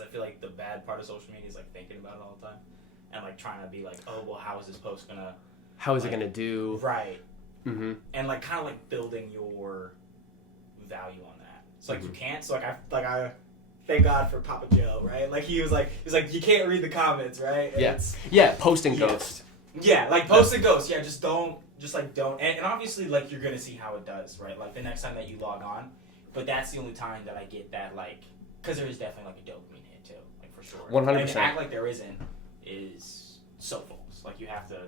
because I feel like the bad part of social media is like thinking about it all the time and like trying to be like, oh well, how is this post gonna? How is it gonna do? Right. Mm-hmm. And like kind of like building your value on that. So like you can't. So I thank God for Papa Joe, right? Like he was like you can't read the comments, right? And Post and ghost. Yeah, like post and ghost. Yeah, just don't. And obviously like you're gonna see how it does, right? Like the next time that you log on. But that's the only time that I get that, like, because there is definitely, like, a dopamine hit, too, like, for sure. 100%. And to act like there isn't is so false. Like, you have to...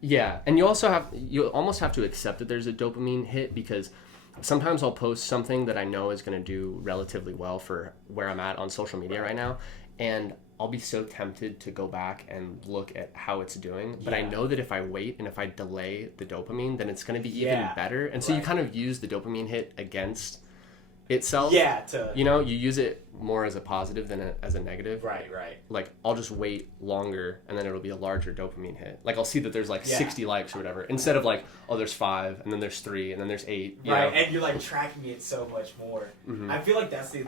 Yeah, and you almost have to accept that there's a dopamine hit, because sometimes I'll post something that I know is going to do relatively well for where I'm at on social media right now, and I'll be so tempted to go back and look at how it's doing, but I know that if I wait and if I delay the dopamine, then it's going to be even better. And so you kind of use the dopamine hit against itself. You use it more as a positive than as a negative. Right. Like, I'll just wait longer and then it'll be a larger dopamine hit. Like, I'll see that there's like 60 likes or whatever, instead of like, oh, there's 5 and then there's 3 and then there's 8. You know? And you're like tracking it so much more. Mm-hmm. I feel like that's the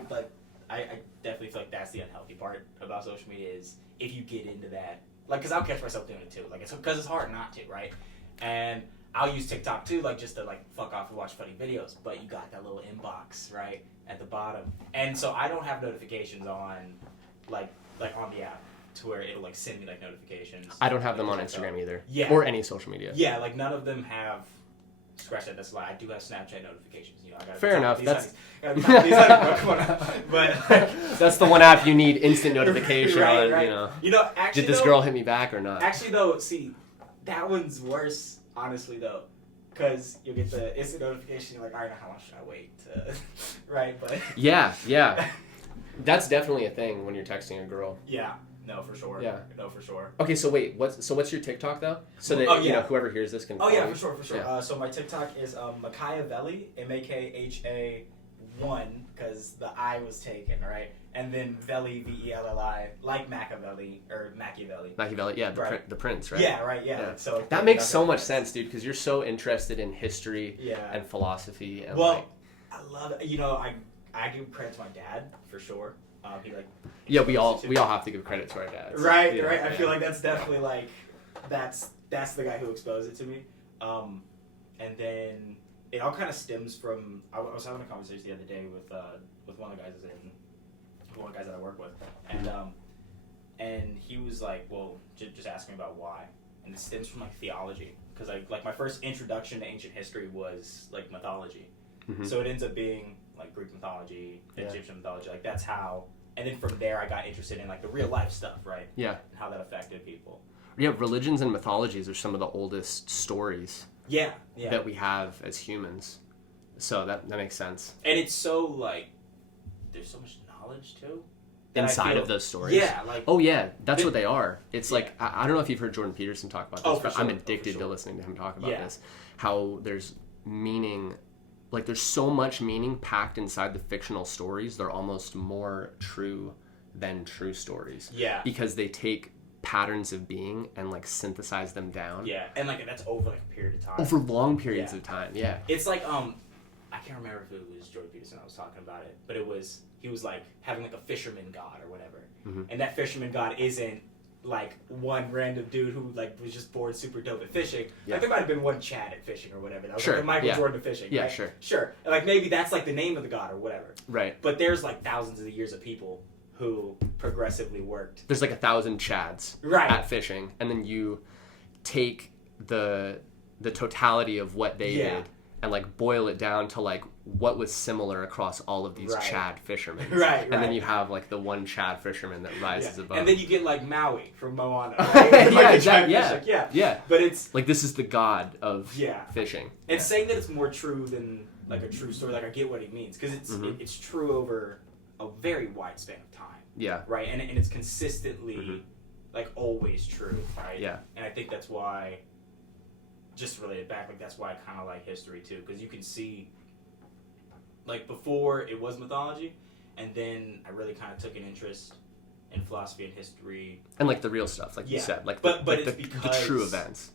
I definitely feel like that's the unhealthy part about social media is if you get into that, like, because I'll catch myself doing it too, like, it's because it's hard not to, right? And I'll use TikTok too, like, just to, like, fuck off and watch funny videos, but you got that little inbox, right, at the bottom. And so I don't have notifications on, like on the app to where it'll, like, send me, like, notifications. I don't have them on Instagram either. Yeah. Or any social media. Yeah, like, none of them have, scratch that, that's a lie. I do have Snapchat notifications, you know. I gotta Fair enough, that's... But that's the one app you need instant notification on, right. you know. You know, actually, did this girl hit me back or not? Actually, though, see, that one's worse, honestly, though, because you'll get the instant notification. You're like, all right, now how long should I wait? Right, but yeah, that's definitely a thing when you're texting a girl. Yeah, no, for sure. Yeah, no, for sure. Okay, so wait, what's your TikTok though? So that you know whoever hears this can. Oh yeah, for sure. Yeah. So my TikTok is Makhai Wrin, MAKHA1, because the I was taken, right? And then Velli, Velli, like Machiavelli or Machiavelli. Machiavelli, yeah, the prince, right? Yeah, right. Yeah. So that makes so much sense, dude, because you're so interested in history and philosophy and I love it. You know, I give credit to my dad for sure. We all have to give credit to our dads. Right. I feel like that's definitely like that's the guy who exposed it to me. And then it all kind of stems from I was having a conversation the other day with one of the guys that I work with, and he was like, well, just ask me about why, and it stems from like theology, because like my first introduction to ancient history was like mythology, so it ends up being like Greek mythology, Egyptian mythology, like that's how. And then from there, I got interested in like the real life stuff, right? Yeah. And how that affected people. Yeah, religions and mythologies are some of the oldest stories. Yeah. That we have as humans, so that makes sense. And it's so like, there's so much knowledge too. Inside of those stories. Yeah, like. Oh yeah, that's what they are. It's like I don't know if you've heard Jordan Peterson talk about this, but sure. I'm addicted to listening to him talk about this. How there's meaning. Like, there's so much meaning packed inside the fictional stories. They're almost more true than true stories. Yeah. Because they take patterns of being and, like, synthesize them down. Yeah, and, like, that's over, like, a period of time. Over long periods of time, yeah. It's like, I can't remember if it was Jordan Peterson I was talking about it, but he was, like, having, like, a fisherman god or whatever. Mm-hmm. And that fisherman god isn't, like, one random dude who, like, was just born super dope at fishing. Yeah. Like, there might have been one Chad at fishing or whatever. That was like Michael Jordan at fishing, yeah, right? Sure. And, like, maybe that's, like, the name of the god or whatever. Right. But there's, like, thousands of years of people who progressively worked. There's, like, 1,000 Chads at fishing, and then you take the totality of what they did and, like, boil it down to, like, what was similar across all of these Chad fishermen. And then you have, like, the one Chad fisherman that rises above. And then you get, like, Maui from Moana. Right? Yeah. But it's... Like, this is the god of fishing. And saying that it's more true than, like, a true story, like, I get what he means. Because it's true over a very wide span of time. Yeah. Right? And it's consistently, like, always true, right? Yeah. And I think that's why... Just related back, like, that's why I kind of like history, too. Because you can see... Like, before, it was mythology, and then I really kind of took an interest in philosophy and history. And, like, the real stuff, like you said. Like, the true events.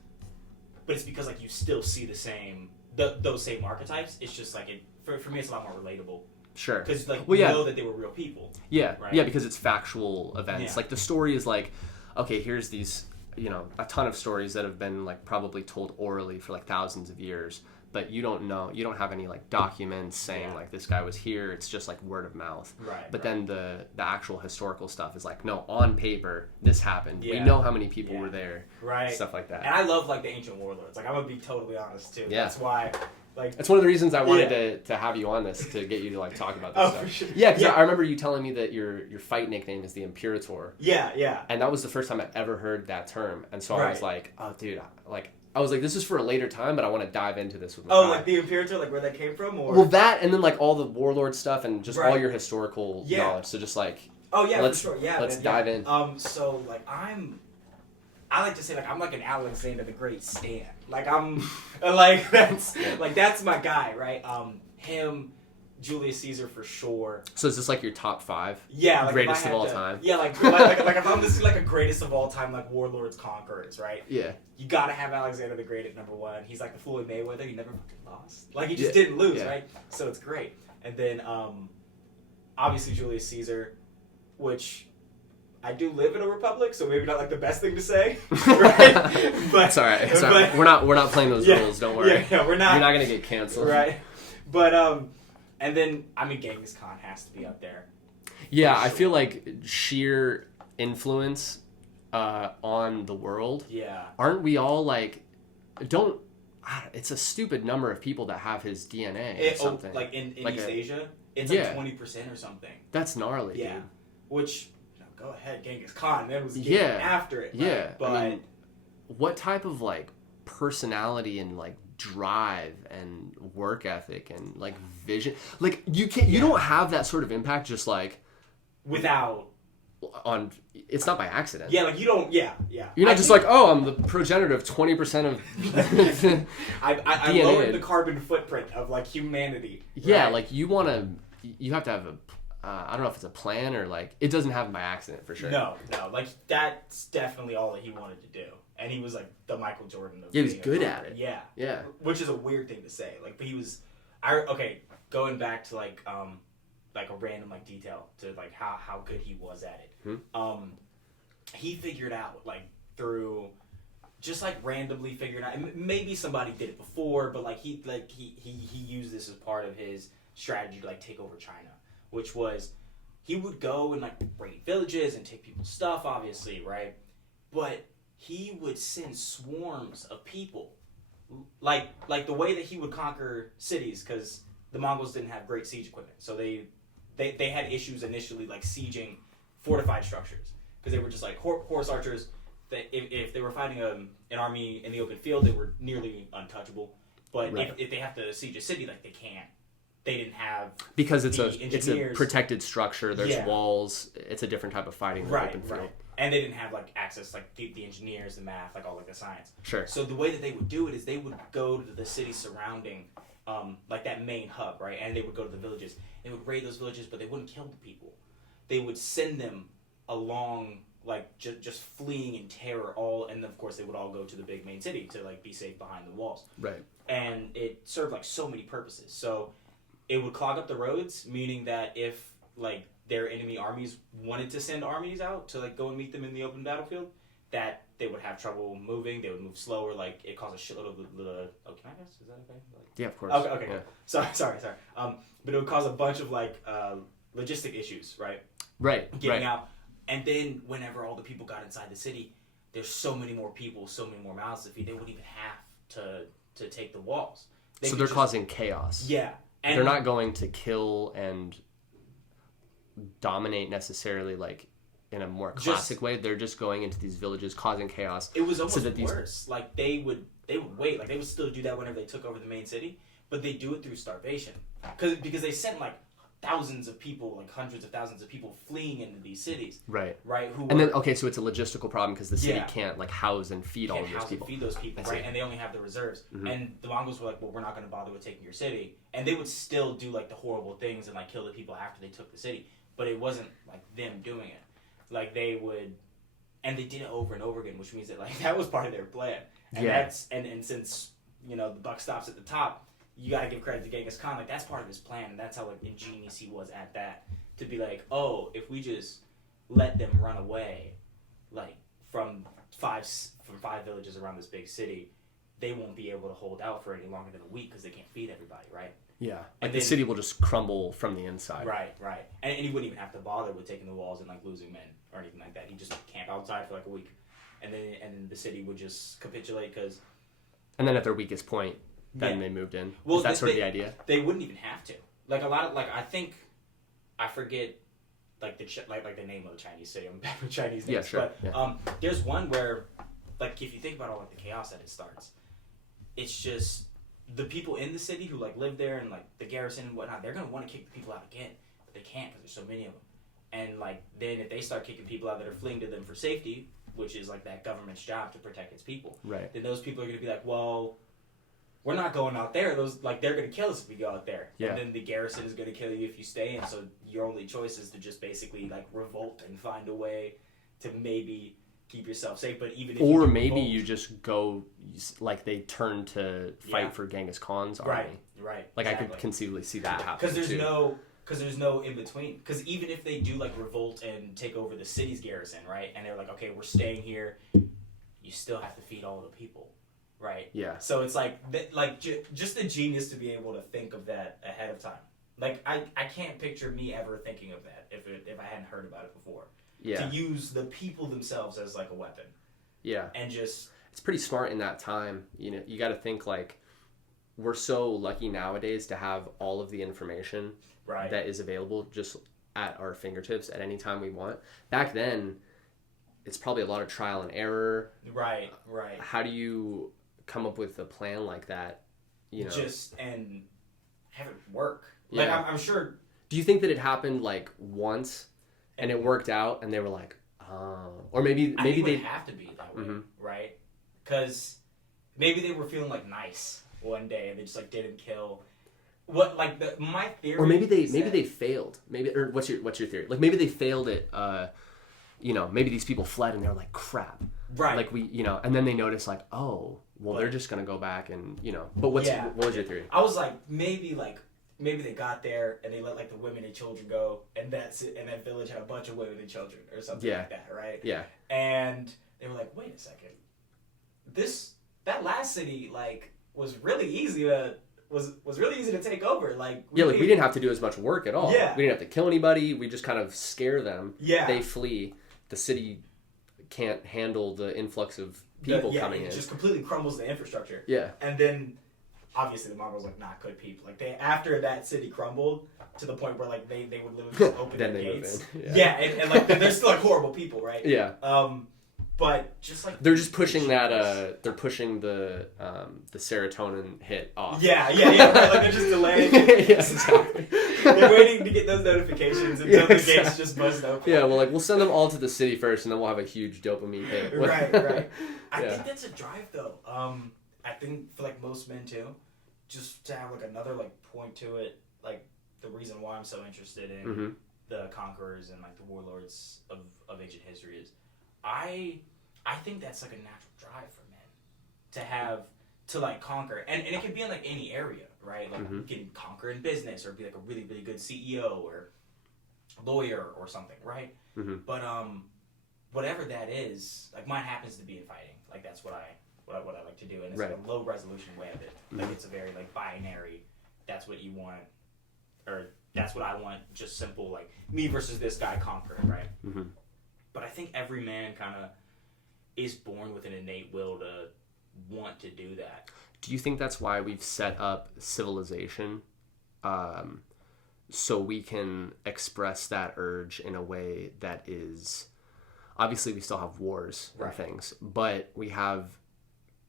But it's because, like, you still see the same... those same archetypes. It's just, like, for me, it's a lot more relatable Sure. Because you know that they were real people. Yeah. Right? Yeah, because it's factual events. Yeah. Like the story is like, okay, here's these, a ton of stories that have been like probably told orally for like thousands of years, but you don't have any like documents saying like this guy was here. It's just like word of mouth. Right. But then the actual historical stuff is like, no, on paper this happened. We know how many people were there. Right. Stuff like that. And I love like the ancient warlords. Like I'm gonna be totally honest too. Yeah. That's why. Like, it's one of the reasons I wanted to have you on this, to get you to like talk about this stuff. For sure. Yeah, because I remember you telling me that your fight nickname is the Imperator. Yeah. And that was the first time I'd ever heard that term. And so I was like, oh, dude, I was like, this is for a later time, but I want to dive into this with Makhai. Like the Imperator, like where that came from? Or? Well, that, and then like all the warlord stuff and just all your historical knowledge. So just like, for sure. Yeah, let's dive in. So like I like to say like I'm like an Alexander the Great stan. Like I'm like that's my guy, right? Him, Julius Caesar for sure. So is this like your top 5? Yeah, like greatest of all time. Yeah, like if I'm listing like a greatest of all time like warlords, conquerors, right? Yeah. You gotta have Alexander the Great at number 1. He's like the Floyd Mayweather. He never fucking lost. Like he just didn't lose, right? So it's great. And then obviously Julius Caesar, which I do live in a republic, so maybe not like the best thing to say, right? But it's all right. It's all right. We're not playing those rules. Don't worry. Yeah, we're not. You're not gonna get canceled, right? But and then Genghis Khan has to be up there. Yeah, sure. I feel like sheer influence on the world. Yeah. Aren't we all like? It's a stupid number of people that have his DNA or something. Like in East Asia, it's like 20% or something. That's gnarly. Yeah. Dude. Which. Go ahead, Genghis Khan. That was getting after it. Yeah, right? But I mean, what type of like personality and like drive and work ethic and like vision? Like you don't have that sort of impact just like without on. It's not by accident. Yeah, like you don't. Yeah. You're not just like, oh, I'm the progenitor of 20% of. I lowered the carbon footprint of like humanity. Yeah, right? like you have to have a. I don't know if it's a plan or like it doesn't happen by accident for sure. No, like that's definitely all that he wanted to do, and he was like the Michael Jordan of. Yeah, he was good at it. Yeah, which is a weird thing to say. Like, but he was. Going back to like a random like detail to like how good he was at it. He figured out like through. Just like randomly figured out, and maybe somebody did it before, but like he used this as part of his strategy to like take over China. Which was, he would go and like raid villages and take people's stuff, obviously, right? But he would send swarms of people, like the way that he would conquer cities, because the Mongols didn't have great siege equipment, so they had issues initially like sieging fortified structures, because they were just like horse archers. That if they were fighting an army in the open field, they were nearly untouchable. But if they have to siege a city, like they can't. They didn't have because it's a protected structure. There's walls. It's a different type of fighting. Right. And they didn't have like access like the engineers, the math, like all like the science. Sure. So the way that they would do it is they would go to the city surrounding, like that main hub, right? And they would go to the villages. They would raid those villages, but they wouldn't kill the people. They would send them along, like just fleeing in terror. And of course they would all go to the big main city to like be safe behind the walls. Right. And it served like so many purposes. So. It would clog up the roads, meaning that if like their enemy armies wanted to send armies out to like go and meet them in the open battlefield, that they would have trouble moving. They would move slower. Like it caused a shitload of the. Oh, can I guess? Is that okay? Like, yeah, of course. Okay. Yeah. Sorry. But it would cause a bunch of like logistic issues, right? Right. Getting out, and then whenever all the people got inside the city, there's so many more people, so many more mouths to feed. They wouldn't even have to take the walls. So they're causing chaos. Yeah. And they're not going to kill and dominate necessarily like in a more classic way. They're just going into these villages causing chaos. It was almost worse. Like they would wait. Like they would still do that whenever they took over the main city, but they do it through starvation. Because they sent like thousands of people, like hundreds of thousands of people fleeing into these cities. Right. So it's a logistical problem because the city can't like house and feed all of those people. Feed those people, right? And they only have the reserves. Mm-hmm. And the Mongols were like, well, we're not going to bother with taking your city. And they would still do like the horrible things and like kill the people after they took the city. But it wasn't like them doing it. Like they would, and they did it over and over again, which means that like that was part of their plan. And that's and since the buck stops at the top. you got to give credit to Genghis Khan. Like, that's part of his plan, and that's how like ingenious he was at that. To be like, oh, if we just let them run away, like from five villages around this big city, they won't be able to hold out for any longer than a week because they can't feed everybody, right? Yeah, like the city will just crumble from the inside. Right. And he wouldn't even have to bother with taking the walls and like losing men or anything like that. He'd just camp outside for like a week, and then the city would just capitulate because. And then at their weakest point, then they moved in. Well, is that sort of the idea? They wouldn't even have to. Like a lot of I forget like the name of the Chinese city. I'm bad with Chinese names. Yeah, sure. But there's one where, like, if you think about all like the chaos that it starts, it's just the people in the city who like live there and like the garrison and whatnot. They're gonna want to kick the people out again, but they can't because there's so many of them. And like then if they start kicking people out that are fleeing to them for safety, which is like that government's job to protect its people, right? Then those people are gonna be like, well, we're not going out there. Those like they're gonna kill us if we go out there. Yeah. And then the garrison is gonna kill you if you stay. And so your only choice is to just basically like revolt and find a way to maybe keep yourself safe. But even if you just go like they turn to fight for Genghis Khan's army. Right. Like exactly. I could conceivably see that happen. Because there's no in between. Because even if they do like revolt and take over the city's garrison, right? And they're like, okay, we're staying here. You still have to feed all the people. Right. Yeah. So it's just a genius to be able to think of that ahead of time. Like I can't picture me ever thinking of that if I hadn't heard about it before. Yeah. To use the people themselves as like a weapon. Yeah. And just it's pretty smart in that time. You know, you got to think like we're so lucky nowadays to have all of the information that is available just at our fingertips at any time we want. Back then, it's probably a lot of trial and error. Right. How do you come up with a plan like that, you know? Just and have it work. Like I'm sure. Do you think that it happened like once and it worked out and they were like, oh, or maybe they have to be that way, right? Because maybe they were feeling like nice one day and they just like didn't kill. What like my theory? Or maybe they failed. Or what's your theory? Like maybe they failed at you know, maybe these people fled and they're like, crap. Right. Like and then they notice like, oh, well, they're just going to go back and, you know. But what was your theory? I was like, maybe they got there and they let like the women and children go and that's it. And that village had a bunch of women and children or something like that, right? Yeah. And they were like, wait a second. That last city like was really easy to take over. Like we didn't have to do as much work at all. Yeah. We didn't have to kill anybody. We just kind of scare them. Yeah. They flee. The city can't handle the influx of people coming in. It just completely crumbles the infrastructure. Yeah. And then obviously the Mongols like not good people. Like they after that city crumbled to the point where like they would literally just open their gates. Move in. Yeah. And like they're still like horrible people, right? Yeah. But just like they're just pushing that they're pushing the serotonin hit off. Yeah. Right? Like they're just delaying. Exactly. They're waiting to get those notifications until the gates just bust open. Yeah, well, like we'll send them all to the city first, and then we'll have a huge dopamine hit. Right. I think that's a drive, though. I think for like most men too, just to have like another like point to it, like the reason why I'm so interested in the conquerors and like the warlords of ancient history is, I think that's like a natural drive for men to have to like conquer, and it can be in like any area, right? Like you can conquer in business or be like a really really good CEO or lawyer or something, right? But whatever that is, like mine happens to be in fighting. Like that's what I like to do, and it's like a low resolution way of it. Like it's a very like binary. That's what you want, or that's what I want. Just simple like me versus this guy conquering, right? But I think every man kind of is born with an innate will to want to do that. Do you think that's why we've set up civilization, so we can express that urge in a way that is, obviously we still have wars and things, but we have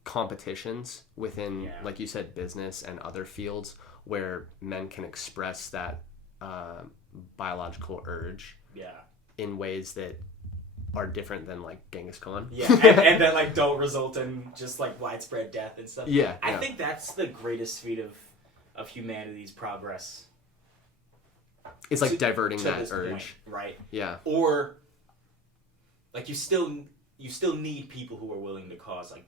competitions within, like you said, business and other fields where men can express that biological urge in ways that are different than like Genghis Khan. And that like don't result in just like widespread death and stuff. I think that's the greatest feat of humanity's progress. It's like diverting that urge. Point, right? Yeah. Or like you still need people who are willing to cause like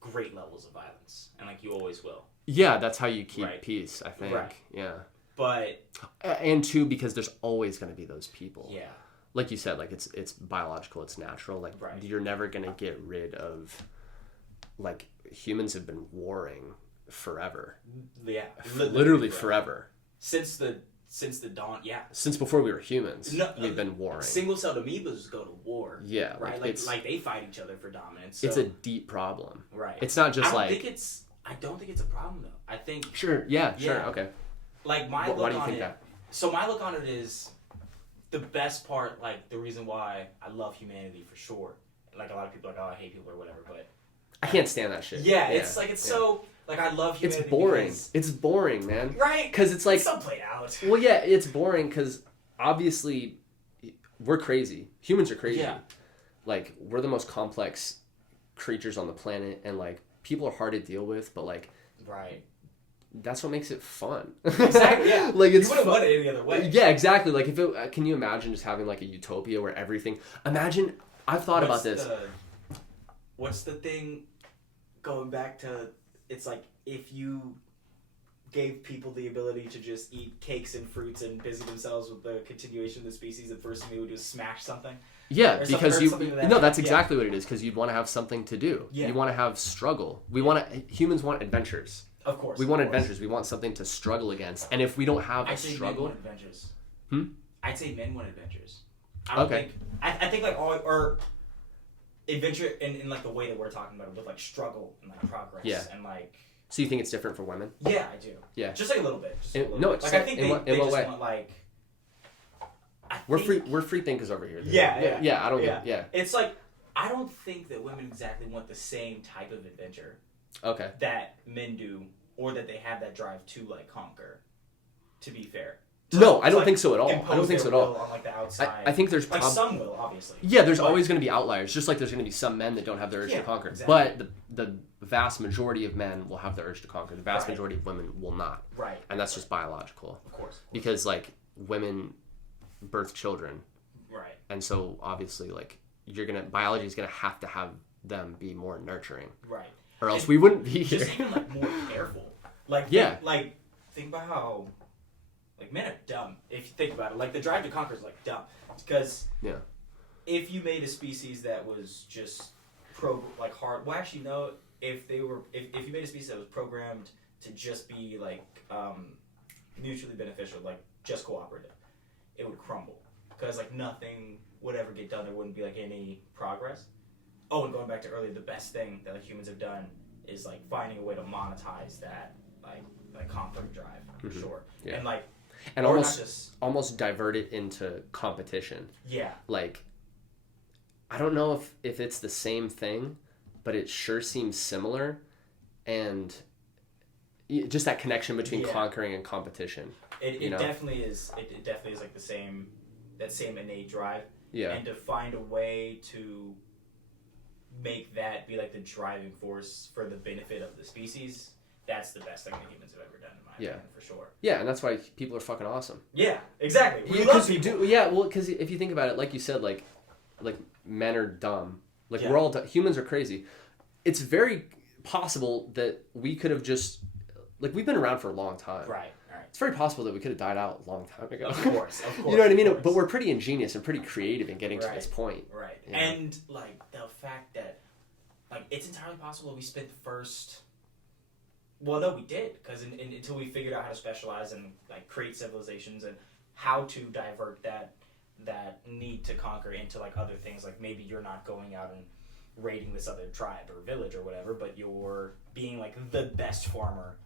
great levels of violence, and like you always will. Yeah, that's how you keep right. peace, I think. Right. Yeah. But and two, because there's always going to be those people. Yeah. Like you said, like it's biological, it's natural. Like right. You're never going to get rid of, like, humans have been warring forever. Yeah. Literally forever. Since the dawn, yeah. Since before we were humans, we've been warring. Single-celled amoebas go to war. Yeah. Right? Like they fight each other for dominance. So. It's a deep problem. Right. It's not just I don't think it's a problem, though. I think... Sure, yeah, okay. Like, my look why do you on think it... that? So my look on it is the best part, like, the reason why I love humanity, for sure. Like, a lot of people are like, oh, I hate people or whatever, but... I can't stand that shit. Yeah, it's like, it's so... Like, I love humanity. It's boring. Because, it's boring, man. Right? Because it's like... It's so played out. Well, yeah, it's boring because obviously we're crazy. Humans are crazy. Yeah. Like, we're the most complex creatures on the planet, and, like, people are hard to deal with, but, like... Right. That's what makes it fun. Exactly, yeah. Like, it's you wouldn't want it any other way. Yeah, exactly. Like, if it... Can you imagine just having, like, a utopia where everything... Imagine... I've thought about this. What's the thing... Going back to... It's like, if you gave people the ability to just eat cakes and fruits and busy themselves with the continuation of the species, the first thing they would do is smash something. Yeah, because you... No, that's exactly yeah. what it is, because you'd want to have something to do. Yeah. You want to have struggle. Humans want adventures. Of course. We want adventures. We want something to struggle against. And if we don't have a struggle... Men want adventures. Hmm? I'd say men want adventures. I think like all... Or adventure in like the way that we're talking about it, with like struggle and like progress and like... So you think it's different for women? Yeah, I do. Yeah. Just like a little bit. Like, I think they what just way? want like... We're free thinkers over here. Dude. Yeah. I don't get. Yeah. It's like, I don't think that women exactly want the same type of adventure. Okay. That men do, or that they have that drive to like conquer. To be fair. No, I don't think so at all. I don't think so at all. On, like, the outside. I think there's like some will, obviously. Yeah, there's always going to be outliers, just like there's going to be some men that don't have the urge to conquer. Exactly. But the vast majority of men will have the urge to conquer. The vast majority of women will not. Right. And that's just biological. Of course. Because like women birth children. Right. And so obviously like biology is gonna have them be more nurturing. Right. Or else we wouldn't be here. Just even like more careful. Like think about how like men are dumb if you think about it. Like the drive to conquer is like dumb. Because if you made a species that was just hard, well actually no, if you made a species that was programmed to just be like mutually beneficial, like just cooperative, it would crumble. Because like nothing would ever get done. There wouldn't be like any progress. Oh, and going back to earlier, the best thing that like humans have done is like finding a way to monetize that like conquering drive for sure. Yeah. And like almost divert it into competition. Yeah. Like I don't know if it's the same thing, but it sure seems similar, and just that connection between conquering and competition. It definitely is. It definitely is like that same innate drive. Yeah. And to find a way to make that be like the driving force for the benefit of the species, that's the best thing that humans have ever done, in my opinion, for sure. Yeah, and that's why people are fucking awesome. Yeah, exactly. We love people. Because if you think about it, like you said, like men are dumb. Like we're all humans are crazy. It's very possible that we could have just like we've been around for a long time. Right. It's very possible that we could have died out a long time ago. Of course. You know what I mean? But we're pretty ingenious and pretty creative in getting to this point. Right. And like the fact that like it's entirely possible that we spent the first. Well, no, we did, because until we figured out how to specialize and like create civilizations and how to divert that need to conquer into like other things. Like maybe you're not going out and raiding this other tribe or village or whatever, but you're being like the best farmer.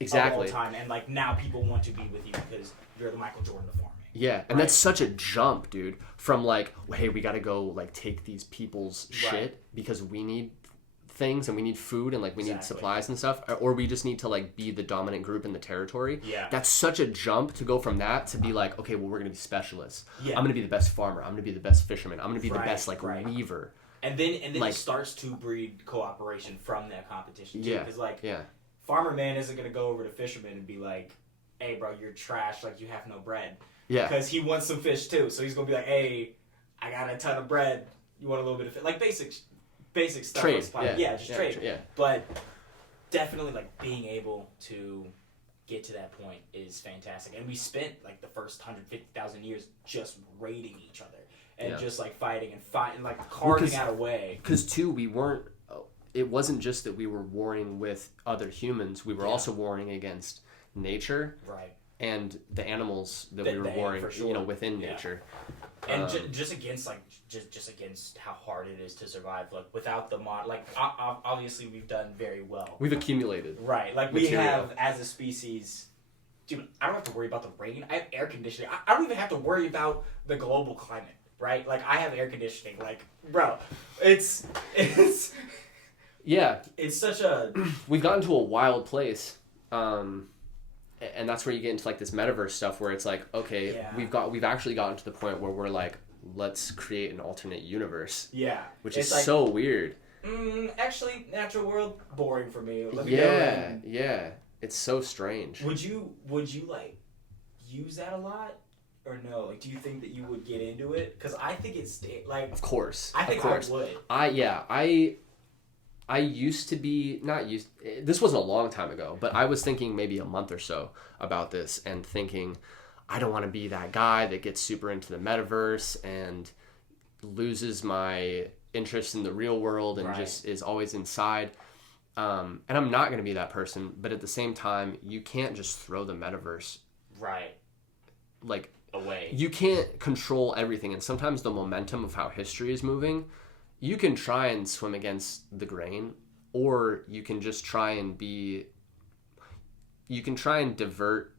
Exactly. Of all time, and like now people want to be with you because you're the Michael Jordan of farming. Yeah, and that's such a jump, dude. From like, hey, we got to go like take these people's shit because we need things and we need food and like we need supplies and stuff, or we just need to like be the dominant group in the territory. Yeah, that's such a jump to go from that to be like, okay, well we're gonna be specialists. Yeah. I'm gonna be the best farmer. I'm gonna be the best fisherman. I'm gonna be the best like weaver. And then like, it starts to breed cooperation from that competition too. Because farmer man isn't going to go over to fisherman and be like, hey, bro, you're trash. Like, you have no bread. Yeah. Because he wants some fish, too. So he's going to be like, hey, I got a ton of bread. You want a little bit of fish? Like, basic stuff. Trade. Just trade. Yeah. But definitely like being able to get to that point is fantastic. And we spent like the first 150,000 years just raiding each other and just like fighting and like carving out a way. Because too, we weren't. It wasn't just that we were warring with other humans. We were also warring against nature, right, and the animals that we were warring, within nature. And just against how hard it is to survive, like without the obviously we've done very well. We've accumulated, right? Like material. We have as a species. Dude, I don't have to worry about the rain. I have air conditioning. I don't even have to worry about the global climate, right? Like I have air conditioning. Like, bro, it's yeah. It's such a. We've gotten to a wild place. And that's where you get into like this metaverse stuff where it's like, okay, we've actually gotten to the point where we're like, let's create an alternate universe. Yeah. Which is like, so weird. Actually, natural world, boring for me. Yeah. It's so strange. Would you like use that a lot or no? Like, do you think that you would get into it? Because I think it's like. Of course. I think I would. I used to be this was a long time ago, but I was thinking maybe a month or so about this and thinking, I don't want to be that guy that gets super into the metaverse and loses my interest in the real world and just is always inside. And I'm not going to be that person, but at the same time, you can't just throw the metaverse like away. You can't control everything, and sometimes the momentum of how history is moving, you can try and swim against the grain, or you can just try and divert.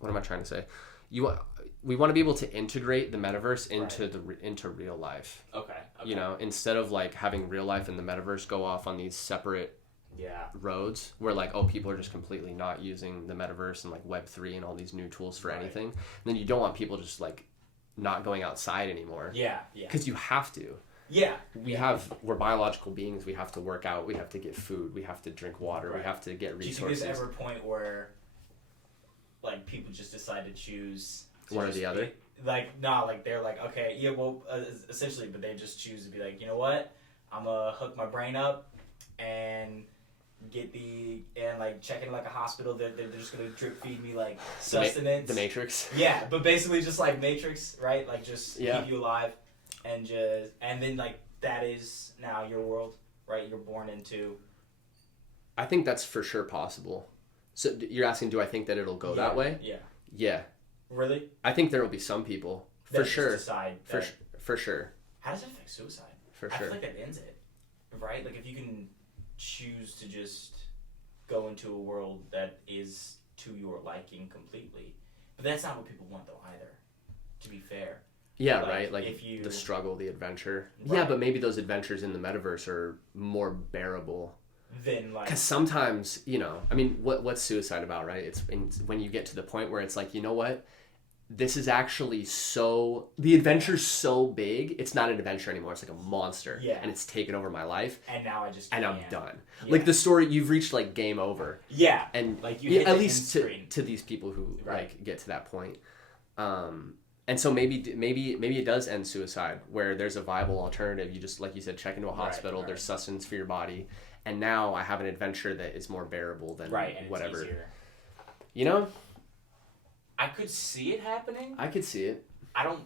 What am I trying to say? We want to be able to integrate the metaverse into real life. Okay. You know, instead of like having real life and the metaverse go off on these separate roads where like, oh, people are just completely not using the metaverse and like Web3 and all these new tools for anything. And then you don't want people just like not going outside anymore. Yeah. Because you have to. Yeah. We're biological beings. We have to work out. We have to get food. We have to drink water. We have to get resources. Do you think there's ever a point where like people just decide to choose one or the other? They're like, okay, essentially, but they just choose to be like, you know what? I'm gonna hook my brain up and check in like a hospital. They're just gonna drip feed me like sustenance. The Matrix. Yeah, but basically just like Matrix, right? Like just keep you alive. And then like that is now your world, right? You're born into. I think that's for sure possible. So you're asking, do I think that it'll go that way? Yeah. Yeah. Really? I think there will be some people for sure. For sure. How does it affect suicide? For sure. I feel like that ends it, right? Like if you can choose to just go into a world that is to your liking completely, but that's not what people want though either. To be fair. Yeah, right. Like the struggle, the adventure. Right. Yeah, but maybe those adventures in the metaverse are more bearable. Then like. Because sometimes, I mean, what's suicide about, right? It's when you get to the point where it's like, you know what? This is actually the adventure's so big, it's not an adventure anymore. It's like a monster. Yeah. And it's taken over my life. And now I'm done. Yeah. Like the story, you've reached like game over. Yeah. And like you hit at least to these people who like get to that point. And so maybe it does end suicide, where there's a viable alternative. You just, like you said, check into a hospital. Right. There's sustenance for your body, and now I have an adventure that is more bearable than whatever. It's easier. You know, I could see it happening. I could see it. I don't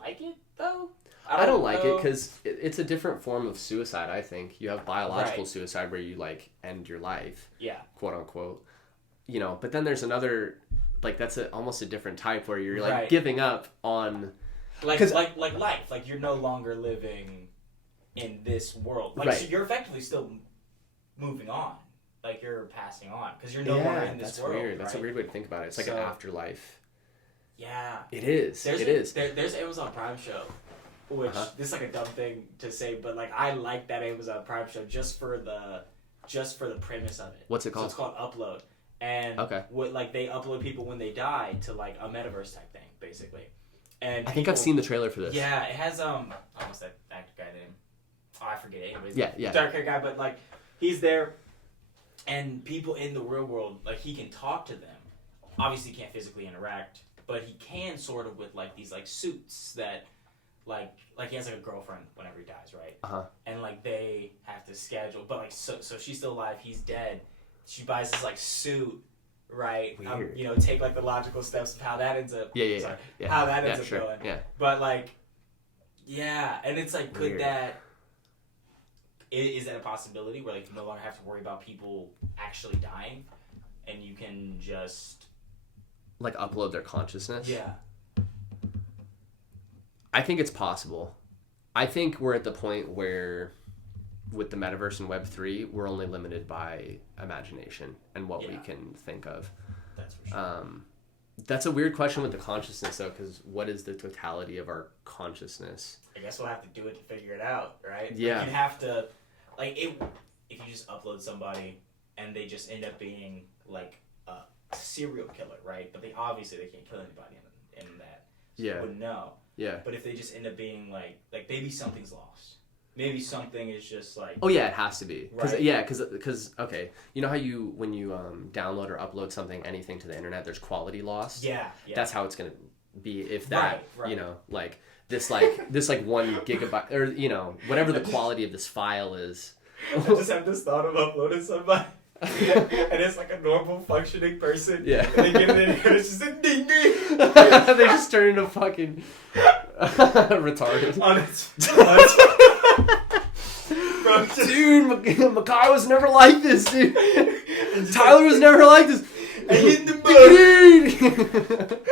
like it though. I don't like it because it's a different form of suicide. I think you have biological suicide where you like end your life. Yeah. Quote unquote. But then there's another. Like that's almost a different type where you're like giving up on like life, like you're no longer living in this world, like so you're effectively still moving on, like you're passing on because you're no longer in this world. That's weird. That's a weird way to think about it. It's like an afterlife. Yeah, it is. There's Amazon Prime show, which this is like a dumb thing to say, but like I like that Amazon Prime show just for the premise of it. What's it called? So it's called Upload. And they upload people when they die to like a metaverse type thing, basically. And I think I've seen the trailer for this. Yeah, it has what's that actor guy name? Oh, I forget. Anyways, yeah. Dark hair guy, but like he's there, and people in the real world, like he can talk to them. Obviously, he can't physically interact, but he can sort of with like these like suits that like he has like a girlfriend whenever he dies, right? Uh-huh. And like they have to schedule, but like so she's still alive, he's dead. She buys this like suit, right? Weird. You know, take like the logical steps of how that ends up. Yeah. How that ends up sure. going. Yeah. But like, yeah, and it's like, Weird. could that? Is that a possibility where like you no longer have to worry about people actually dying, and you can just like upload their consciousness? Yeah. I think it's possible. I think we're at the point where, with the metaverse and Web3, we're only limited by imagination and what we can think of. That's for sure. That's a weird question with the consciousness, though, because what is the totality of our consciousness? I guess we'll have to do it to figure it out, right? Yeah. Like you'd have to, like, if you just upload somebody and they just end up being, like, a serial killer, right? But they can't kill anybody in that. So you wouldn't know. Yeah. But if they just end up being, like maybe something's lost. Maybe something is just, like... Oh, yeah, it has to be. Right? Yeah, because, okay, you know how when you download or upload anything to the internet, there's quality loss? Yeah. That's how it's going to be if that, right. you know, like, this 1 gigabyte, or, you know, whatever the quality of this file is. I just have this thought of uploading somebody. And it's like a normal functioning person. Yeah. And they get it in here, it's just a ding ding. They just turn into fucking retarded. Dude, Makhai was never like this, dude. Tyler was never like this. I hit the boat.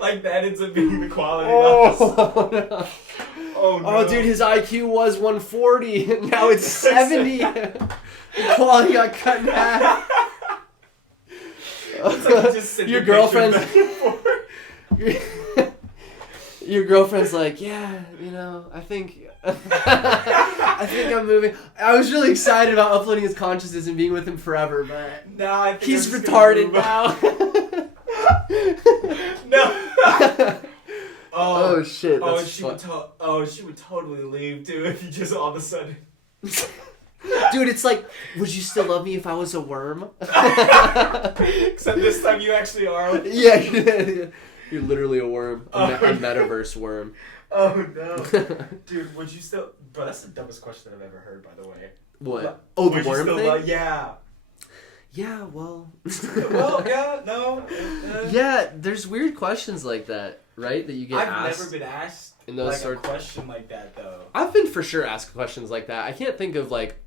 Like that ends up being the quality loss. No. Oh, no. Oh, dude, his IQ was 140. Now it's 70. The quality got cut in half. Like your girlfriend's... Your girlfriend's like, yeah, you know, I think I'm moving. I was really excited about uploading his consciousness and being with him forever, but no, I think he's retarded now. No. Oh shit. She would totally leave too if you just all of a sudden. Dude, it's like, would you still love me if I was a worm? Except this time you actually are. Yeah. You're literally a worm. A metaverse worm. Oh, no. Dude, would you still... Bro, that's the dumbest question that I've ever heard, by the way. What? Oh, the worm thing? Yeah. Yeah, well... Well, yeah, no. Yeah, there's weird questions like that, right? That you get asked. I've never been asked a question like that, though. I've been for sure asked questions like that. I can't think of, like,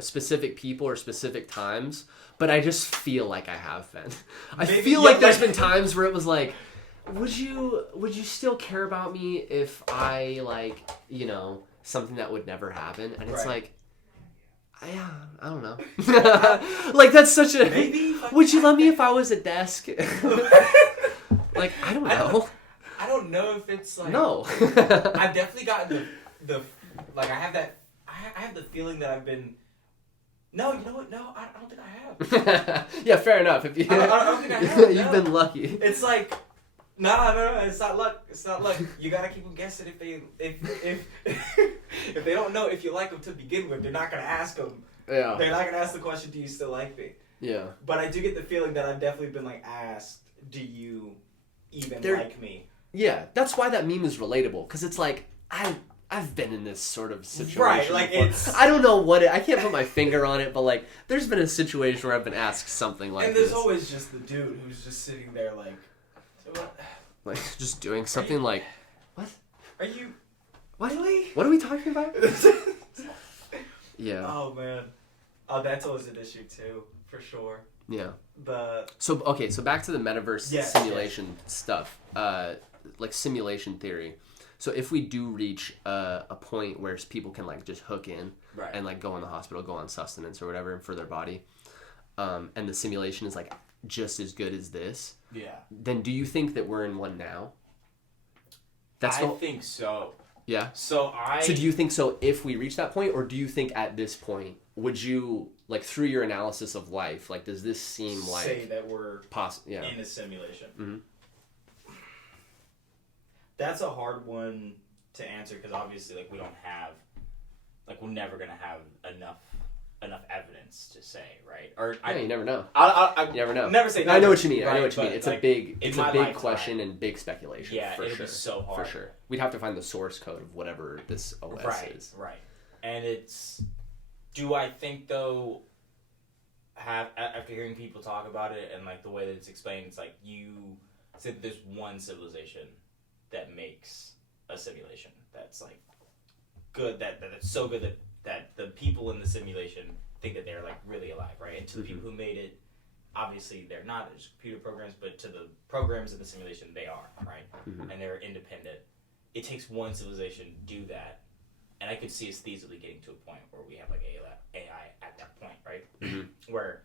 specific people or specific times, but I just feel like I have been. I feel like there's been times where it was like... Would you still care about me if I, like, you know, something that would never happen? And it's like, I don't know. Like, that's such a... Maybe. Would you love me if I was a desk? Like, I don't know. I don't know if it's like... No. I've definitely gotten the like, I have the feeling that I've been... No, you know what? No, I don't think I have. Yeah, fair enough. If you, I don't think I have. You've been lucky. It's like... No, it's not luck. It's not luck. You gotta keep them guessing if they don't know if you like them to begin with. They're not gonna ask them. Yeah. They're not gonna ask the question, "Do you still like me?" Yeah. But I do get the feeling that I've definitely been like asked, "Do you even like me?" Yeah, that's why that meme is relatable, because it's like I've been in this sort of situation. Right, like before. it's... I don't know what I can't put my finger on it, but like there's been a situation where I've been asked something like this. And there's always just the dude who's just sitting there like... What? Like, just doing something like, what? Are you... What? Really? What are we talking about? Yeah. Oh, man. Oh, that's always an issue, too. For sure. Yeah. So back to the metaverse simulation stuff. Like, simulation theory. So if we do reach a point where people can, like, just hook in and, like, go in the hospital, go on sustenance or whatever for their body, and the simulation is, like, just as good as this, then do you think that we're in one now? I think so. Yeah. So do you think so if we reach that point, or do you think at this point would you, like, through your analysis of life, like, does this seem like say that we're in a simulation? Mm-hmm. That's a hard one to answer because obviously, like, we don't have, like, we're never gonna have enough enough evidence to say, right? Or you never know. You never know. Never say. I know what you mean. Right? I know what you mean. It's like, a big lifetime, question and big speculation. Yeah, for it'll sure. Be so hard. For sure. We'd have to find the source code of whatever this OS is. Right. And it's. Do I think though? After hearing people talk about it and like the way that it's explained, it's like you said that there's one civilization that makes a simulation that's like good, that it's so good that the people in the simulation think that they're like really alive, right? And to the people who made it, obviously they're not, they're just computer programs, but to the programs in the simulation they are, right? And they're independent. It takes one civilization to do that, and I could see us easily getting to a point where we have like AI at that point, right? Where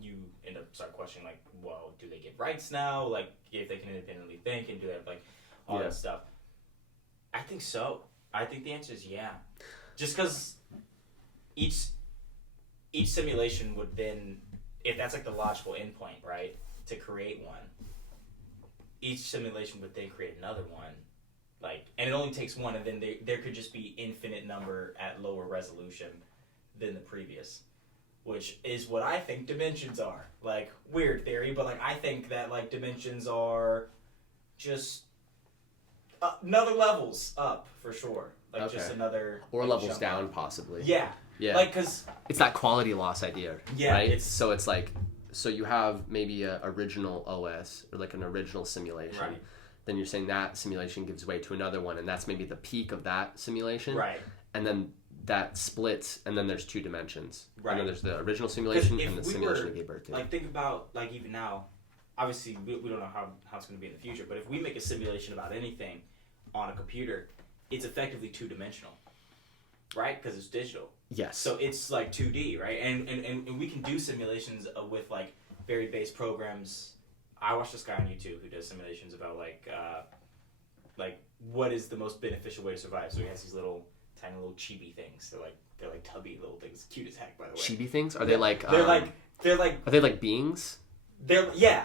you end up start questioning like, well, do they get rights now? Like if they can independently think and do that, like all that stuff. I think so. I think the answer is yeah. Just because each simulation would then, if that's like the logical endpoint, right, to create one, each simulation would then create another one. Like, and it only takes one, and then there could just be infinite number at lower resolution than the previous, which is what I think dimensions are. Like, weird theory, but like I think that like dimensions are just another levels up for sure. Like just another or like, levels down up. possibly. Yeah. Like cause it's that quality loss idea. Yeah. Right. So it's like you have maybe a original OS or like an original simulation. Right. Then you're saying that simulation gives way to another one, and that's maybe the peak of that simulation. Right. And then that splits, and then there's two dimensions. Right. And then there's the original simulation and the simulation that gave birth to. Like, think about, like, even now, obviously, we don't know how it's going to be in the future, but if we make a simulation about anything on a computer, it's effectively two-dimensional, right? Because it's digital. Yes. So it's, like, 2D, right? And we can do simulations with, like, very base programs. I watched this guy on YouTube who does simulations about, like what is the most beneficial way to survive. So he has these tiny little chibi things. They're like tubby little things. Cute as heck, by the way. Chibi things? Are they like? They're like. Are they like beings? They're yeah.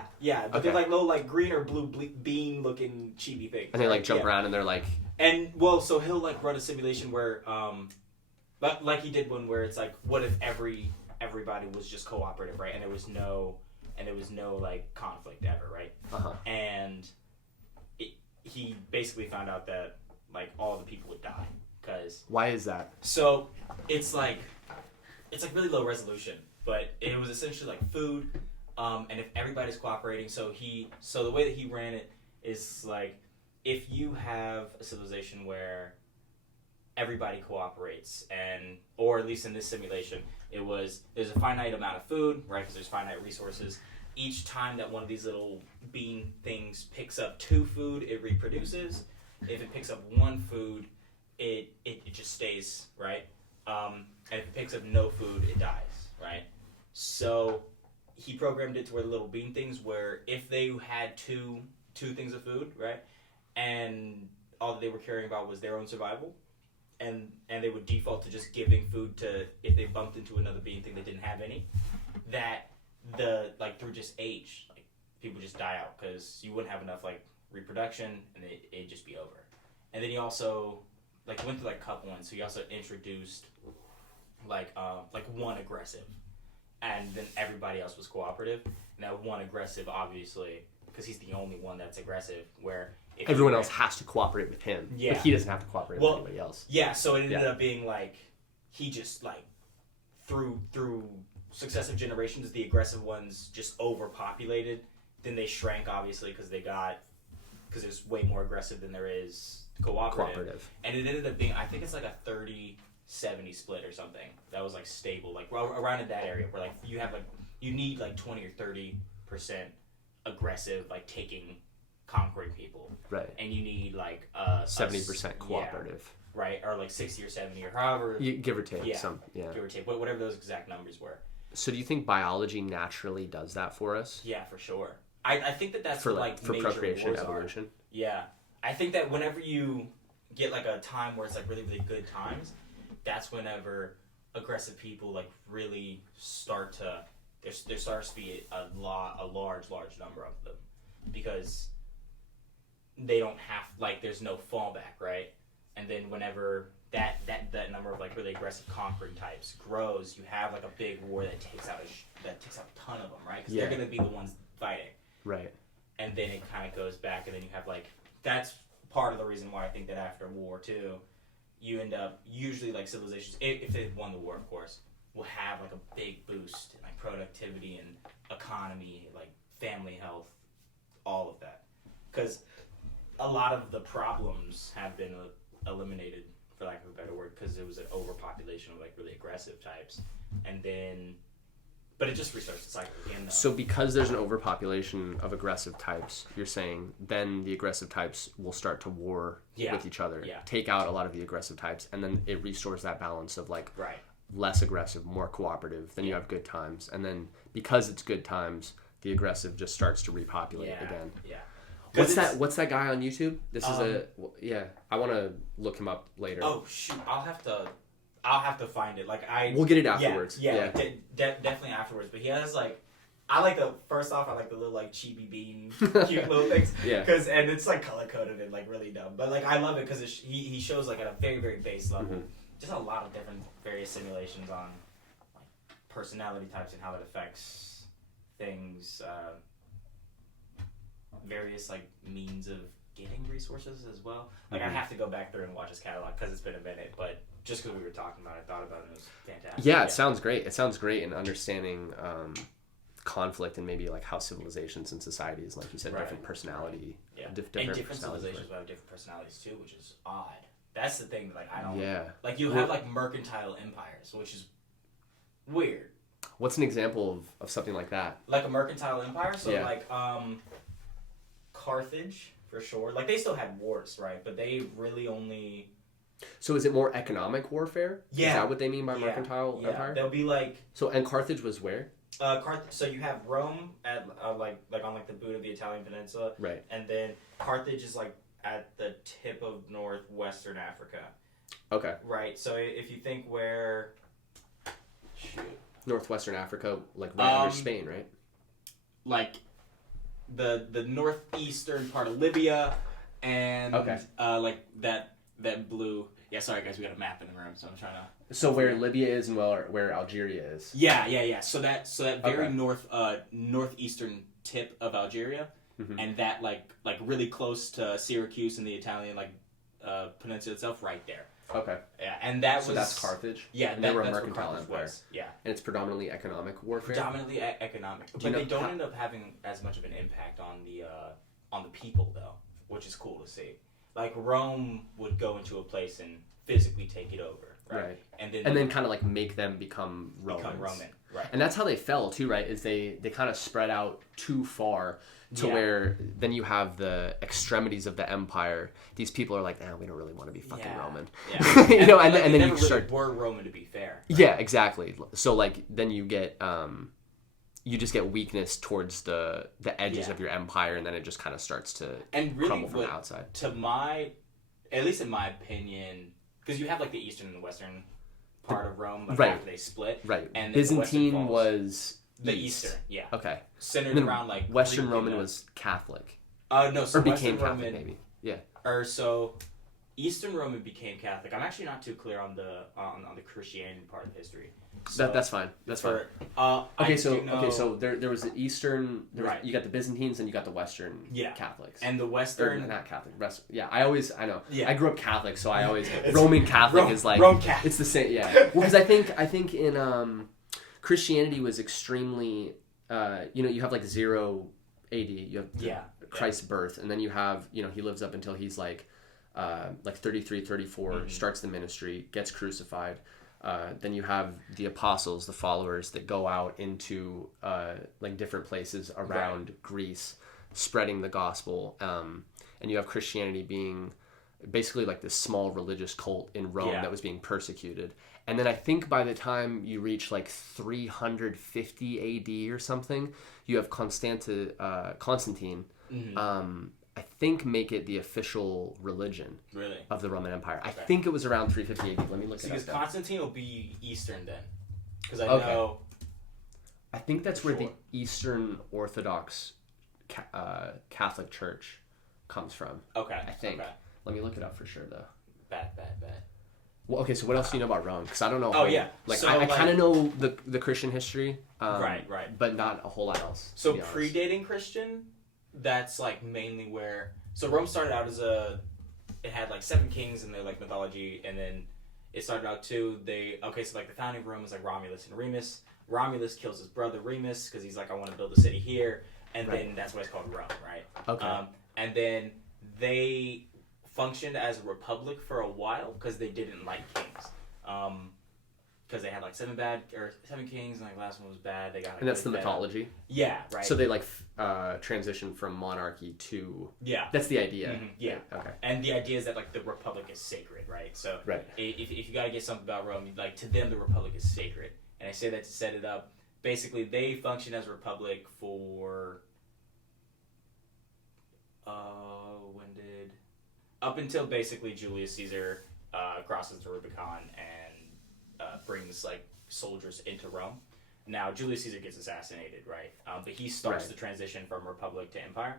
But they're like little like green or blue bean looking chibi things. And they like jump around and they're like. And well, so he'll like run a simulation where but like he did one where it's like, what if everybody was just cooperative, right? And there was no like conflict ever, right? And he basically found out that like all the people would die. Because why is that? So it's like really low resolution, but it was essentially like food, and if everybody's cooperating, so the way that he ran it is like if you have a civilization where everybody cooperates, or at least in this simulation, there's a finite amount of food, right? Because there's finite resources. Each time that one of these little bean things picks up 2 food, it reproduces. If it picks up 1 food, it just stays, right? And if it picks up no food, it dies, right? So he programmed it to where the little bean things, where if they had two things of food, right, and all that they were caring about was their own survival, and they would default to just giving food to, if they bumped into another bean thing that didn't have any, that through just age, like people just die out because you wouldn't have enough like reproduction, and it'd just be over. And then he also like went through like couple ones, so he also introduced like one aggressive, and then everybody else was cooperative. And that one aggressive, obviously, because he's the only one that's aggressive, where if everyone else has to cooperate with him, but he doesn't have to cooperate with anybody else. Yeah, so it ended up being like he just like through successive generations, the aggressive ones just overpopulated. Then they shrank, obviously, because there's way more aggressive than there is cooperative. And it ended up being, I think it's like a 30-70 split or something. That was like stable, like around in that area where like you need like 20 or 30% aggressive, like conquering people. Right. And you need like 70% cooperative. Right, or like 60 or 70 or however. Give or take. Give or take, whatever those exact numbers were. So do you think biology naturally does that for us? Yeah, for sure. I think that's for what for major procreation, wars evolution. Are. Yeah, I think that whenever you get like a time where it's like really really good times, that's whenever aggressive people like really start to there starts to be a large number of them, because they don't have, like, there's no fallback, right? And then whenever the that number of like really aggressive conquering types grows, you have like a big war that takes out a ton of them, right? Because they're going to be the ones fighting. Right. And then it kind of goes back, and then you have like, that's part of the reason why I think that after war too, you end up usually like civilizations, if they've won the war, of course, will have like a big boost in like productivity and economy, like family health, all of that. Because a lot of the problems have been eliminated, for lack of a better word, because there was an overpopulation of like really aggressive types, and then, but it just restarts the cycle again though. So because there's an overpopulation of aggressive types, you're saying then the aggressive types will start to war with each other, take out a lot of the aggressive types, and then it restores that balance of like less aggressive, more cooperative, then you have good times, and then because it's good times, the aggressive just starts to repopulate again. What's that guy on YouTube? This is I want to look him up later. Oh shoot, I'll have to find it. We'll get it afterwards. Definitely afterwards. But he has like, I like the little like chibi bean cute little things. And it's like color coded and like really dumb. But like I love it because he shows like at a very very base level, just a lot of different various simulations on like personality types and how it affects things. Various like means of getting resources as well. Like I have to go back through and watch his catalog because it's been a minute, but just because we were talking about it, I thought about it and it was fantastic. Yeah, it sounds great. It sounds great in understanding conflict and maybe like how civilizations and societies, like you said, different personality. Yeah, different civilizations will have different personalities too, which is odd. That's the thing that like I don't. Yeah. Like you have like mercantile empires, which is weird. What's an example of something like that? Like a mercantile empire, so like Carthage for sure. Like they still had wars, right? But they really only. So is it more economic warfare? Yeah. Is that what they mean by mercantile empire? They'll be like. So and Carthage was where? So you have Rome at like on like the boot of the Italian peninsula, right? And then Carthage is like at the tip of northwestern Africa. Okay. Right. So if you think where. Northwestern Africa, like right under Spain, right? Like the northeastern part of Libya, and like that blue. Yeah, sorry guys, we got a map in the room, so I'm trying to. So where Libya is and where Algeria is. Yeah. So that very northeastern tip of Algeria, and that like really close to Syracuse and the Italian peninsula itself, right there. Okay. Yeah, and that's Carthage. Yeah, they were a mercantile empire. Yeah, and it's predominantly economic warfare. Predominantly economic, but they don't end up having as much of an impact on the people though, which is cool to see. Like Rome would go into a place and physically take it over, right? And then kind of like make them become Roman, right? And that's how they fell too, right? Is they kind of spread out too far. To where then you have the extremities of the empire. These people are like, we don't really want to be fucking Roman. Yeah. and then you start were Roman to be fair. Right? Yeah, exactly. So like then you get you just get weakness towards the edges of your empire, and then it just kind of starts to crumble from the outside. At least in my opinion, because you have like the eastern and the western part of Rome, after they split. Right. And Byzantine was. The Eastern, Okay. Centered around like Western Roman was Catholic. No, so or Western became Roman, Catholic maybe. Yeah. Or so Eastern Roman became Catholic. I'm actually not too clear on the Christianity part of history. So that's fine. That's fine. So there was the Eastern. You got the Byzantines and you got the Western Catholics. And the Western, not Catholic. I know. Yeah. I grew up Catholic, so I always Roman Catholic is like Rome Catholic. It's the same. Yeah. Well, because I think in Christianity was extremely, you have like 0 AD, you have Christ's birth, and then you have, he lives up until he's like 33, 34, starts the ministry, gets crucified. Then you have the apostles, the followers that go out into like different places around Greece, spreading the gospel. And you have Christianity being basically like this small religious cult in Rome that was being persecuted. And then I think by the time you reach like 350 AD or something, you have Constantine, I think, make it the official religion of the Roman Empire. I think it was around 350 AD. Let me look it up. Because Constantine will be Eastern then. Because I know... I think that's where the Eastern Orthodox Catholic Church comes from. Okay. I think. Okay. Let me look it up for sure, though. Bad. Well, okay, so what else do you know about Rome? Because I don't know. Like, so, I kind of know the Christian history. Right. But not a whole lot else. So predating Christian, that's like mainly where. So Rome started out as it had like 7 kings in their like mythology, and then it started out too. So like the founding of Rome was like Romulus and Remus. Romulus kills his brother Remus because he's like, I want to build a city here, and then that's why it's called Rome, right? Okay. And then they functioned as a republic for a while because they didn't like kings. Because they had like 7 kings, and like the last one was bad. They got. And that's the mythology. Yeah, right. So they like transition from monarchy to. Yeah. That's the idea. Mm-hmm. Yeah. Okay. And the idea is that like the republic is sacred, right? So if you gotta get something about Rome, like to them the republic is sacred, and I say that to set it up. Basically, they function as a republic for. Up until basically Julius Caesar crosses the Rubicon and brings like soldiers into Rome. Now Julius Caesar gets assassinated, right? But he starts the transition from republic to empire.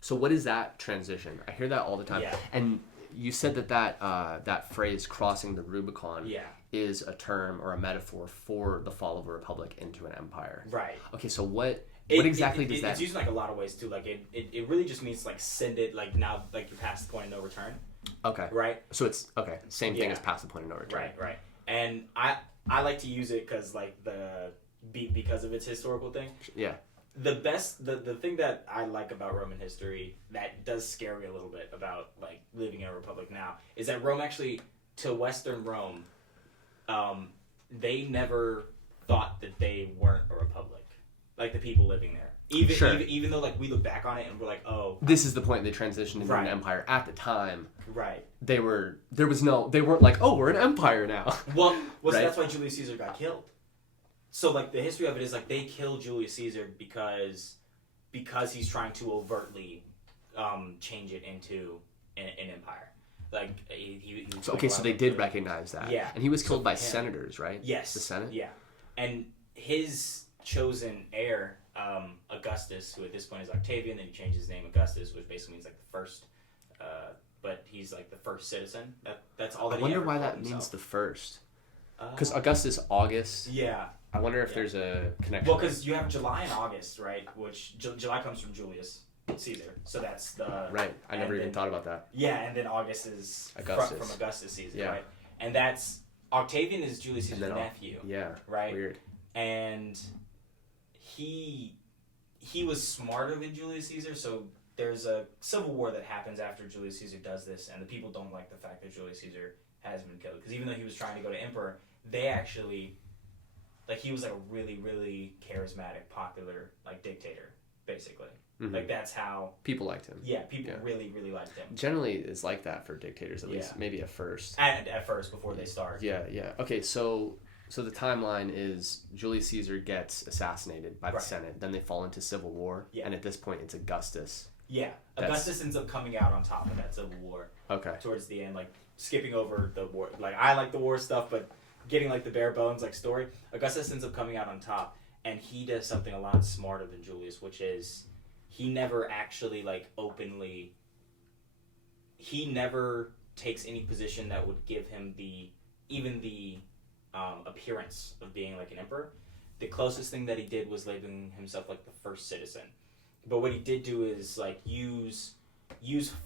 So what is that transition? I hear that all the time. Yeah. And you said that phrase "crossing the Rubicon" is a term or a metaphor for the fall of a republic into an empire. Right. Okay, so what exactly does that? It's used in like a lot of ways too. Like it really just means like send it like now like you're past the point of no return. Okay. Right. So it's same thing as past the point of no return. Right. And I like to use it because like because of its historical thing. Yeah. The thing that I like about Roman history that does scare me a little bit about like living in a republic now is that Rome actually, to Western Rome, they never thought that they weren't a republic. Like the people living there, even though like we look back on it and we're like, oh, this is the point they transitioned into an empire. At the time, right? They weren't like, oh, we're an empire now. Well, so that's why Julius Caesar got killed. So like the history of it is like they killed Julius Caesar because he's trying to overtly change it into an empire. Like he so they did recognize that. Yeah, and he was killed by senators, right? Yes, the Senate. Yeah, and his chosen heir, Augustus, who at this point is Octavian, then he changed his name Augustus, which basically means like the first, but he's like the first citizen. That's all that he ever called himself. I wonder why that means the first. Because Augustus, August. Yeah. I wonder if there's a connection. Well, because you have July and August, right? Which July comes from Julius Caesar, so that's the right. I never even thought about that. Yeah, and then August is Augustus. From Augustus Caesar, right? And that's Octavian is Julius Caesar's nephew. Yeah. Right. Weird. And he was smarter than Julius Caesar, so there's a civil war that happens after Julius Caesar does this, and the people don't like the fact that Julius Caesar has been killed, because even though he was trying to go to emperor, they actually, like, he was like a really, really charismatic, popular, like, dictator, basically. Mm-hmm. Like, that's how people liked him. Yeah, people really, really liked him. Generally, it's like that for dictators, at least, maybe at first. At first, before they start. Yeah. Okay, so the timeline is Julius Caesar gets assassinated by the Senate, then they fall into civil war, and at this point it's Augustus. Yeah, Augustus ends up coming out on top of that civil war. Okay. Towards the end, like skipping over the war. Like I like the war stuff, but getting like the bare bones like story. Augustus ends up coming out on top, and he does something a lot smarter than Julius, which is he never actually like openly. He never takes any position that would give him the appearance of being like an emperor. The closest thing that he did was labeling himself like the first citizen. But what he did do is like use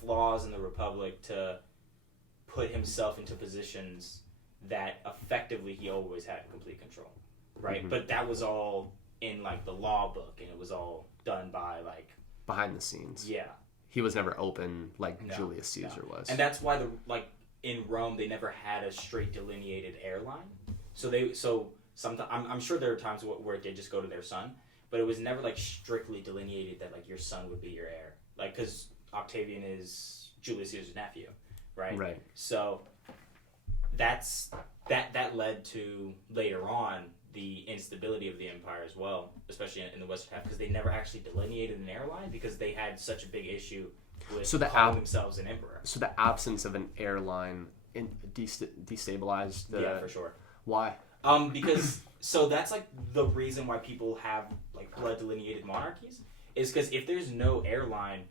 flaws in the republic to put himself into positions that effectively he always had complete control, right? Mm-hmm. But that was all in like the law book, and it was all done by like behind the scenes. Yeah, he was never open like Julius Caesar was, and that's why in Rome they never had a straight delineated heirline. So sometimes I'm sure there are times where it did just go to their son, but it was never like strictly delineated that like your son would be your heir, like because Octavian is Julius Caesar's nephew, right? Right. So that led to later on the instability of the empire as well, especially in the western half, because they never actually delineated an airline because they had such a big issue with calling themselves an emperor. So the absence of an airline destabilized the... Yeah, for sure. Why? Because so that's like the reason why people have like blood delineated monarchies is because if there's no airline,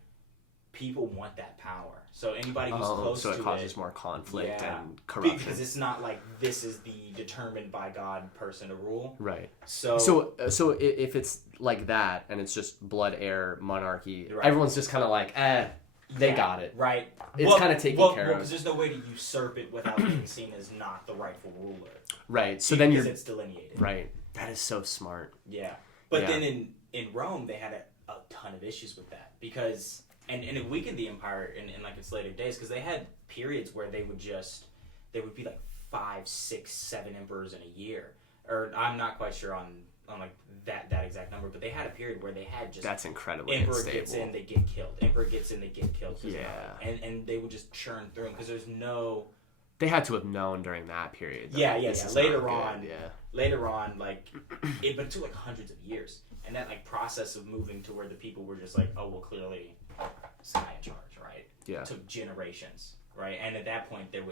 people want that power. So anybody who's close to it... So it causes more conflict and corruption. Because it's not like this is the determined by God person to rule. Right. So if it's like that, and it's just blood, air, monarchy, everyone's just kind of like, they got it. Right. It's kind of taken care of. Because there's no way to usurp it without being seen as not the rightful ruler. Right. So because it's delineated. Right. That is so smart. Yeah. But then in Rome, they had a ton of issues with that. Because... And it weakened the empire in like its later days, because they had periods where they would be like 5, 6, 7 emperors in a year, or I'm not quite sure on like that exact number, but they had a period where they had just that's incredibly emperor unstable. Gets in, they get killed. Emperor gets in, they get killed. Yeah, and they would just churn through them because there's no. They had to have known during that period. Though, yeah. Later on, like but it took like hundreds of years, and that like process of moving to where the people were just like, oh well, clearly. Guy in charge, right? Yeah. It took generations, right? And at that point, it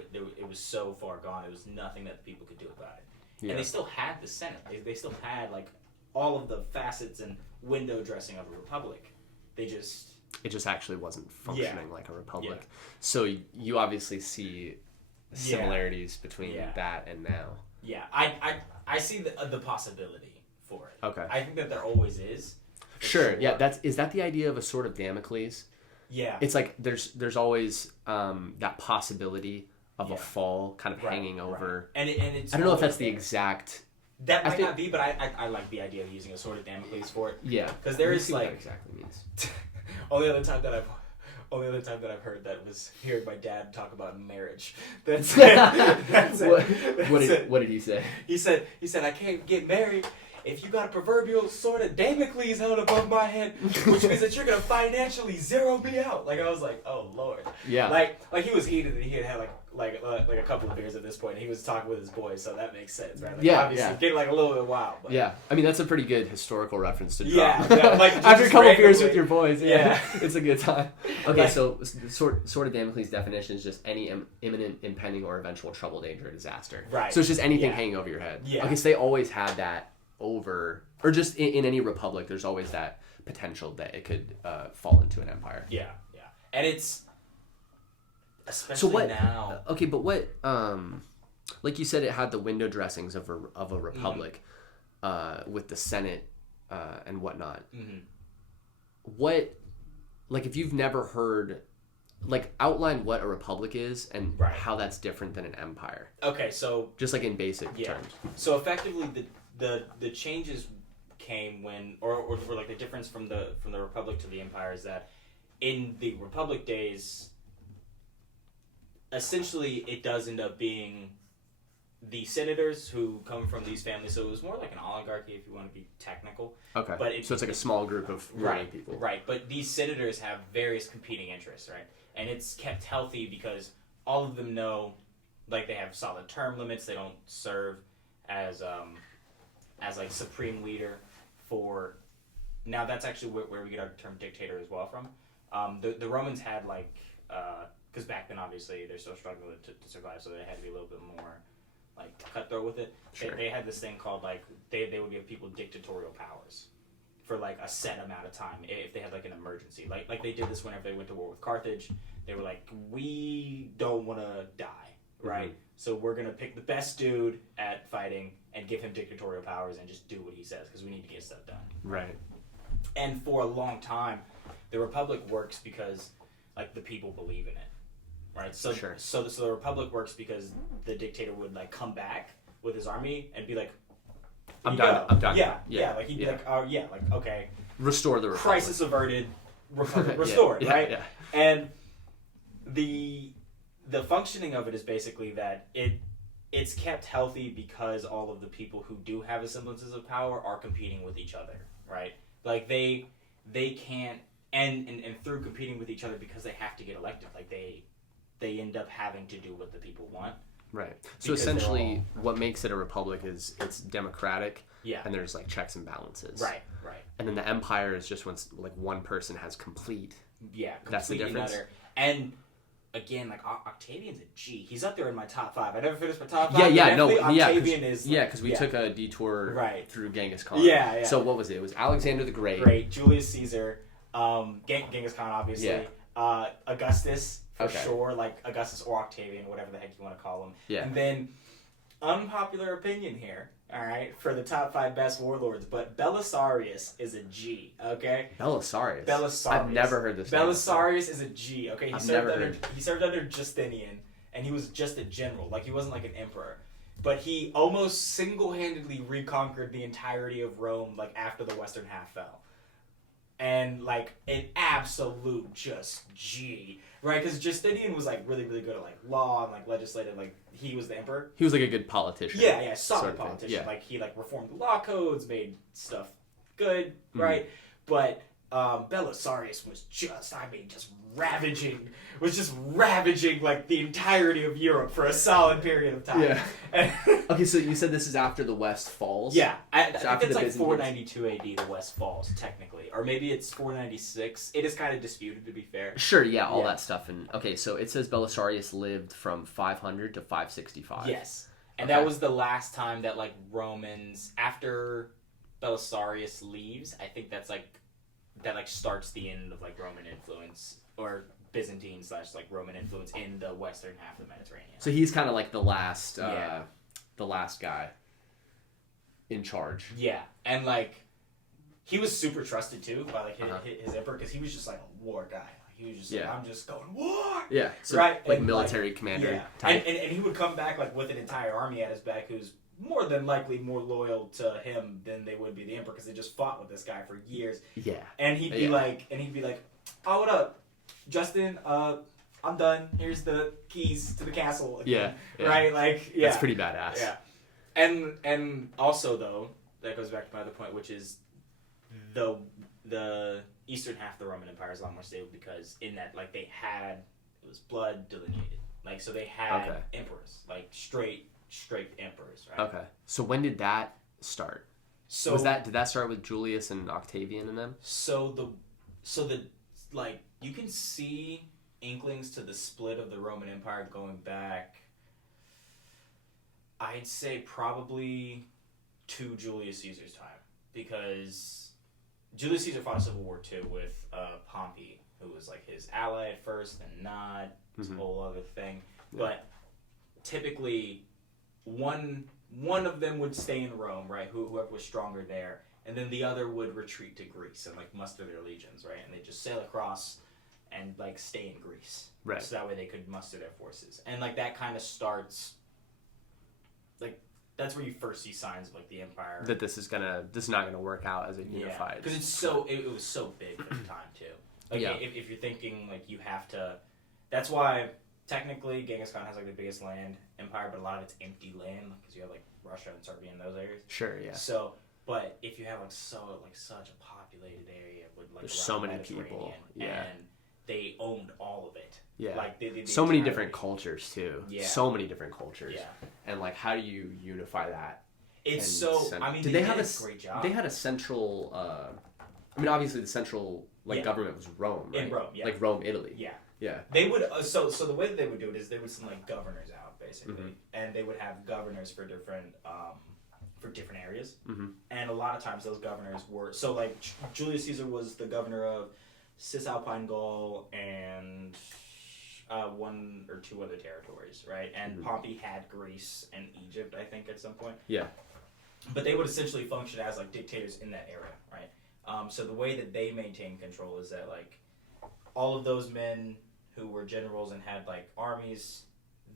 was so far gone. It was nothing that the people could do about it. Yeah. And they still had the Senate. They still had like all of the facets and window dressing of a republic. It just actually wasn't functioning like a republic. Yeah. So you obviously see similarities between that and now. Yeah, I see the possibility for it. Okay. I think that there always is. Sure. Yeah. Is that the idea of a sword of Damocles? Yeah. It's like there's always that possibility of a fall kind of hanging over. And it's I don't know if that's the exact. That might not be, but I like the idea of using a sword of Damocles for it. Yeah. Because there is like what that exactly means. only other time that I've heard that was hearing my dad talk about marriage. That's it. What did he say? He said I can't get married if you got a proverbial sword of Damocles held above my head, which means that you're gonna financially zero me out. Like I was like, oh Lord. Yeah. Like he was heated and he had like a couple of beers at this point. And he was talking with his boys, so that makes sense, right? Like, obviously getting like a little bit wild. But. Yeah. I mean that's a pretty good historical reference to drop. Yeah. Like after a couple of beers with your boys. Yeah. It's a good time. Okay, so sword of Damocles definition is just any imminent, impending, or eventual trouble, danger, or disaster. Right. So it's just anything hanging over your head. Yeah. Okay, so they always had that. Or just in any republic, there's always that potential that it could fall into an empire. Yeah, and it's especially now. Okay, but what? Like you said, it had the window dressings of a republic, with the Senate and whatnot. Mm-hmm. What, like, if you've never heard, like, outline what a republic is and how that's different than an empire. Okay, so just like in basic terms. So effectively, the changes came when, or like the difference from the Republic to the Empire is that in the Republic days, essentially it does end up being the senators who come from these families. So it was more like an oligarchy, if you want to be technical. Okay. But so it's like a small group of people. Right. But these senators have various competing interests, right? And it's kept healthy because all of them know, like, they have solid term limits. They don't serve as like supreme leader for. Now that's actually where we get our term dictator as well from. The Romans had like, because back then obviously they're still struggling to survive, so they had to be a little bit more like cutthroat with it. Sure. They had this thing called like they would give people dictatorial powers for like a set amount of time if they had like an emergency. Like they did this whenever they went to war with Carthage. They were like, we don't want to die, right? Mm-hmm. So we're gonna pick the best dude at fighting and give him dictatorial powers and just do what he says because we need to get stuff done. Right. And for a long time, the Republic works because like the people believe in it. Right, so sure. So the Republic works because the dictator would like come back with his army and be like, I'm done. Yeah. Like he'd be like, oh yeah, like okay, restore the Republic. Crisis averted, Republic restored, right? Yeah. And the functioning of it is basically that it's kept healthy because all of the people who do have semblances of power are competing with each other, right? Like they can't and through competing with each other because they have to get elected, like they end up having to do what the people want. Right. So essentially what makes it a republic is it's democratic and there's like checks and balances. Right. And then the empire is just when like one person has complete. Yeah, that's the difference. And again, like Octavian's a G. He's up there in my top 5. I never finished my top 5. Octavian is because we took a detour through Genghis Khan. Yeah. So what was it? It was Alexander the Great, Julius Caesar, Genghis Khan, obviously. Augustus for sure, like Augustus or Octavian, whatever the heck you want to call him. Yeah. And then, unpopular opinion here, all right, for the top 5 best warlords, but Belisarius is a G, okay? Belisarius. I've never heard this. Belisarius is a G, okay? He served under Justinian, and he was just a general, like he wasn't like an emperor. But he almost single-handedly reconquered the entirety of Rome, like after the western half fell. And like an absolute just G, right? Because Justinian was like really, really good at like law and like legislative, like he was the emperor. He was like a good politician. Yeah, solid politician. Yeah. Like he like reformed the law codes, made stuff good, right? But Belisarius was just ravaging like the entirety of Europe for a solid period of time. Yeah. Okay, so you said this is after the West falls? Yeah. I think it's like 492 AD the West falls, technically. Or maybe it's 496. It is kind of disputed, to be fair. Sure, yeah, all that stuff. And okay, so it says Belisarius lived from 500 to 565. Yes. And that was the last time that like Romans, after Belisarius leaves, I think that starts the end of like Roman influence, or Byzantine / like Roman influence in the western half of the Mediterranean. So he's kind of like the last guy in charge. Yeah, and like he was super trusted too by like his emperor, because he was just like a war guy. He was just like, I'm just going war. Yeah, so right, like and military commander type. And he would come back like with an entire army at his back, who's more than likely more loyal to him than they would be the emperor, because they just fought with this guy for years. Yeah, and he'd be like, oh, what up, Justin? I'm done. Here's the keys to the castle again. Yeah. Right? Like, yeah. That's pretty badass. Yeah. And also, though, that goes back to my other point, which is the eastern half of the Roman Empire is a lot more stable, because in that, like, it was blood delineated. Like, so they had emperors, like, straight emperors, right? Okay. So when did that start? So did that start with Julius and Octavian and them? So the like, you can see inklings to the split of the Roman Empire going back, I'd say probably to Julius Caesar's time, because Julius Caesar fought a civil war too with Pompey, who was like his ally at first and not. It's a whole other thing. Yeah. But typically one of them would stay in Rome, right? Whoever was stronger there, and then the other would retreat to Greece and like muster their legions, right? And they just sail across and like stay in Greece, right? So that way they could muster their forces, and like that kind of starts. Like that's where you first see signs of like the empire that this is not gonna work out as a unified. Because it was so big at the time too. Like if you're thinking like you have to, that's why technically Genghis Khan has like the biggest land empire, but a lot of it's empty land because you have like Russia and Serbia in those areas. Sure, yeah. So, but if you have such a populated area with like there's so many people, and they owned all of it. Yeah, like they so many different cultures too. Yeah, so many different cultures. Yeah, and like how do you unify that? It's so. I mean, did they have a great job? They had a central. I mean, obviously the central government was Rome, right? In Rome, yeah. Like Rome, Italy. Yeah. Yeah. They would so the way that they would do it is they would send like governors out basically, and they would have governors for different areas, and a lot of times those governors were like Julius Caesar was the governor of Cisalpine Gaul and one or two other territories, right? And Pompey had Greece and Egypt, I think, at some point. Yeah. But they would essentially function as like dictators in that area, right? So the way that they maintain control is that like all of those men who were generals and had like armies,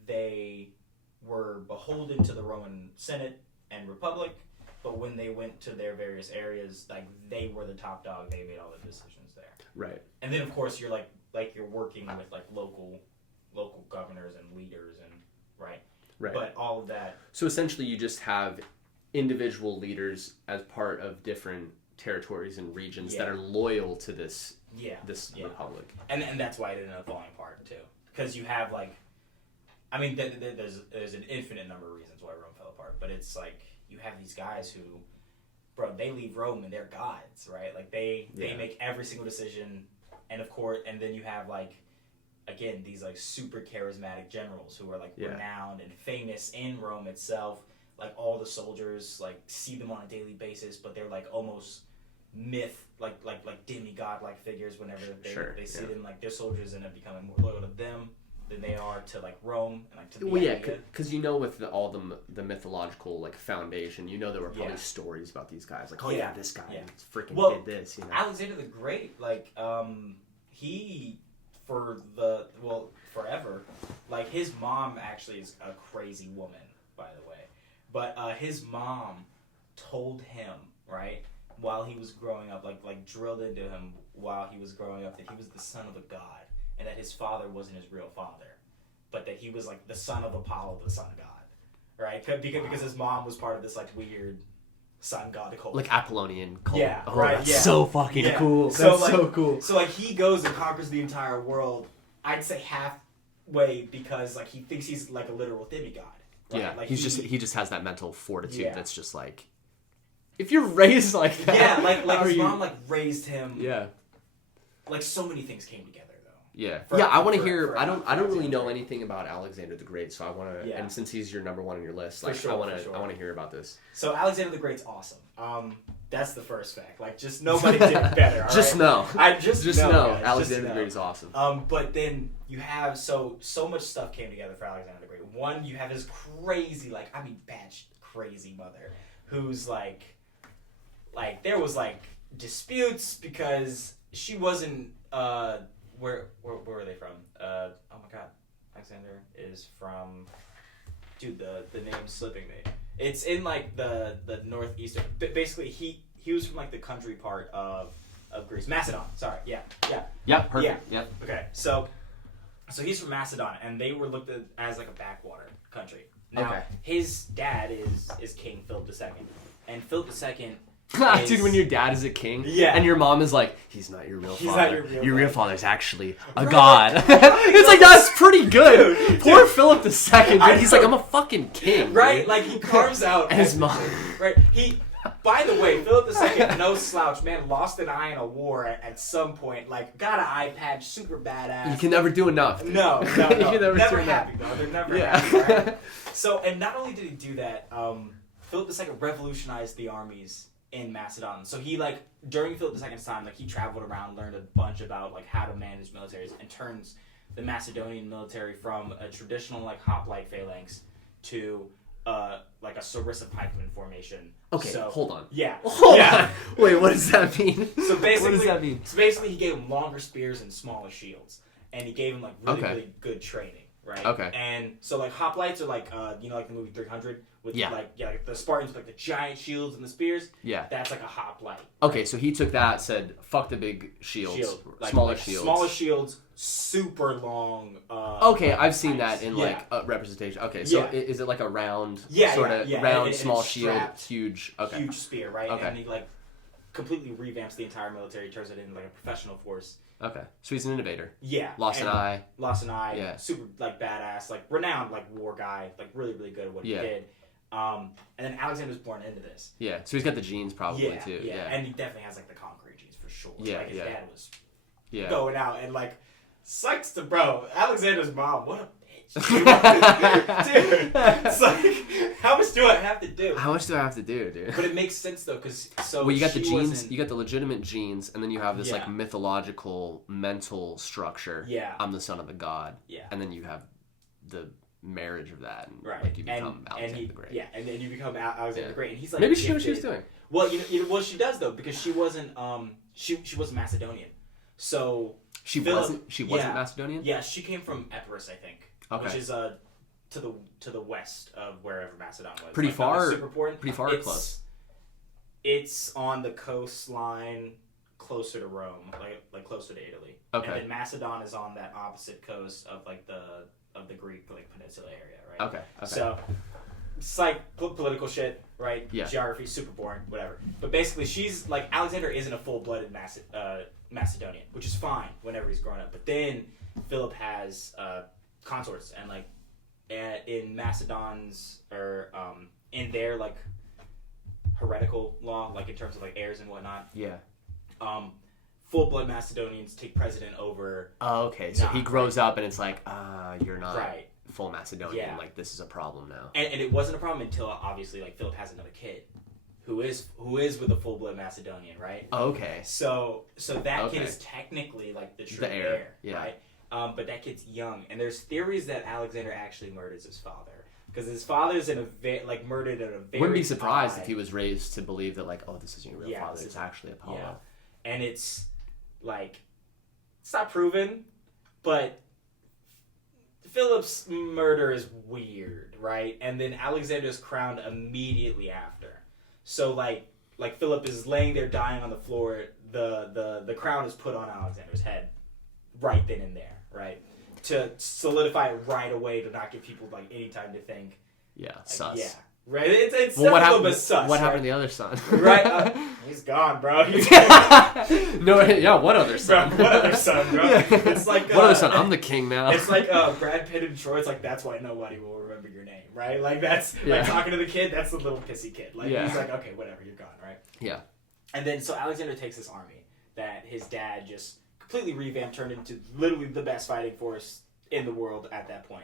they were beholden to the Roman Senate and Republic, but when they went to their various areas, like they were the top dog, they made all the decisions there. Right. And then of course you're like you're working with like local governors and leaders and right. But all of that. So essentially you just have individual leaders as part of different territories and regions that are loyal to this republic. And that's why it ended up falling apart too. Because you have like, I mean, there's an infinite number of reasons why Rome fell apart, but it's like you have these guys who, bro, they leave Rome and they're gods, right? Like they make every single decision, and of course, and then you have like, again, these like super charismatic generals who are like renowned and famous in Rome itself. Like all the soldiers like see them on a daily basis, but they're like almost myth, like demigod-like figures whenever they see them, like their soldiers end up becoming more loyal to them than they are to like Rome and like to the idea. Because with all the mythological like foundation, there were probably stories about these guys, like this guy freaking did this. Alexander the Great, like he forever, like his mom actually is a crazy woman, by the way, but his mom told him while he was growing up, like drilled into him while he was growing up, that he was the son of a god. And that his father wasn't his real father, but that he was like the son of Apollo, the son of God, right? Because his mom was part of this like weird sun god cult, like Apollonian cult. Yeah, That's so fucking cool. That's so cool. So like he goes and conquers the entire world. I'd say halfway because like he thinks he's like a literal demigod. Right? Yeah, like he just has that mental fortitude that's just like, if you're raised like that. Yeah, like his mom like raised him. Yeah. Like so many things came together. Yeah, I want to hear. I don't really know anything about Alexander the Great, so I want to. Yeah. And since he's your number one on your list, like I want to hear about this. So Alexander the Great's awesome. That's the first fact. Like just nobody did it better. All just right? know. Just know. Alexander the Great is awesome. But then you have so much stuff came together for Alexander the Great. One, you have his crazy, batch crazy mother, who's like there was like disputes because she wasn't. Where are they from? Oh my god, Alexander is from. Dude, the name's slipping me. It's in like the northeastern. Basically, he was from like the country part of Greece, Macedon. Sorry, yeah. Yep, perfect. Yeah. Yep. Okay, so he's from Macedon, and they were looked at as like a backwater country. Now his dad is King Philip II, and Philip II. Dude, when your dad is a king, and your mom is like, he's not your real father. Your real father's actually a god. It's like, that's pretty good. Dude, Poor Philip II, dude. He's like, I'm a fucking king. Right? Dude. Like, he carves out. And his mom. Right? By the way, Philip II, no slouch, man, lost an eye in a war at some point. Like, got an eye patch, super badass. You can never do enough. Dude. No. Never happy, though. They're never happy, right? So, and not only did he do that, Philip II revolutionized the armies in Macedon. So he during Philip II's time, he traveled around, learned a bunch about how to manage militaries, and turns the Macedonian military from a traditional hoplite phalanx to a sarissa pikeman formation. Okay, so, hold on. Yeah. Hold on. Wait, what does that mean? So basically, what does that mean? So basically, he gave him longer spears and smaller shields, and he gave him really good training. Right. Okay. And so hoplites are like the movie 300 with the Spartans with the giant shields and the spears. Yeah. That's like a hoplite. Okay, so he took that, said fuck the big shields, smaller shields. Smaller shields, super long. Okay, I've seen that in representation. Okay, so is it like a round round small shield, huge spear, right? Okay. And he completely revamps the entire military, turns it into a professional force. Okay, so he's an innovator. Yeah. Lost an eye. Yeah. Super badass, renowned war guy, really really good at what he did. And then Alexander was born into this. Yeah, so he's got the genes probably too. Yeah, and he definitely has the conquering genes for sure. Yeah, his dad was going out and sucks to bro. Alexander's mom, what a bitch. Dude, it's how much do I have to do? How much do I have to do, dude? But it makes sense though, because you got the genes, you got the legitimate genes, and then you have this mythological mental structure. Yeah, I'm the son of a god. Yeah, and then you have the marriage of that, and you become Alexander the Great. Yeah, and then you become Alexander the Great, and he's maybe she knew what she was doing. Well, well, she does though, because she wasn't she wasn't Macedonian, so she wasn't Macedonian. Yeah, she came from Epirus, I think. Okay. Which is to the west of wherever Macedon was. Pretty far. Super important. Pretty far or close? It's on the coastline, closer to Rome, like closer to Italy. Okay. And then Macedon is on that opposite coast of the Greek peninsula area, right? Okay. So it's political shit, right? Yeah. Geography, super boring, whatever. But basically, she's Alexander isn't a full-blooded Macedonian, which is fine whenever he's grown up. But then Philip has consorts, and in Macedon's or in their heretical law, in terms of heirs and whatnot. Yeah. Full-blood Macedonians take precedent over. Oh, okay. So he grows up and it's you're not full Macedonian. Yeah. This is a problem now. And it wasn't a problem until obviously Philip has another kid, who is with a full-blood Macedonian, right? Okay. So that kid is technically like the true heir, yeah. right? But that kid's young, and there's theories that Alexander actually murders his father. Because his father's murdered at a very Wouldn't be surprised if he was raised to believe that, like, oh, this isn't your real father. It's actually Apollo. Yeah. And it's, like, it's not proven, but Philip's murder is weird, right? And then Alexander's crowned immediately after. So, like Philip is laying there dying on the floor, the crown is put on Alexander's head right then and there, right? To solidify it right away, to not give people like any time to think. Yeah, sus. Yeah, right. It's a little bit sus. What happened to the other son? Right, he's gone, bro. No, yeah. What other son? Bro, what other son, bro? Yeah. It's like what other son? I'm the king now. It's like Brad Pitt and Troy. It's like that's why nobody will remember your name, right? Like that's like talking to the kid. That's the little pissy kid. Like he's like, okay, whatever, you're gone, right? Yeah. And then so Alexander takes this army that his dad just completely revamped, turned into literally the best fighting force in the world at that point,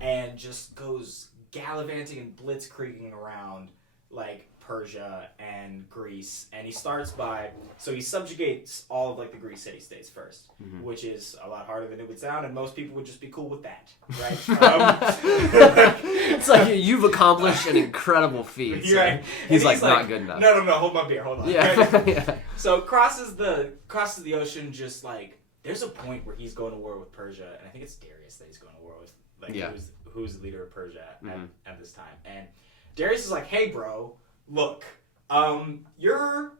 and just goes gallivanting and blitzkrieging around like Persia and Greece. And he starts by he subjugates all of like the Greek city-states first, which is a lot harder than it would sound, and most people would just be cool with that, right? It's like you've accomplished an incredible feat. So right. He's like not good enough. No, hold my beer, hold on. Yeah. Right? Yeah. So crosses the ocean, just like there's a point where he's going to war with Persia, and I think it's Darius that he's going to war with, like who's the leader of Persia at this time. And Darius is like, hey bro, look, you're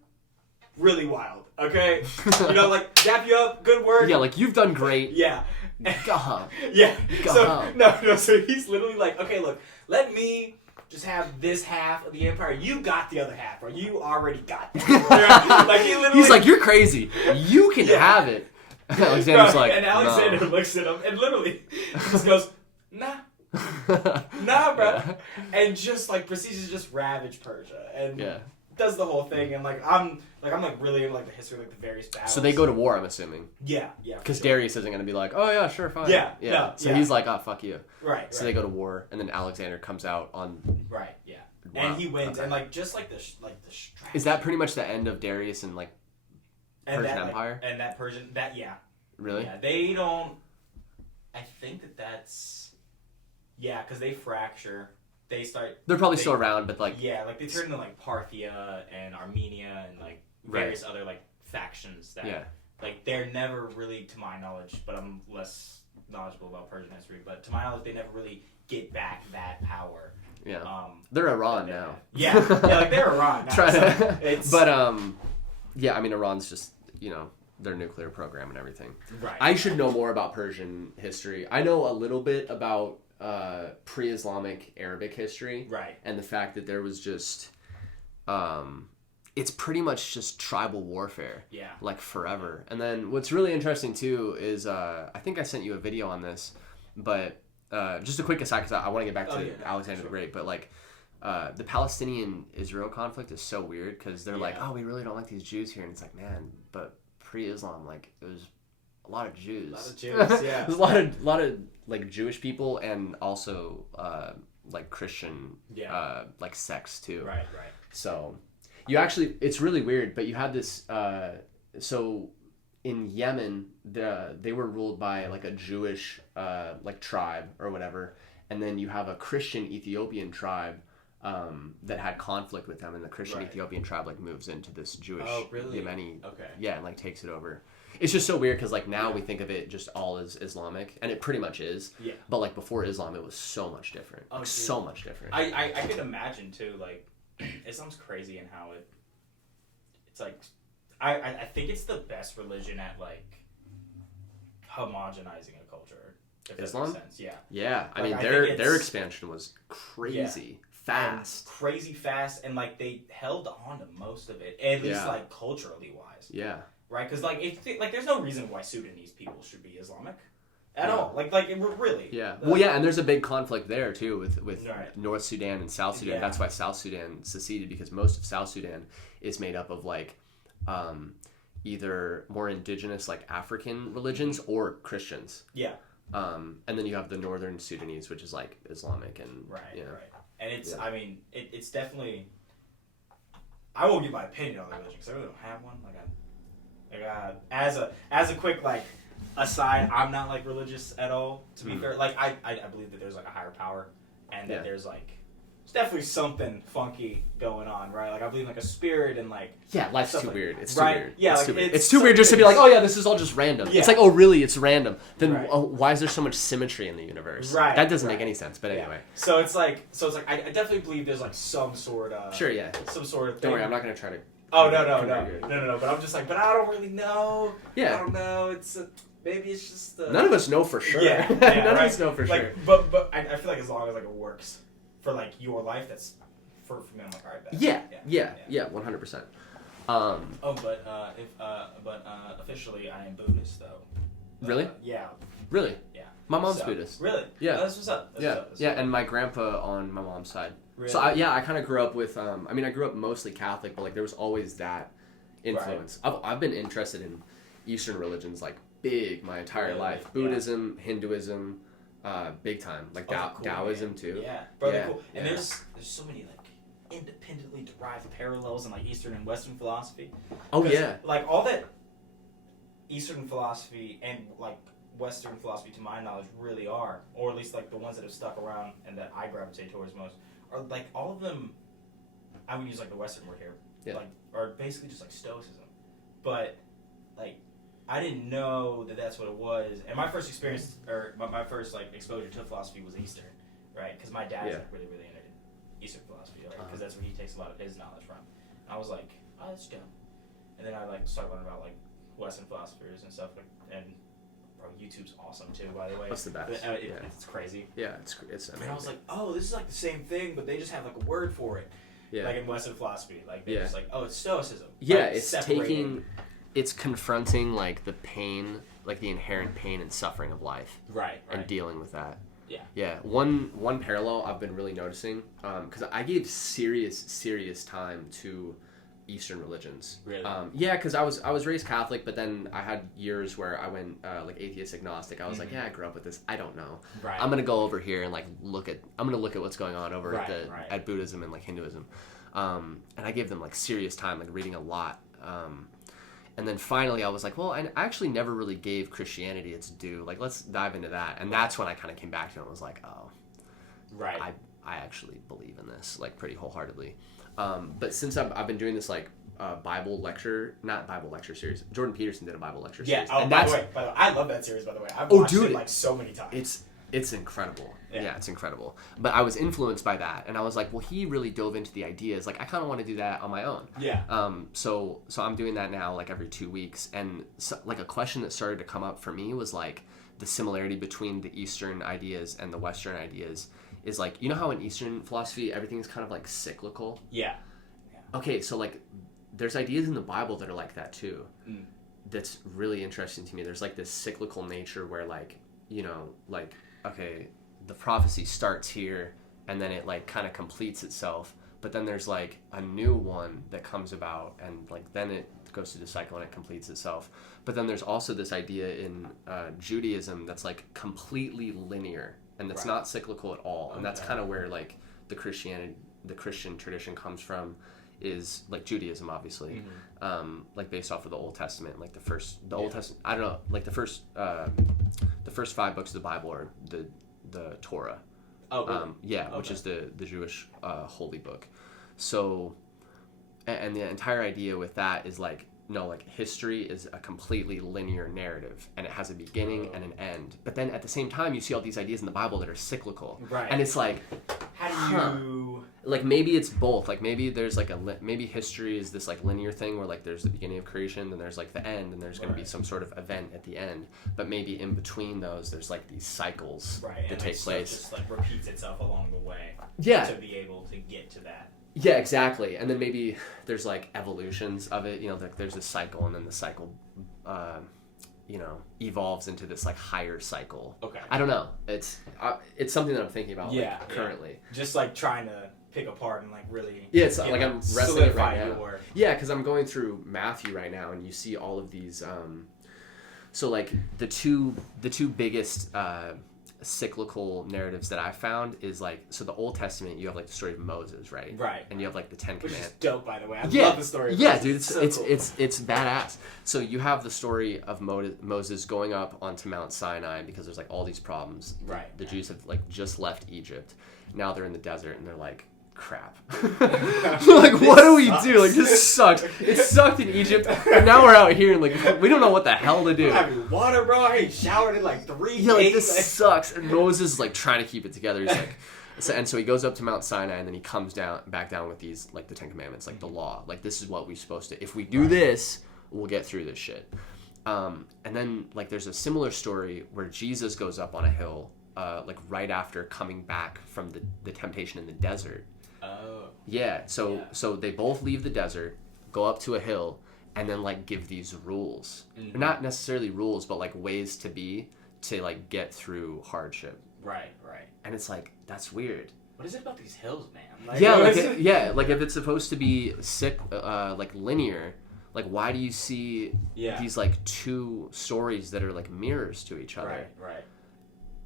really wild, okay? Like dap you up, good work. Yeah, like you've done great. Yeah. Go home. Yeah. Go so home. No, so he's literally like, okay, look, let me just have this half of the empire. You got the other half, or you already got that. Like he literally. He's like, you're crazy. You can have it. Alexander's like, and Alexander looks at him and literally just goes, nah, bro, and just like proceeds to just ravage Persia and does the whole thing. And I'm really into like the history of like the various battles. So they go to war, I'm assuming. Yeah. Because Darius isn't gonna be like, oh yeah, sure, fine. Yeah. No, so he's like, oh fuck you. Right. So they go to war, and then Alexander comes out on. Right. Yeah. Wow. And he wins, and like just like the strategy. Is that pretty much the end of Darius and like Persian Empire? And that Persian Really? Yeah, they don't. I think that's. Yeah, because they fracture. They start. They're probably still around, but like. Yeah, like they turn into like Parthia and Armenia and like various other like factions that. Yeah. Like they're never really, to my knowledge, but I'm less knowledgeable about Persian history. But to my knowledge, they never really get back that power. Yeah. They're Iran now. now. Yeah, like they're Iran now. But yeah, I mean Iran's just their nuclear program and everything. Right. I should know more about Persian history. I know a little bit about pre-Islamic Arabic history. Right. And the fact that there was just, it's pretty much just tribal warfare. Yeah. Like forever. And then what's really interesting too is, I think I sent you a video on this, but just a quick aside because I want to get back to Alexander the Great, but like, the Palestinian-Israel conflict is so weird because they're like, oh, we really don't like these Jews here. And it's like, man, but pre-Islam, like, it was a lot of Jews. A lot of Jews, yeah. There's a lot of like Jewish people and also like Christian like sects too. Right. So you actually, it's really weird, but you had this. So in Yemen, they were ruled by like a Jewish like tribe or whatever, and then you have a Christian Ethiopian tribe. That had conflict with them, and the Christian Ethiopian tribe like moves into this Jewish Yemeni, and like takes it over. It's just so weird because like now we think of it just all as Islamic, and it pretty much is. Yeah. But like before Islam, it was so much different. Oh, so much different. I could imagine too. Like Islam's crazy in how it's like I think it's the best religion at like homogenizing a culture. If Islam? That makes sense. Yeah. Yeah. I mean their expansion was crazy. Yeah. Fast. And crazy fast, and like they held on to most of it, at least like culturally wise. Yeah. Right, because like there's no reason why Sudanese people should be Islamic at all. Like really. Yeah. Well, yeah, and there's a big conflict there too with North Sudan and South Sudan. Yeah. That's why South Sudan seceded, because most of South Sudan is made up of like either more indigenous like African religions or Christians. Yeah. And then you have the Northern Sudanese, which is like Islamic and right. And it's I mean it's definitely I won't give my opinion on the religion because I really don't have one. As a quick like aside, I'm not like religious at all. To be fair, like I believe that there's like a higher power, and that there's like definitely something funky going on, right? Like I believe in, like a spirit and like life's too like, weird. It's right? too weird. Yeah, it's too weird. It's too weird just to be like, oh yeah, this is all just random. Yeah. It's like, oh really, it's random. Then why is there so much symmetry in the universe? Right. That doesn't make any sense. But anyway. So it's like I definitely believe there's like some sort of some sort of thing. Don't worry, I'm not gonna try to. Oh no. But I'm just like, but I don't really know. Yeah. I don't know. It's maybe it's just. None of us know for sure. Yeah. None of us know for sure. But I feel like as long as like it works for like your life, that's. For me, I'm like, all right, bet. Yeah, 100%. But officially, I am Buddhist though. Really? Yeah. Really? Yeah. My mom's Buddhist. Really? Yeah. Oh, that's what's up. And my grandpa on my mom's side. Really? So I kind of grew up with. I grew up mostly Catholic, but like there was always that influence. Right. I've been interested in Eastern religions like big my entire life. Buddhism, Hinduism. Big time, like Taoism too. Yeah, bro, they're cool. And there's so many like independently derived parallels in like Eastern and Western philosophy. Oh yeah, like all that Eastern philosophy and like Western philosophy, to my knowledge, really are, or at least like the ones that have stuck around and that I gravitate towards most, are like all of them. I would use like the Western word here, like are basically just like Stoicism, but like. I didn't know that that's what it was, and my first experience, or my first like exposure to philosophy was Eastern, right? Because my dad's like really into Eastern philosophy, because that's where he takes a lot of his knowledge from. And I was like, oh, that's dumb. And then I like started learning about like Western philosophers and stuff, and bro, YouTube's awesome too, by the way. That's the best. It's crazy. Yeah, it's amazing. And I was like, oh, this is like the same thing, but they just have like a word for it. Yeah. Like in Western philosophy, like they're just like, oh, it's Stoicism. Yeah, like, it's taking. It's confronting like the pain, like the inherent pain and suffering of life, right? And dealing with that. Yeah. One parallel I've been really noticing, because I gave serious time to Eastern religions. Really? Yeah, because I was raised Catholic, but then I had years where I went like atheist agnostic. I was like, I grew up with this. I don't know. Right. I'm gonna go over here and like look at what's going on over at Buddhism and like Hinduism, and I gave them like serious time, like reading a lot. And then finally I was like, well, I actually never really gave Christianity its due. Like, let's dive into that. And that's when I kind of came back to it and was like, oh, right. I actually believe in this, like, pretty wholeheartedly. But since I've been doing this, like, not Bible lecture series. Jordan Peterson did a Bible lecture series. Yeah, by the way, I love that series, by the way. I've watched it, like, so many times. It's incredible. Yeah, it's incredible. But I was influenced by that, and I was like, well, he really dove into the ideas. Like, I kind of want to do that on my own. Yeah. So I'm doing that now, like, every 2 weeks. And, so, like, a question that started to come up for me was, like, the similarity between the Eastern ideas and the Western ideas is, like, you know how in Eastern philosophy, everything's kind of, like, cyclical? Yeah. Okay, so, like, there's ideas in the Bible that are like that, too. That's really interesting to me. There's, like, this cyclical nature where, like, you know, like... okay, the prophecy starts here and then it like kind of completes itself, but then there's like a new one that comes about and like then it goes through the cycle and it completes itself. But then there's also this idea in Judaism that's like completely linear and that's not cyclical at all. And that's kind of where like the Christian tradition comes from, is like Judaism, obviously, like based off of the Old Testament, like the Old Testament. I don't know, like the first 5 books of the Bible are the Torah. Oh, really? Which is the Jewish holy book. So, and the entire idea with that is like, no, like history is a completely linear narrative and it has a beginning and an end. But then at the same time, you see all these ideas in the Bible that are cyclical. Right. And it's like, how do you... Like maybe it's both. Like maybe there's like maybe history is this like linear thing where like there's the beginning of creation, then there's like the end, and there's going to be some sort of event at the end. But maybe in between those, there's like these cycles that take place. Just like repeats itself along the way. Yeah. To be able to get to that. Yeah, exactly. And then maybe there's like evolutions of it. You know, like there's this cycle, and then the cycle, evolves into this like higher cycle. Okay. I don't know. It's something that I'm thinking about currently. Just like trying to pick apart and like really it's like I'm wrestling it right now. Yeah, because I'm going through Matthew right now, and you see all of these so like the two biggest cyclical narratives that I found is like, so the Old Testament, you have like the story of Moses, right? Right. And you have like the Ten Commandments. Which is dope, by the way. I love the story of Moses. Dude, it's badass. So you have the story of Moses going up onto Mount Sinai because there's like all these problems. Right. The Jews have like just left Egypt. Now they're in the desert and they're like, crap. Like, what do we do? Like, this sucks. It sucked in Egypt, and now we're out here and like we don't know what the hell to do. I don't have water, bro. I ain't showered in like 3 days. Yeah, like this sucks. And Moses is like trying to keep it together. He's like, so he goes up to Mount Sinai and then he comes back down with these like the Ten Commandments, like the law. Like, this is what we're supposed to. If we do this, we'll get through this shit. And then like there's a similar story where Jesus goes up on a hill, like right after coming back from the temptation in the desert. Oh. Yeah, so they both leave the desert, go up to a hill, and then like give these rules. Mm-hmm. Not necessarily rules, but like ways to like get through hardship. Right. And it's like, that's weird. What is it about these hills, man? Like, like if it's supposed to be like linear, like why do you see these like two stories that are like mirrors to each other? Right.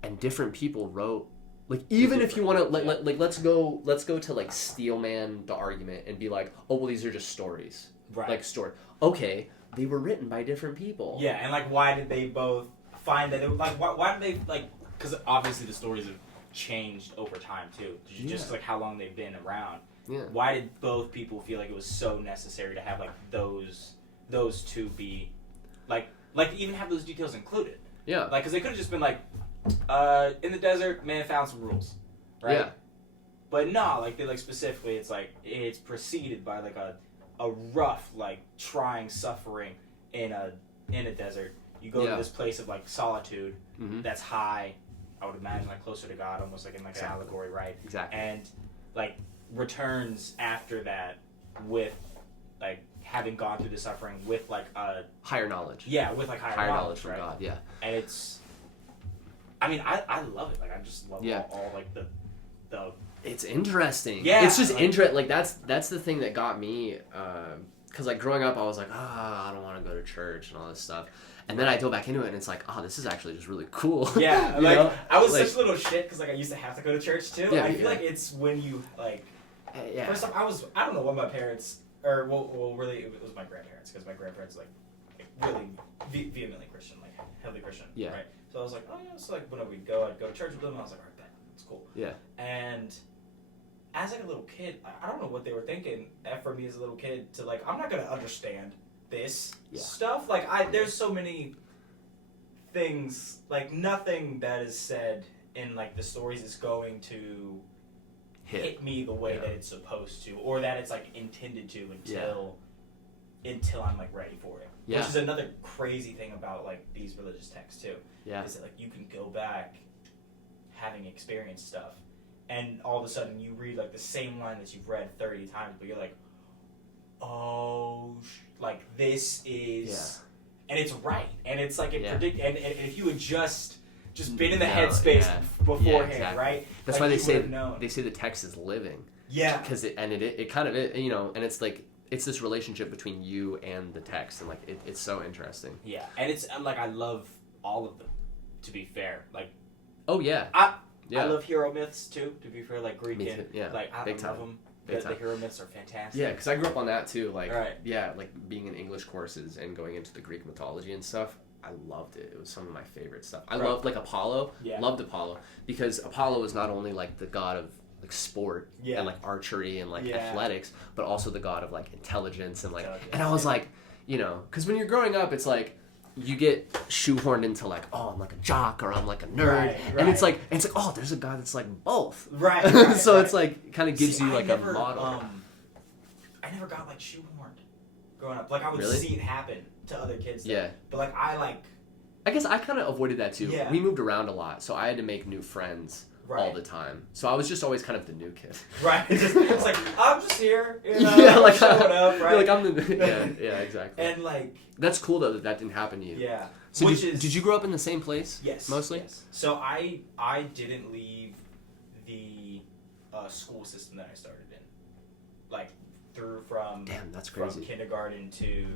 And different people wrote. Like, even if you want to, like, let's go to, like, Steelman the argument and be like, oh, well, these are just stories. Right. Like, story. Okay, they were written by different people. Yeah, and, like, why did they both find that, why did they, like, because obviously the stories have changed over time, too. Just, like, how long they've been around. Yeah. Why did both people feel like it was so necessary to have, like, those two be, like, even have those details included? Yeah. Like, because they could have just been, like, in the desert, man found some rules, right? Yeah. But no, like they like specifically, it's like it's preceded by like a rough, like trying suffering in a desert. You go to this place of like solitude that's high. I would imagine like closer to God, almost like in like an allegory, right? Exactly. And like returns after that with like having gone through the suffering with like a higher knowledge. Yeah, with like higher knowledge from right? God. Yeah. And it's. I mean, I love it. Like, I just love all like the. It's interesting. Yeah. It's just interesting. Like, that's the thing that got me. Because, like, growing up, I was like, I don't want to go to church and all this stuff. And then I go back into it, and it's like, this is actually just really cool. Yeah. Like, know? I was such a little shit because, like, I used to have to go to church, too. Yeah, I feel like it's when you, like. Yeah. First off, I don't know what my parents. Or, well, really, it was my grandparents. Because my grandparents, like really vehemently Christian, like, heavily Christian. Yeah. Right? So I was like, so like whenever we'd go, I'd go to church with them, and I was like, all right, bet, it's cool. Yeah. And as like a little kid, I don't know what they were thinking for me as a little kid to like, I'm not gonna understand this stuff. Like there's so many things, like nothing that is said in like the stories is going to hit me the way that it's supposed to, or that it's like intended to until I'm like ready for it. Yeah. Which is another crazy thing about like these religious texts too. Yeah. Is that like you can go back having experienced stuff and all of a sudden you read like the same line that you've read 30 times, but you're like, like this is and it's right. And it's like it predict and if you had just been in the headspace beforehand, right? That's like why they say the text is living. Yeah. Because it kind of you know, and it's like it's this relationship between you and the text, and like it's so interesting. Yeah, and it's like I love all of them. To be fair, like I love hero myths too. To be fair, like Greek and like I love them. The hero myths are fantastic. Yeah, because I grew up on that too. Like like being in English courses and going into the Greek mythology and stuff. I loved it. It was some of my favorite stuff. I loved like Apollo. Yeah. Loved Apollo because Apollo is not only like the god of like sport and like archery and like athletics, but also the god of like intelligence and like. And I was like, you know, because when you're growing up, it's like you get shoehorned into like, I'm like a jock or I'm like a nerd, and it's like there's a guy that's like both. Right. So it's like kind of gives you like a model. I never got like shoehorned growing up. Like I would see it happen to other kids. But like I guess I kind of avoided that too. Yeah. We moved around a lot, so I had to make new friends all the time. So I was just always kind of the new kid. Right. It's like I'm just here. You know, like showing up. Right. Like I'm the yeah exactly. And like that's cool though that didn't happen to you. Yeah. So did you grow up in the same place? Yes. Mostly. Yes. So I didn't leave the school system that I started in, like from that's crazy. From kindergarten to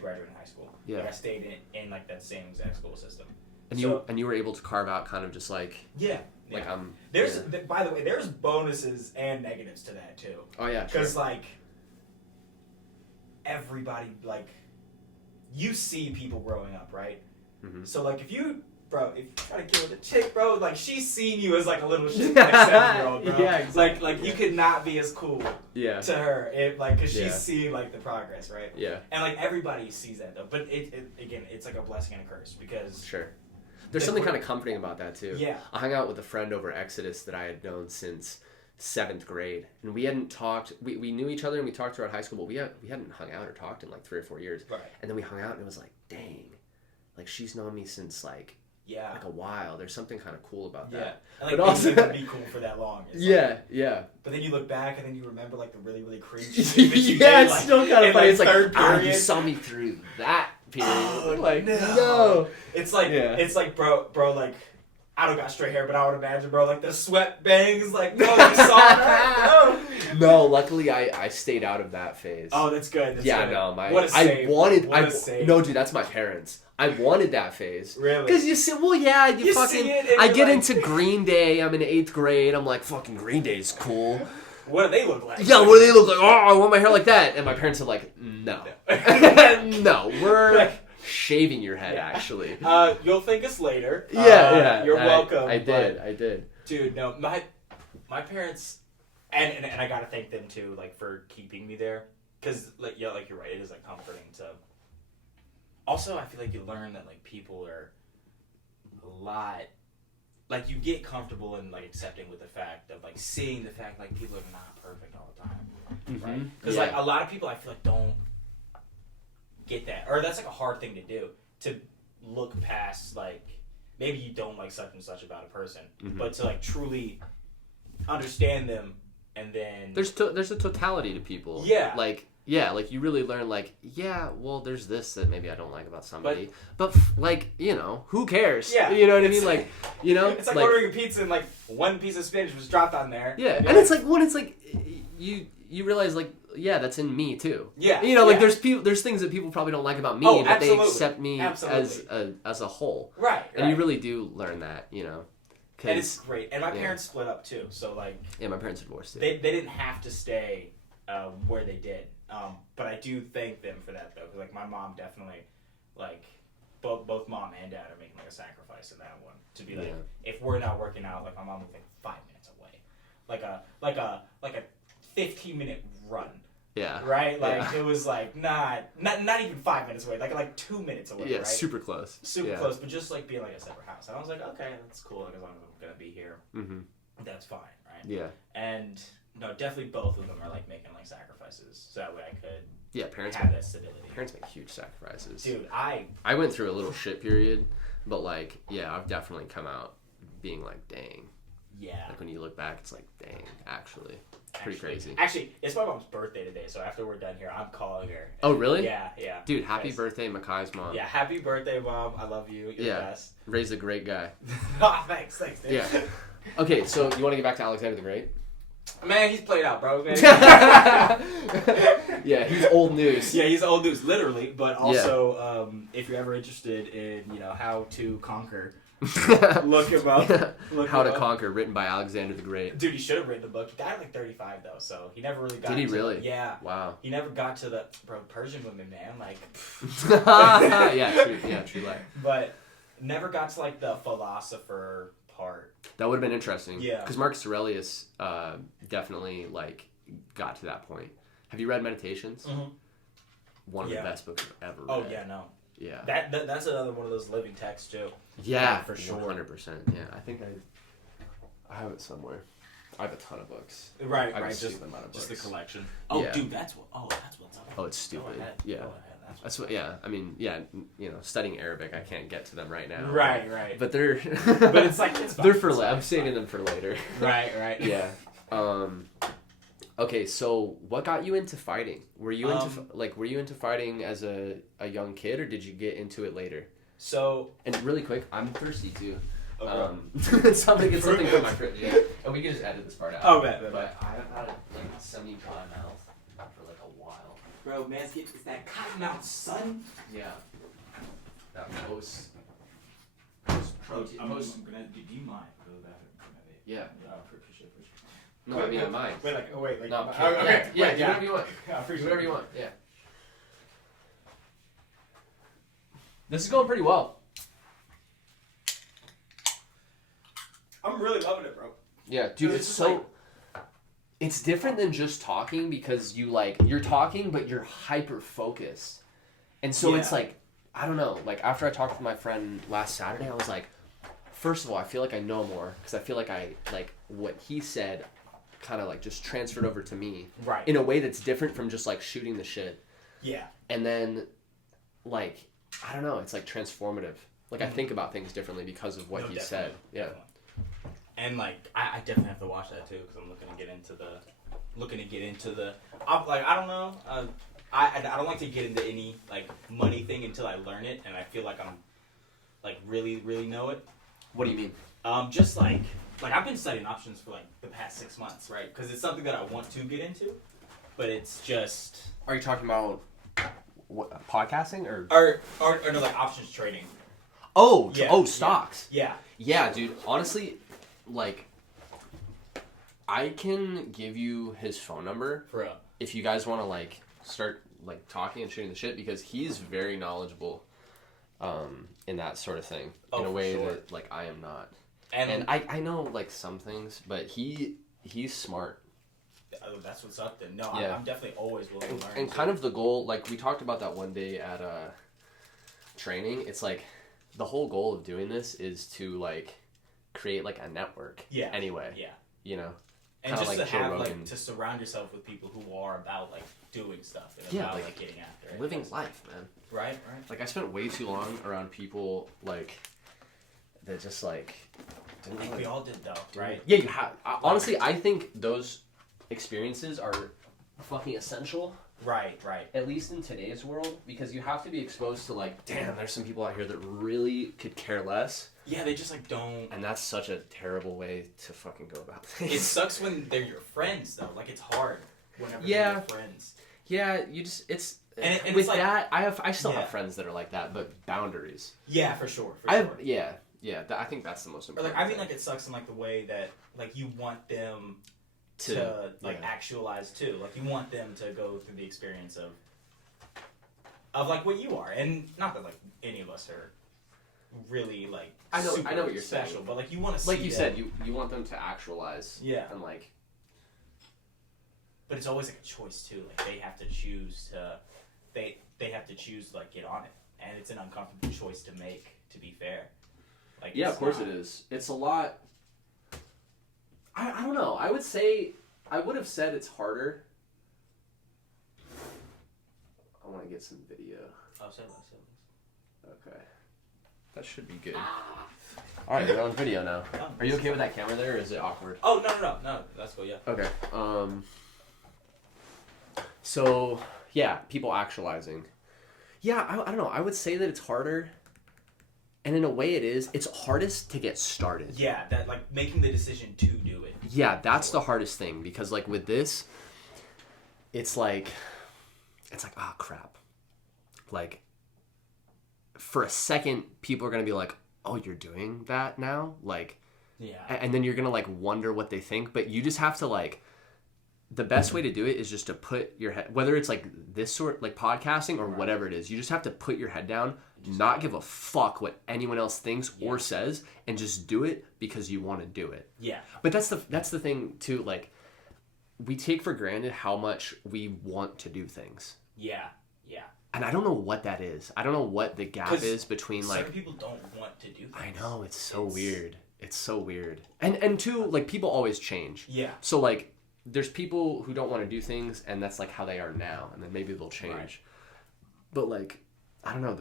graduate in high school. Yeah. Like I stayed in like that same exact school system. And you were able to carve out kind of just like like by the way, there's bonuses and negatives to that too. Oh yeah, because like everybody like you see people growing up, right? Mm-hmm. So like if you try to kill the chick, bro, like she's seen you as like a little shit like 7-year-old, bro. Yeah, exactly. Like you could not be as cool to her because she's seen like the progress, right? Yeah. And like everybody sees that though, but it again, it's like a blessing and a curse because there's something kind of comforting about that too. Yeah. I hung out with a friend over Exodus that I had known since 7th grade, and we hadn't talked. We knew each other and we talked throughout high school, but we hadn't hung out or talked in like 3 or 4 years. Right. And then we hung out and it was like, dang, like she's known me since like a while. There's something kind of cool about that. And, like, but also to be cool for that long. But then you look back and then you remember like the really really cringe shit that you did. It's like, still kind of funny. It's like you saw me through that period. Oh, like no. It's like bro like. I don't got straight hair, but I would imagine, bro, like the sweat bangs, like, no, you saw that, bro. No, luckily I stayed out of that phase. Oh, that's good. That's good. No, what a save. No, dude, that's my parents. I wanted that phase. Really? Because you see, you fucking, I get into Green Day, I'm in 8th grade, I'm like, fucking Green Day's cool. What do they look like? Yeah, what do they look like? Oh, I want my hair like that. And my parents are like, no. No, we're... shaving your head, actually. You'll thank us later. You're welcome. I did. Dude, no, my parents, and I gotta thank them too, like for keeping me there, because like you're right, it is like comforting to. Also, I feel like you learn that like people are a lot, like you get comfortable in like accepting with the fact of like seeing the fact like people are not perfect all the time, right? Because like a lot of people I feel like don't get that, or that's like a hard thing to do, to look past like maybe you don't like such and such about a person, but to like truly understand them, and then there's a totality to people. Like you really learn like well there's this that maybe I don't like about somebody, but like who cares? You know what I mean? Like it's like ordering a pizza and like one piece of spinach was dropped on there. And it's like when it's like you realize like that's in me too. There's things that people probably don't like about me, but they accept me as a whole. Right. And you really do learn that, And it's great. And my parents split up too, so like my parents are divorced too. They didn't have to stay where they did, but I do thank them for that though, because like my mom definitely like both mom and dad are making like a sacrifice in that one to be like if we're not working out, like my mom would think 5 minutes away, like a 15-minute run. Yeah. Right? Like it was like not even 5 minutes away, like 2 minutes away. Yeah, right? Super close. Super close, but just like being like a separate house. And I was like, okay, that's cool. Like as long as I'm gonna be here, that's fine, right? Yeah. And no, definitely both of them are like making like sacrifices, so that way I could parents have that stability. Parents make huge sacrifices. Dude, I went through a little shit period, but like I've definitely come out being like, dang. Yeah. Like when you look back, it's like, dang, actually. Pretty crazy. Actually, it's my mom's birthday today, so after we're done here, I'm calling her. Oh, really? Yeah. Dude, happy birthday, Makhai's mom. Yeah, happy birthday, Mom. I love you. You're the best. Raised a great guy. Thanks, dude. Yeah. Okay, so you want to get back to Alexander the Great? Man, he's played out, bro. Man. Yeah, he's old news. Yeah, he's old news, literally. But also, if you're ever interested in, how to conquer... look him up. How to Conquer, written by Alexander the Great. Dude, he should have written the book. He died at like 35 though, so he never really got. Did he really? Yeah. Wow. He never got to the Persian women, man. Like. True life. But never got to like the philosopher part. That would have been interesting. Yeah. Because Marcus Aurelius definitely like got to that point. Have you read Meditations? Mm-hmm. One of the best books I've ever read. Oh yeah, no. Yeah. That's another one of those living texts too. Yeah, for sure. 100%. Yeah, I think I have it somewhere. I have a ton of books. Right. I have Just the collection. Oh, yeah. Dude, that's what's up. Oh, it's stupid. Go ahead. Yeah. Go ahead. That's what. Yeah. I mean, yeah. Studying Arabic, I can't get to them right now. Right. But they're. But it's like it's fine. They're for. I'm saving them for later. Right. Yeah. Okay, so what got you into fighting? Were you into fighting as a young kid, or did you get into it later? So, and really quick, I'm thirsty too. Okay. Somebody get something from my fridge. Yeah. And we can just edit this part out. Oh, bet. But I haven't had a semi-dry mouth for like a while. Bro, Manscaped is that cotton mouth, son. Yeah. That post protein. I'm gonna. Do you mind? Go to the bathroom. Yeah. Appreciate it. No, I mean I mind. Wait, like. No. Okay. Yeah. Do whatever you want. I appreciate do whatever you want. Yeah. This is going pretty well. I'm really loving it, bro. Yeah, dude, it's so. It's different than just talking because you're talking, but you're hyper focused, and so it's like, I don't know. Like after I talked with my friend last Saturday, I was like, first of all, I feel like I know more because I feel like I like what he said, kind of like just transferred over to me, right? In a way that's different from just like shooting the shit. Yeah. And then, like, I don't know. It's like transformative. Like I think about things differently because of what he said. Yeah. Definitely. And like I definitely have to watch that too because I'm looking to get into the. I don't know. I don't like to get into any like money thing until I learn it, and I feel like I'm like really know it. What do you mean? Just like I've been studying options for like the past 6 months, right? Because it's something that I want to get into, but it's just. Are you talking about what, podcasting or no, like options trading? Oh, stocks. Yeah. Yeah, dude. Honestly. Like, I can give you his phone number for real if you guys want to like start like talking and shooting the shit because he's very knowledgeable, in that sort of thing in a way that like I am not. And I know like some things, but he's smart. That's what's up then. No, yeah. I'm definitely always willing to learn. And kind of the goal, like we talked about that one day at training. It's like the whole goal of doing this is to like. Create like a network. Yeah. Anyway. Yeah. You know. And just like to have like to surround yourself with people who are about like doing stuff and about like getting after it. Living life, man. Right. Like I spent way too long around people like that just like. I think we all did though, right? Yeah, you have. Honestly, I think those experiences are fucking essential. Right. At least in today's world, because you have to be exposed to like, damn, there's some people out here that really could care less. Yeah, they just like don't. And that's such a terrible way to fucking go about things. It sucks when they're your friends though. Like it's hard whenever they're your friends. Yeah, you just it's. And with it's like, that, I still have friends that are like that, but boundaries. Yeah, for sure. Yeah. I think that's the most important. Or like I mean, like it sucks in like the way that like you want them to like actualize too. Like you want them to go through the experience of like what you are, and not that like any of us are really like I know what you're special, saying. but like you want to see like you said, you want them to actualize. Yeah. And like. But it's always like a choice too. Like they have to choose to, they have to choose to like get on it, and it's an uncomfortable choice to make. To be fair. Like yeah, of course it is. It's a lot. I don't know. I would have said it's harder. I want to get some video. Oh, say okay. That should be good. Alright, we're on video now. Are you okay with that camera there, or is it awkward? Oh, no. That's cool, yeah. Okay. So, yeah, people actualizing. Yeah, I don't know. I would say that it's harder. And in a way it is. It's hardest to get started. Yeah, that like making the decision to do it. Yeah, that's the hardest thing. Because like with this, it's like, ah, crap. Like, for a second, people are going to be like, oh, you're doing that now? Like, yeah. And then you're going to like wonder what they think. But you just have to like, the best way to do it is just to put your head, whether it's like this sort, like podcasting or whatever it is, you just have to put your head down, not give a fuck what anyone else thinks or says, and just do it because you want to do it. Yeah. But that's the thing too, like, we take for granted how much we want to do things. Yeah. And I don't know what that is. I don't know what the gap is between like... Certain people don't want to do things. I know, it's so weird. It's so weird. And two, like, people always change. Yeah. So like, there's people who don't want to do things, and that's like how they are now, and then maybe they'll change. Right. But like, I don't know,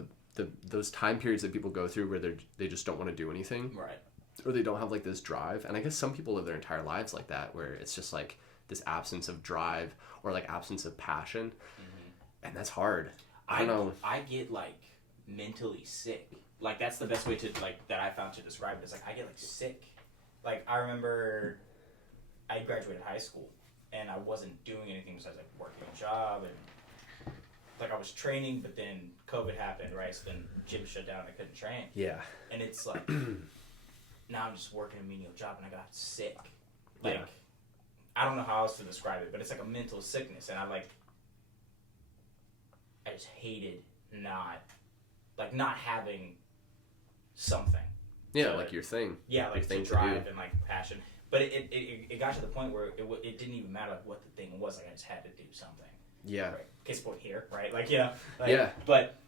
those time periods that people go through where they just don't want to do anything. Right. Or they don't have like this drive. And I guess some people live their entire lives like that, where it's just like this absence of drive or like absence of passion. Mm-hmm. And that's hard. I don't know. I get like mentally sick. Like that's the best way to like that I found to describe it. It's like I get like sick. Like I remember I graduated high school and I wasn't doing anything besides like working a job, and like I was training, but then COVID happened, right? So then gym shut down, I couldn't train. Yeah. And it's like, now I'm just working a menial job and I got sick. Like, I don't know how else to describe it, but it's like a mental sickness. And I just hated not having something. Yeah, like your thing. Yeah, like to drive and like passion. But it got to the point where it didn't even matter like what the thing was. Like I just had to do something. Yeah. Right? Case point here, right? Like, you know. Like, yeah. But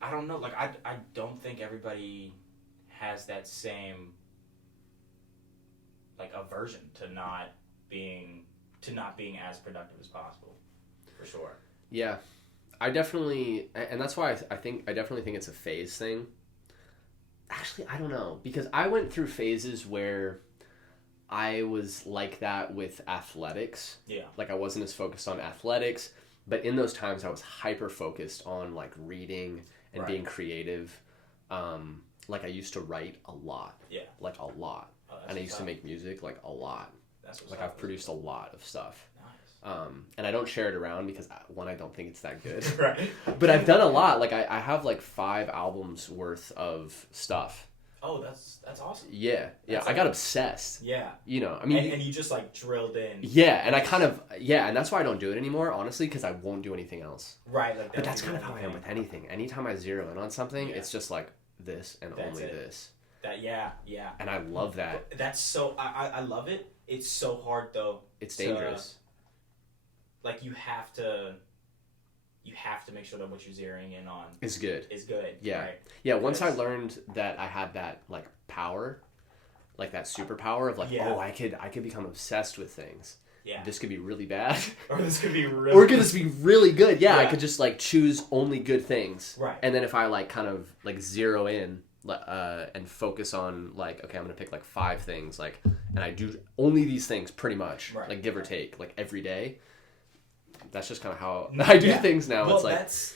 I don't know. Like I don't think everybody has that same like aversion to not being as productive as possible. For sure. Yeah. I definitely, and that's why I definitely think it's a phase thing. Actually, I don't know, because I went through phases where I was like that with athletics. Yeah. Like I wasn't as focused on athletics, but in those times I was hyper focused on like reading and being creative. Like I used to write a lot. Yeah. Like a lot. Oh, and I used to make music like a lot. That's what's like I've produced a lot of stuff. And I don't share it around because one, I don't think it's that good. Right. But I've done a lot. Like I have like 5 albums worth of stuff. Oh, that's awesome. Yeah. Yeah. I got obsessed. Yeah. You know, I mean. And you just like drilled in. Yeah. And I kind of, and that's why I don't do it anymore, honestly, because I won't do anything else. Right. Like but that's kind of how I am with anything. Anytime I zero in on something, it's just like this and that's only this. Yeah. And I love that. That's so, I love it. It's so hard though. It's dangerous. Like you have to make sure that what you're zeroing in on is good. Yeah. Right? Yeah. Once I learned that I had that like power, like that superpower of like, oh, I could become obsessed with things. Yeah. This could be really bad. Or this could be really good. Yeah. I could just like choose only good things. Right. And then if I like kind of like zero in and focus on like, okay, I'm going to pick like 5 things, like, and I do only these things pretty much, like give or take, like every day. That's just kind of how I do things now. Well, it's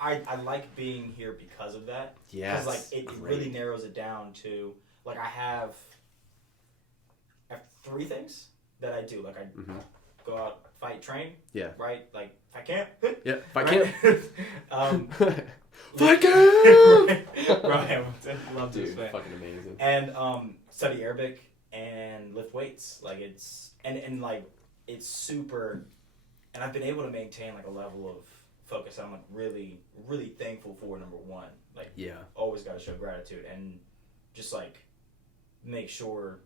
like I like being here because of that. Yeah, because like it really narrows it down to like I have 3 things that I do. Like I go out, fight, train. Yeah. Right. Like if I can't. Yeah. If I can't. Fight right. I love this man. Fucking amazing. And study Arabic and lift weights. Like it's and like it's super. And I've been able to maintain like a level of focus I'm like really, really thankful for. Number one, like always got to show gratitude and just like make sure,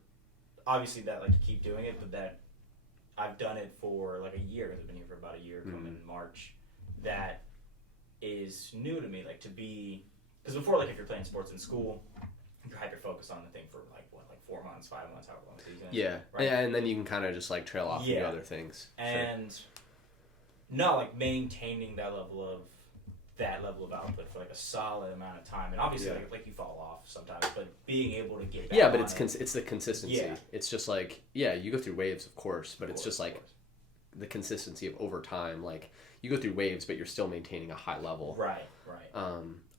obviously that like you keep doing it, but that I've done it for like a year. Because I've been here for about a year, coming in March. That is new to me, like to be, because before like if you're playing sports in school, you're hyper focused on the thing for like 4 months, 5 months, however long the season is. Yeah, right? Yeah, and then you can kind of just like trail off and do other things. And no, like maintaining that level of output for like a solid amount of time, and obviously like you fall off sometimes, but being able to get back but it's the consistency. Yeah. It's just like you go through waves, of course, but it's just like the consistency of over time. Like you go through waves, but you're still maintaining a high level. Right.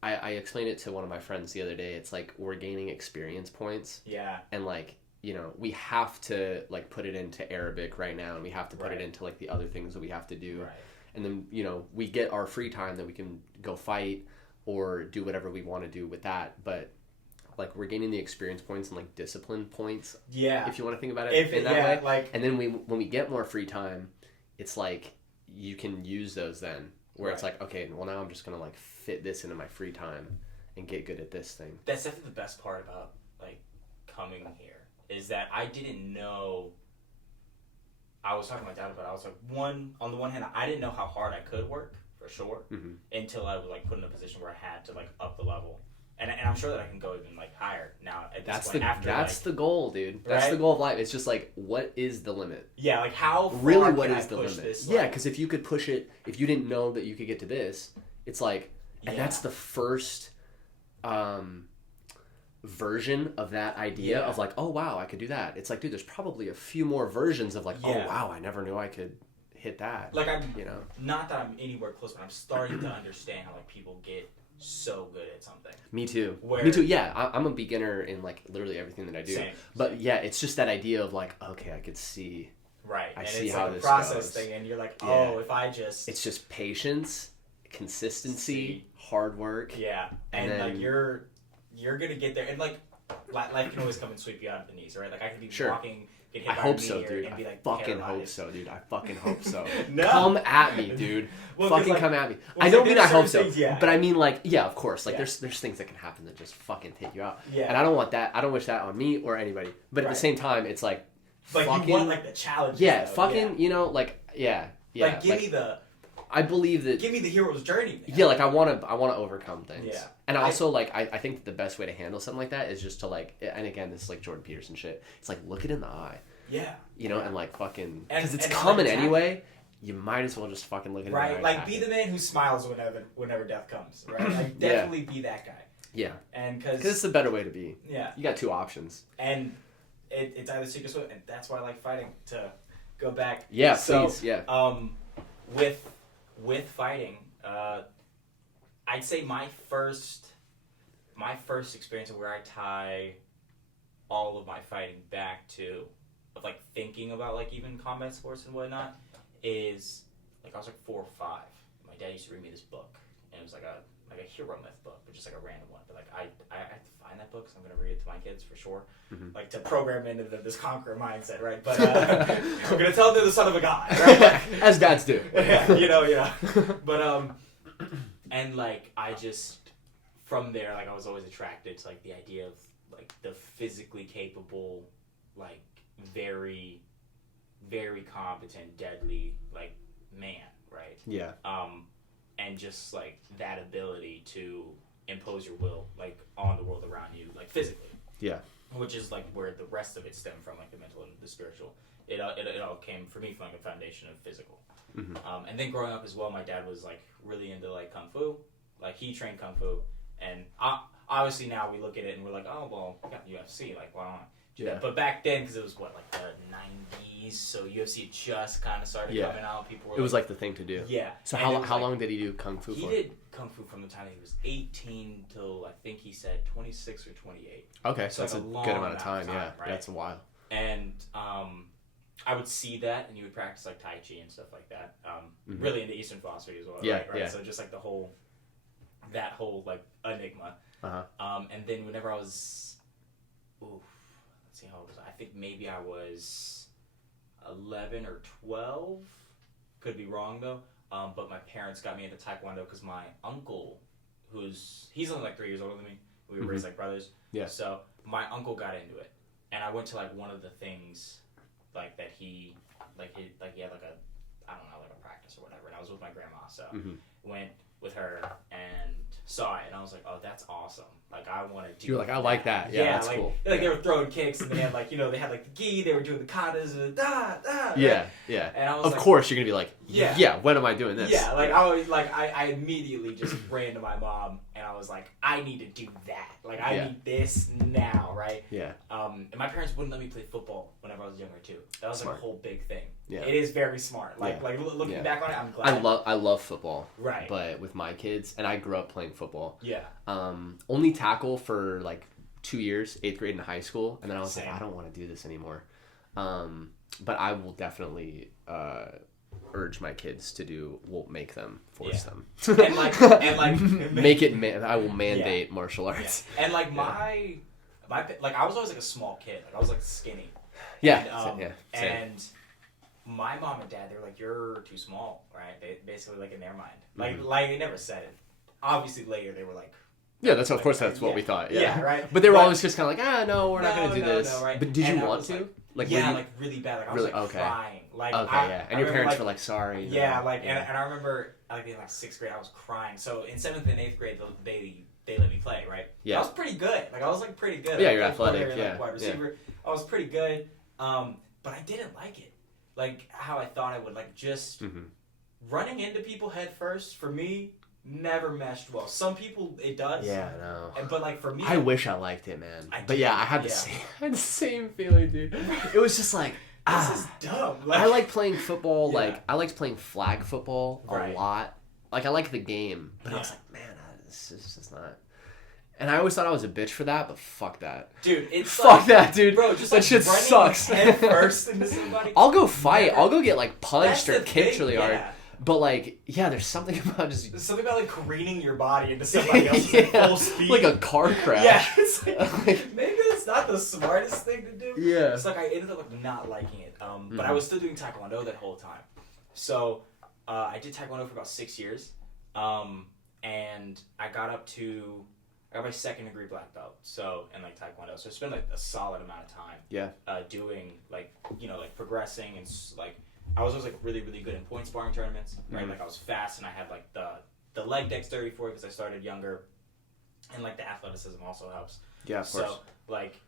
I explained it to one of my friends the other day. It's like we're gaining experience points. Yeah. And like, you know, we have to like put it into Arabic right now, and we have to put it into like the other things that we have to do. Right. And then, you know, we get our free time that we can go fight or do whatever we want to do with that. But like we're gaining the experience points and like discipline points. Yeah. If you want to think about it in that way. Like, and then when we get more free time, it's like you can use those then. Where it's like, okay, well now I'm just gonna like fit this into my free time and get good at this thing. That's definitely the best part about like coming here is that I didn't know. I was talking to my dad about it. I was like, on the one hand, I didn't know how hard I could work for sure until I was like put in a position where I had to like up the level. And I'm sure that I can go even like higher now at this point. That's the goal, dude. That's the goal of life. It's just like, what is the limit? Yeah, like how far really can what I is the push limit? This, yeah, because if you could push it, if you didn't know that you could get to this, it's like, and that's the first version of that idea of like, oh wow, I could do that. It's like, dude, there's probably a few more versions of like, oh wow, I never knew I could hit that. Like I'm, not that I'm anywhere close, but I'm starting to understand how like people get so good at something. Me too. Me too. Yeah, I'm a beginner in like literally everything that I do. Same. It's just that idea of like, okay, I could see Right. I and see it's how like this a process goes. thing, and you're like, oh, Yeah. if I just... It's just patience, consistency, hard work. Yeah. And then, like, you're going to get there. And, like, life can always come and sweep you out of the knees, right? Like, I could be walking... I hope so, dude. And be, like, I fucking paralyzed. hope so, dude. I fucking hope so. No. Come at me, dude. Well, fucking like, come at me. Well, I don't like, mean I hope so, things, yeah. but I mean like, yeah, of course. Like yeah. there's things that can happen that just fucking take you out. Yeah. And I don't want that. I don't wish that on me or anybody. But at the same time, it's like, fucking, you want like the challenge. Yeah, fucking, you know, like, yeah. Like give me the. I believe that. Give me the hero's journey. Man. Yeah, like I want to overcome things. Yeah. And also, like, I think that the best way to handle something like that is just to, like, and again, this is like Jordan Peterson shit. It's like, look it in the eye. Yeah. You know, and like fucking, because it's and coming anyway. You might as well just fucking look at it. Right, like be the man who smiles whenever death comes. Right, like definitely be that guy. Yeah. And because it's the better way to be. Yeah. You got two options. And it's either sink or swim, and that's why I like fighting. To go back. Yeah, so, please. Yeah. With fighting, I'd say my first experience of where I tie all of my fighting back to, of like thinking about like even combat sports and whatnot, is like I was like 4 or 5. My dad used to read me this book, and it was like a hero myth book, but just like a random one. But like I have to find that book, so I'm gonna read it to my kids for sure, like to program into this conqueror mindset, right? But I'm gonna tell them they're the son of a god, right? Like, as dads do. Yeah, you know. But and like I just from there, like I was always attracted to like the idea of like the physically capable, like very, very competent, deadly, like man, right? Yeah. And just like that ability to impose your will, like on the world around you, like physically. Yeah. Which is like where the rest of it stemmed from, like the mental and the spiritual. It all came for me from like a foundation of physical. Mm-hmm. And then growing up as well, my dad was like really into like kung fu. Like he trained kung fu, and obviously now we look at it and we're like, oh well, we got UFC, like why not do that? But back then, because it was what, like the 90s, so UFC just kind of started coming out. People were. It was like the thing to do. Yeah. So how long did he do kung fu for? He did kung fu from the time he was 18 till I think he said 26 or 28. Okay, so that's like a good amount of time. Yeah, right? That's a while. And I would see that, and you would practice like Tai Chi and stuff like that. Really into Eastern philosophy as well. Yeah, right? Yeah. So just like that whole like enigma. Uh-huh. And then whenever I was, let's see how old was I? I think maybe I was 11 or 12. Could be wrong though. But my parents got me into Taekwondo because my uncle, he's only like 3 years older than me. We were raised like brothers. Yeah. So my uncle got into it, and I went to like one of the things, like that he had like a practice or whatever, and I was with my grandma, so went with her and saw it, and I was like, oh, that's awesome. Like I want to do. You're like, I like that. Yeah, that's like, cool. Like they were throwing kicks, and they had like they had like the gi, they were doing the katas, and da. Yeah, yeah. And I was of course you're gonna be like, yeah. When am I doing this? Yeah, like I was like I immediately just ran to my mom, and I was like, I need to do that. Like I need this now, right? Yeah. And my parents wouldn't let me play football whenever I was younger too. That was like a whole big thing. Yeah. It is very smart. Like looking back on it, I'm glad. I love football. Right. But with my kids, and I grew up playing football. Yeah. Only tackle for like 2 years, 8th grade and high school, and then I was like, I don't want to do this anymore. But I will definitely urge my kids to do. We'll make them, force them, and like make it. I will mandate martial arts. Yeah. And like my like I was always like a small kid. Like I was like skinny. Yeah. Same. And my mom and dad, they were like, "You're too small," right? They basically like in their mind, like they never said it. Obviously later they were like. Yeah, that's of course that's what we thought. Yeah, right. But they were always just kind of like, no, we're not gonna do this. No, right? But did you want to? Like really bad. Like I was like crying. Like and your parents were like, sorry. Yeah, and I remember like in like 6th grade I was crying. So in 7th and 8th grade they let me play, right? Yeah. I was pretty good. Like I was like pretty good. Yeah, you're athletic. Like, wide receiver. I was pretty good. But I didn't like it. Like how I thought I would. Like just running into people head first for me. Never meshed well. Some people it does. Yeah, I know. But like for me, I wish I liked it, man. I had the same feeling, dude. It was just like this is dumb. Like, I like playing football. Like I liked playing flag football a lot. Like I like the game, but I was like, man, this is just not. And I always thought I was a bitch for that, but fuck that. Dude, it's fuck that, dude. Bro, just that shit sucks. Head first into somebody. I'll go fight. I'll go get like punched or kicked really hard. Yeah. But like, yeah, there's something about just... There's something about like careening your body into somebody else at full speed. Like a car crash. Yeah, it's like, maybe it's not the smartest thing to do. Yeah. It's like I ended up like not liking it. But I was still doing Taekwondo that whole time. So I did Taekwondo for about 6 years. And I got my 2nd degree black belt. So, and like Taekwondo. So I spent like a solid amount of time. Yeah. Doing like, like progressing and like, I was always like really, really good in point sparring tournaments, right? Like I was fast and I had like the leg dexterity for it because I started younger, and like the athleticism also helps. Yeah, of course. So like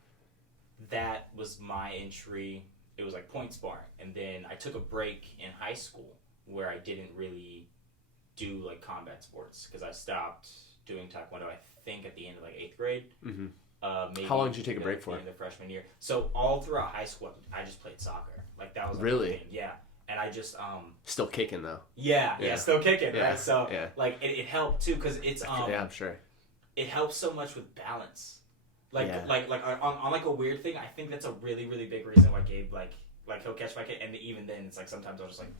that was my entry. It was like point sparring, and then I took a break in high school where I didn't really do like combat sports because I stopped doing Taekwondo. I think at the end of like 8th grade. Mm-hmm. Maybe how long did you take a break for? In the freshman year. So all throughout high school, I just played soccer. Like that was like, really the thing. Yeah. And I just still kicking though. Yeah, still kicking, yeah. Right? So yeah. like it helped too because it's yeah, I'm sure. It helps so much with balance. Like like on like a weird thing, I think that's a really, really big reason why Gabe like he'll catch my kick, and even then it's like sometimes I'll just like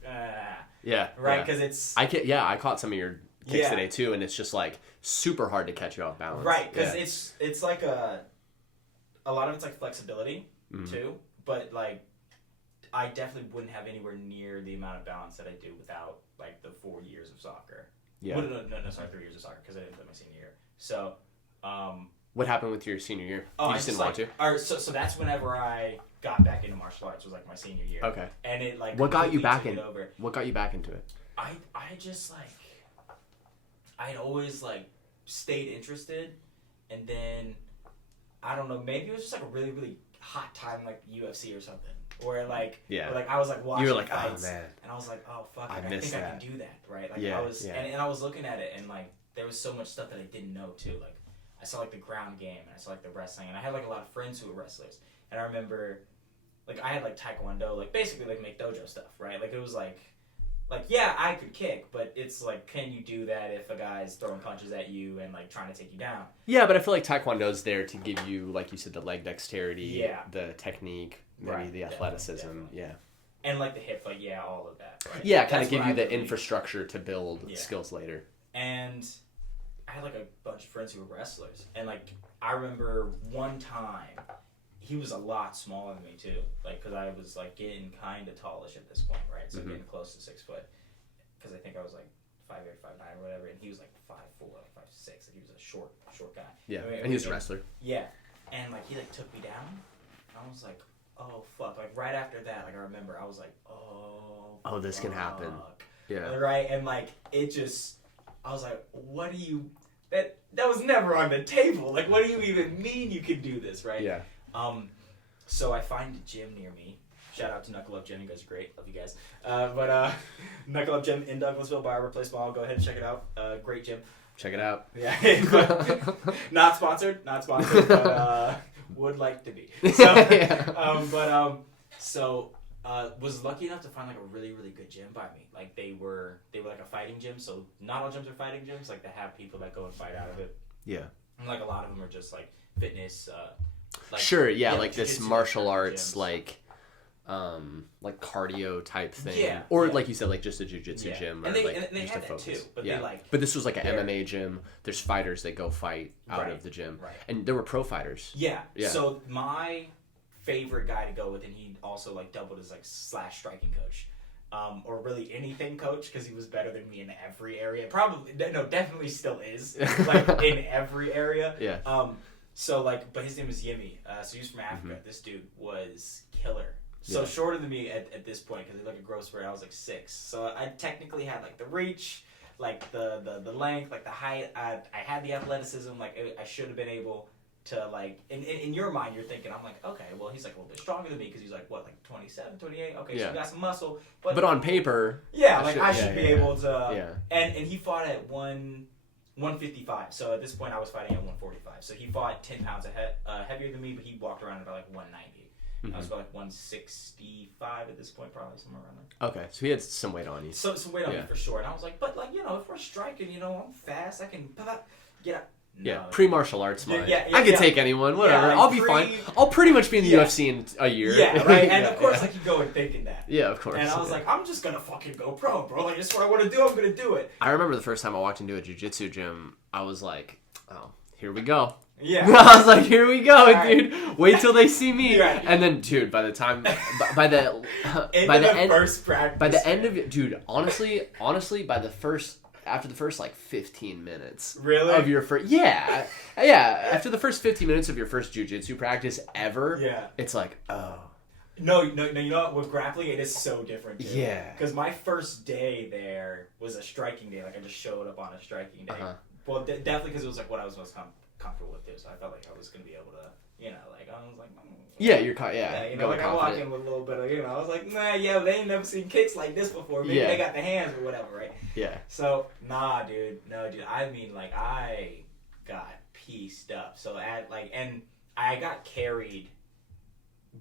yeah, right, because it's I caught some of your kicks today too, and it's just like super hard to catch you off balance. Right, because it's like a lot of it's like flexibility too, but like I definitely wouldn't have anywhere near the amount of balance that I do without like the 4 years of soccer. Yeah. No, sorry, 3 years of soccer because I didn't play my senior year. So, what happened with your senior year? Oh, you just didn't want to? So that's whenever I got back into martial arts was like my senior year. Okay. And it like what got you back into it? I just like I'd always like stayed interested, and then I don't know, maybe it was just like a really, really hot time like UFC or something. Where like I was like watching you were like, fights, oh man, and I was like, oh fuck, I think I can do that, right? Like I was and I was looking at it, and like there was so much stuff that I didn't know too. Like I saw like the ground game, and I saw like the wrestling, and I had like a lot of friends who were wrestlers, and I remember like I had like Taekwondo, like basically like make dojo stuff, right? Like it was like yeah, I could kick, but it's like, can you do that if a guy's throwing punches at you and like trying to take you down? Yeah, but I feel like Taekwondo's there to give you, like you said, the leg dexterity, the technique, maybe the athleticism, definitely. And like the hip, like all of that. Right? Yeah, kind of give you the infrastructure to build skills later. And I had like a bunch of friends who were wrestlers, and like I remember one time he was a lot smaller than me too, like because I was like getting kind of tallish at this point, right? So getting close to 6 foot, because I think I was like 5'8", 5'9", or whatever, and he was like 5'4", like 5'6", like he was a short guy. Yeah, and he was a wrestler. Yeah, and like he like took me down, and I was like, oh fuck! Like right after that, like I remember I was like, oh this can happen. Yeah. Right, and like it just, I was like, what do you? That was never on the table. Like, what do you even mean you can do this, right? Yeah. So I find a gym near me. Shout out to Knuckle Up Gym. You guys are great. Love you guys. But Knuckle Up Gym in Douglasville, Barber Place Mall. Go ahead and check it out. Great gym. Check it out. Yeah. Not sponsored, but would like to be. So, so was lucky enough to find like a really, really good gym by me. Like they were like a fighting gym. So not all gyms are fighting gyms. Like they have people that go and fight out of it. Yeah. And like a lot of them are just like fitness. Like, sure, like this martial arts, like cardio type thing, or like you said, like just a jiu-jitsu gym, or and they just had a that focus. too, but but this was like an MMA gym. There's fighters that go fight out of the gym, and there were pro fighters. Yeah. So my favorite guy to go with, and he also like doubled as like / striking coach, or really anything coach, because he was better than me in every area. Definitely still is, like in every area. Yeah. So like, but his name is Yimmy. So he's from Africa. This dude was killer. So shorter than me at this point, because he looked a gross spurt. I was like 6. So I technically had like the reach, like the length, like the height. I had the athleticism. Like I should have been able to like. In your mind, you're thinking, I'm like, okay, well he's like a little bit stronger than me because he's like what, like 27, 28. Okay, so he got some muscle. But on paper, I should be able to. Yeah. And he fought at 155. So at this point, I was fighting at 145. So he fought 10 pounds heavier than me, but he walked around about like 190. I was about like 165 at this point, probably somewhere around there. Okay, so he had some weight on you. So some weight on me for sure. And I was like, but like, if we're striking, I'm fast. I can get up. Yeah, pre-martial arts mind. I could take anyone, whatever. I'll be fine. I'll pretty much be in the UFC in a year. Yeah, right. And of course, like you go and thinking that. Yeah, of course. And I was like, I'm just gonna fucking go pro, bro. Like, this is what I want to do. I'm gonna do it. I remember the first time I walked into a jiu-jitsu gym, I was like, oh, here we go. Yeah. I was like, here we go, dude. Wait till they see me. Right. And then, dude, by the time, by the end, first practice, by the end of it, dude, honestly, after the first like 15 minutes of your first after the first 15 minutes of your first jiu-jitsu practice ever, it's like, oh no, you know what, with grappling it is so different, dude. Yeah, because my first day there was a striking day. Like, I just showed up on a striking day. Well, definitely because it was like what I was most comfortable with too, so I felt like I was gonna be able to, you know, like I was like, you know, like I walk in with a little bit of, you know, I was like, nah, yeah, they ain't never seen kicks like this before. Maybe they got the hands or whatever, right? Yeah. So dude. I mean, like, I got pieced up. So and I got carried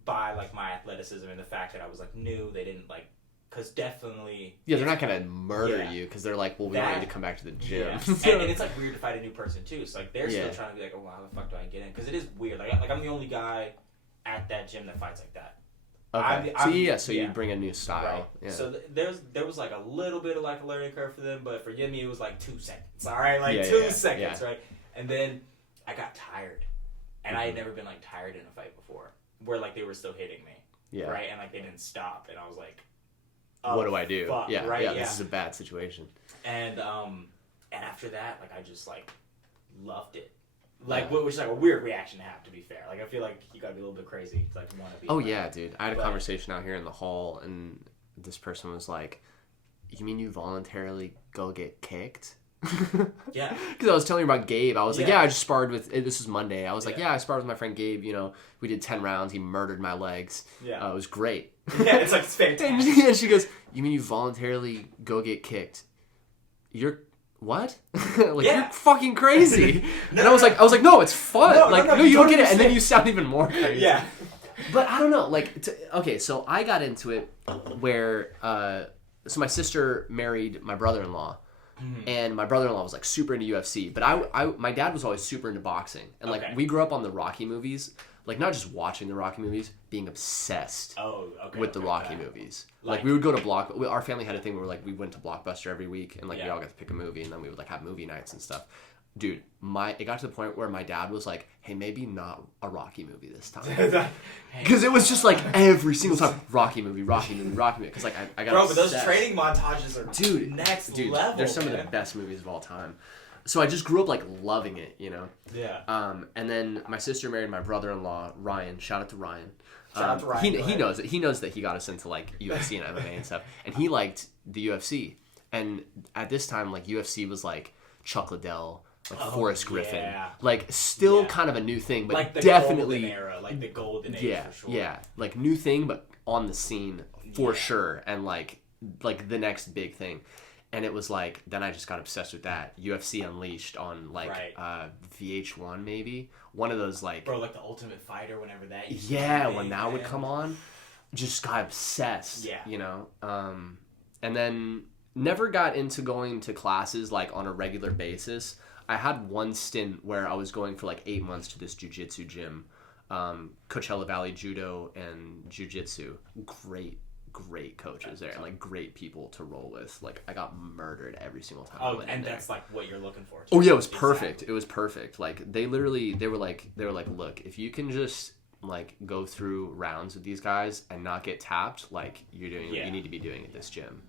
by like my athleticism and the fact that I was like new. They didn't like. Because definitely... Yeah, they're not going to murder you because they're like, well, we want you to come back to the gym. Yeah. and it's like weird to fight a new person too. So like they're still trying to be like, oh, how the fuck do I get in? Because it is weird. Like I'm the only guy at that gym that fights like that. Okay. So you bring a new style. Right. Yeah. So there was like a little bit of like a learning curve for them, but for Yemi it was like 2 seconds. All right, like 2 seconds, right? And then I got tired, and I had never been like tired in a fight before, where like they were still hitting me. Yeah. Right, and like they didn't stop, and I was like. What do I do? Fuck, yeah, right? This is a bad situation. And after that, like I just like loved it, like which is like a weird reaction to have. To be fair, like I feel like you gotta be a little bit crazy to like want to be. Oh yeah, dude! I had a conversation out here in the hall, and this person was like, "You mean you voluntarily go get kicked?" Yeah. Because I was telling you about Gabe. I was like, I just sparred with. This was Monday. I was like, I sparred with my friend Gabe. You know, we did 10 rounds. He murdered my legs. Yeah. It was great. Yeah, it's like it's fantastic. And she goes, "You mean you voluntarily go get kicked? You're what? You're fucking crazy." And I was like, "No, it's fun. No, you don't get it." And then you sound even more crazy. Yeah. But I don't know. Okay, so I got into it where so my sister married my brother-in-law. Mm-hmm. And my brother-in-law was like super into UFC, but my dad was always super into boxing, and like we grew up on the Rocky movies, like not just watching the Rocky movies, being obsessed with the Rocky movies. Like we would go to our family had a thing where like we went to Blockbuster every week, and like we all got to pick a movie, and then we would like have movie nights and stuff. Dude, it got to the point where my dad was like, "Hey, maybe not a Rocky movie this time," because it was just like every single time Rocky movie, because like I got bro, but those training montages are next level. They're some of the best movies of all time. So I just grew up like loving it, you know. Yeah. And then my sister married my brother-in-law Ryan. Shout out to Ryan. Shout out to Ryan. He knows it. He knows that he got us into like UFC and MMA and stuff, and he liked the UFC. And at this time, like UFC was like Chuck Liddell. Like Forrest Griffin, like still kind of a new thing, but like the definitely golden era, like the golden age for sure. Yeah, like new thing, but on the scene for sure, and like the next big thing. And it was like then I just got obsessed with that UFC Unleashed on like VH1 maybe one of those like like the Ultimate Fighter whenever that when that would come on, just got obsessed. You know, and then never got into going to classes like on a regular basis. I had one stint where I was going for like 8 months to this jiu-jitsu gym, Coachella Valley Judo and Jiu-Jitsu. Great coaches there and like great people to roll with. Like I got murdered every single time. Oh, and that's like what you're looking for. Oh yeah, it was perfect. It was perfect. Like they were like, look, if you can just like go through rounds with these guys and not get tapped, like you're doing, you need to be doing at this gym.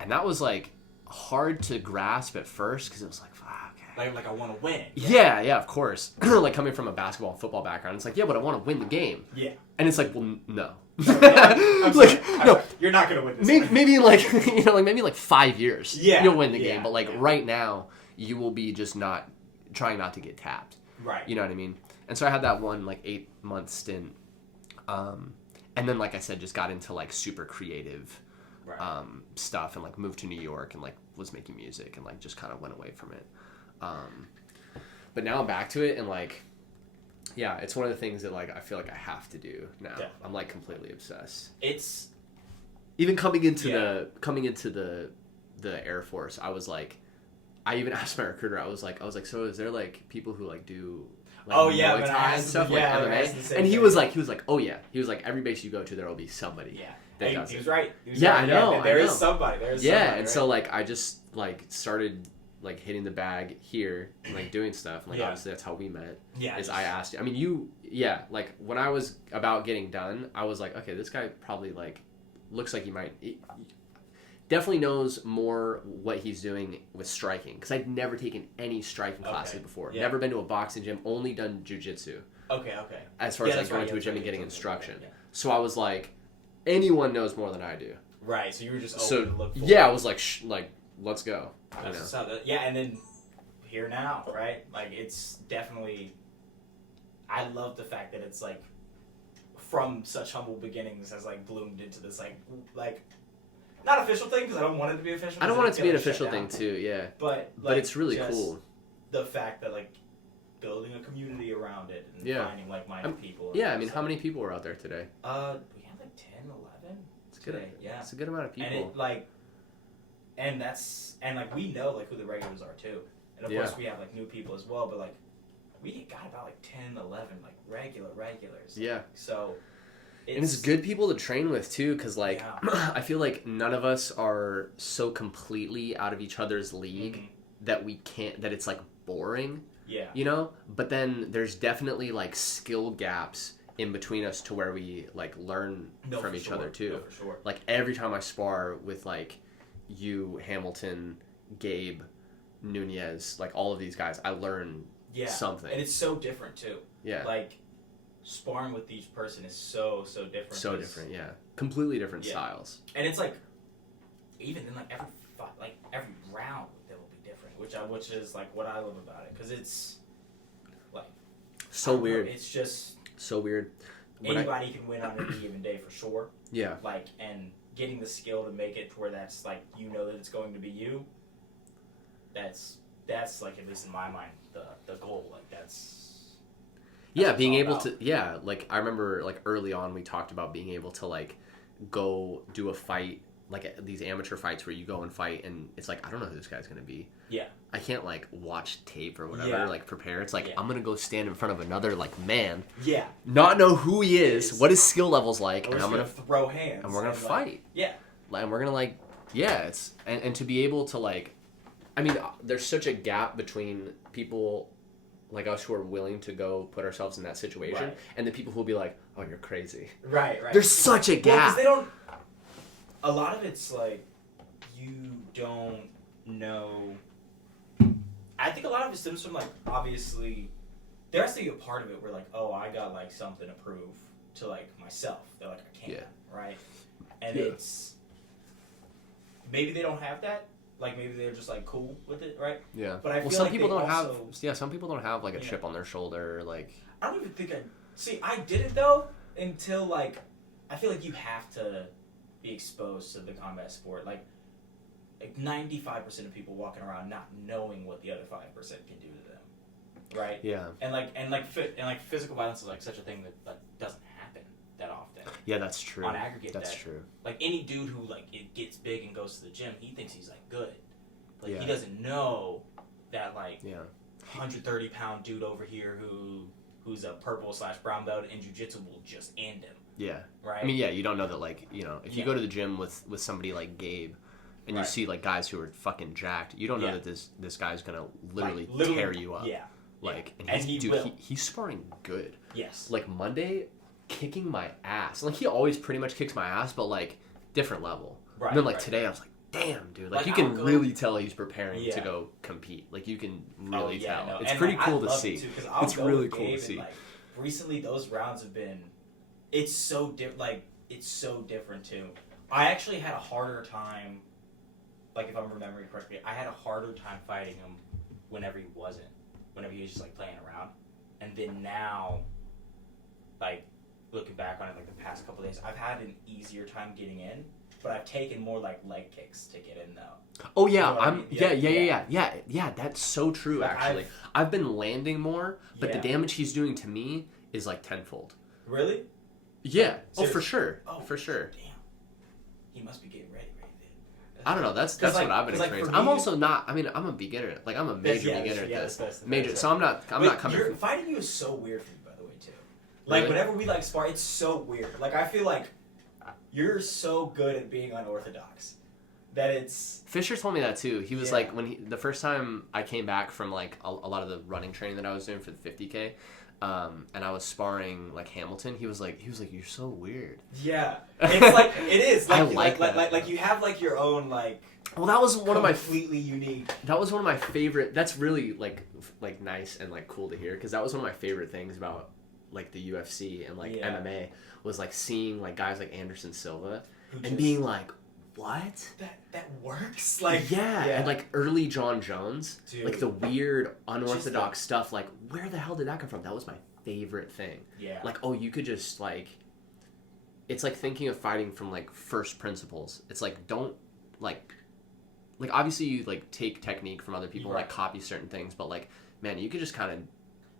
And that was like hard to grasp at first because it was like, fuck. Like I want to win. Yeah, of course. Like coming from a basketball and football background, it's like, yeah, but I want to win the game. Yeah. And it's like, well, no. No, you're not gonna win this. Maybe in like maybe like 5 years, you'll win the game. But like right now, you will be just trying not to get tapped. Right. You know what I mean? And so I had that one like 8-month stint, and then like I said, just got into like super creative stuff and like moved to New York and like was making music and like just kind of went away from it. But now I'm back to it and like, yeah, it's one of the things that like I feel like I have to do now. Yeah. I'm like completely obsessed. It's even coming into the Air Force, I was like, I even asked my recruiter. I was like, so is there like people who like do like Muay Thai and stuff like MMA? And he was like, oh yeah. He was like, every base you go to, there will be somebody. Yeah. That he does was it. right. I know. Yeah, there is somebody. There's yeah, somebody, and right? so like I just like started like hitting the bag here and like doing stuff. And, like obviously that's how we met. Yeah. I asked you. I mean, like when I was about getting done, I was like, okay, this guy probably like looks like he definitely knows more what he's doing with striking, because I'd never taken any striking classes before. Yeah. Never been to a boxing gym, only done jiu-jitsu. Okay. As far as like going to a gym and getting instruction. Yeah. So I was like, anyone knows more than I do. Right, so you were just open to look for yeah, I was like, let's go. Yeah, and then here now, right? Like, it's definitely... I love the fact that it's like, from such humble beginnings has like bloomed into this like not official thing, because I don't want it to be official. I don't want it to be an official thing too, yeah. But it's really cool. The fact that like building a community around it and finding like-minded people. Yeah, I mean, how many people were out there today? We had like 10, 11. It's good. Today. Yeah, it's a good amount of people. And it like, and like we know like who the regulars are too, and of course we have like new people as well. But like we got about like 10, 11 like regulars. Yeah. So. And it's good people to train with too, because like I feel like none of us are so completely out of each other's league that we can't, that it's like boring. Yeah. You know? But then there's definitely like skill gaps in between us to where we like learn from each other too. No, for sure. Like every time I spar with like you, Hamilton, Gabe, Nunez, like all of these guys, I learn something. And it's so different too. Yeah. Like sparring with each person is so different. So different, yeah. Completely different styles. And it's like, even then, like every round that will be different, which is like what I love about it, because it's like so weird. It's just so weird. Anybody can win on any given day for sure. Yeah. Like, and getting the skill to make it to where that's like, you know that it's going to be you. That's like, at least in my mind, the goal. Like that's being able to, like, I remember, like, early on we talked about being able to, like, go do a fight, like, these amateur fights where you go and fight, and it's like, I don't know who this guy's going to be. Yeah. I can't, like, watch tape or whatever, like, prepare. It's like, I'm going to go stand in front of another, like, man. Yeah. Not know who he is, what his skill level's like, and I'm going to throw hands. And we're going to fight. Yeah. And we're going to, like, it's, and to be able to, like, I mean, there's such a gap between people like us who are willing to go put ourselves in that situation, and the people who will be like, oh, you're crazy. Right. There's such a gap. Well, because a lot of it's like, you don't know. I think a lot of it stems from like, obviously, there has to be a part of it where like, oh, I got like something to prove to like myself. They're like, I can't, right? And it's, maybe they don't have that. Like, maybe they're just, like, cool with it, right? Yeah. But I feel some like people don't also... have... Yeah, some people don't have, like, a chip on their shoulder, like... I don't even think I... See, I did it, though, until, like... I feel like you have to be exposed to the combat sport. Like 95% of people walking around not knowing what the other 5% can do to them, right? Yeah. And physical violence is, like, such a thing that doesn't happen that often. Yeah, that's true. On aggregate, that's true. Like any dude who like it gets big and goes to the gym, he thinks he's like good. Like he doesn't know that like 130-pound dude over here who's a purple/brown belt in jiu-jitsu will just end him. Yeah. Right. I mean, you don't know that like if you go to the gym with somebody like Gabe, and you see like guys who are fucking jacked, you don't know that this guy's gonna literally tear you up. Yeah. Like and he's sparring good. Yes. Like Monday. Kicking my ass. Like, he always pretty much kicks my ass, but, like, different level. Right. And then, like, today I was like, damn, dude. Like you can really tell he's preparing to go compete. Like, you can really tell. No. It's and pretty cool to see. It's really cool to see. Like, recently, those rounds have been... It's so different. Like, it's so different, too. I actually had a harder time... Like, if I'm remembering correctly, I had a harder time fighting him whenever he wasn't. Whenever he was just, like, playing around. And then now, like... Looking back on it, like the past couple of days, I've had an easier time getting in, but I've taken more like leg kicks to get in though. Oh yeah, yeah. That's so true. Like, actually, I've been landing more, but the damage he's doing to me is like tenfold. Really? Yeah. Oh, for sure. Oh, for sure. Damn. He must be getting ready. I don't know. That's what I've been experiencing. I'm also not. I mean, I'm a beginner. Like I'm a major beginner at this. Major. So I'm not coming. Fighting you is so weird for you, by the way, too. Like really? Whenever we like spar, it's so weird. Like I feel like you're so good at being unorthodox that it's. Fisher told me that too. He was like the first time I came back from like a lot of the running training that I was doing for the 50K. And I was sparring like Hamilton. He was like, you're so weird. Yeah, it's like it is. Like, I like that. Like you have like your own like. Well, that was one of my completely unique. That was one of my favorite. That's really like nice and like cool to hear because that was one of my favorite things about like the UFC and like MMA was like seeing like guys like Anderson Silva and being like, what? That works? Like and like early John Jones, dude. Like the weird unorthodox stuff. Like where the hell did that come from? That was my favorite thing. Yeah. Like you could just like, it's like thinking of fighting from like first principles. It's like don't like obviously you like take technique from other people and like copy certain things, but like man, you could just kind of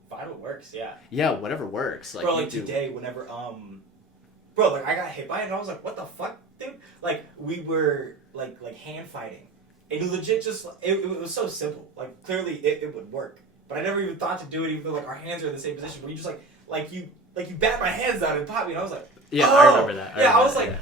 find what works. Yeah. Yeah, whatever works. Like bro, like today, whenever bro, like I got hit by it and I was like, what the fuck? Dude, like we were like hand fighting. It legit just it was so simple. Like clearly it would work, but I never even thought to do it. Even though like our hands are in the same position, where you just like you bat my hands down and pop me. And I was like, I remember that. I was like,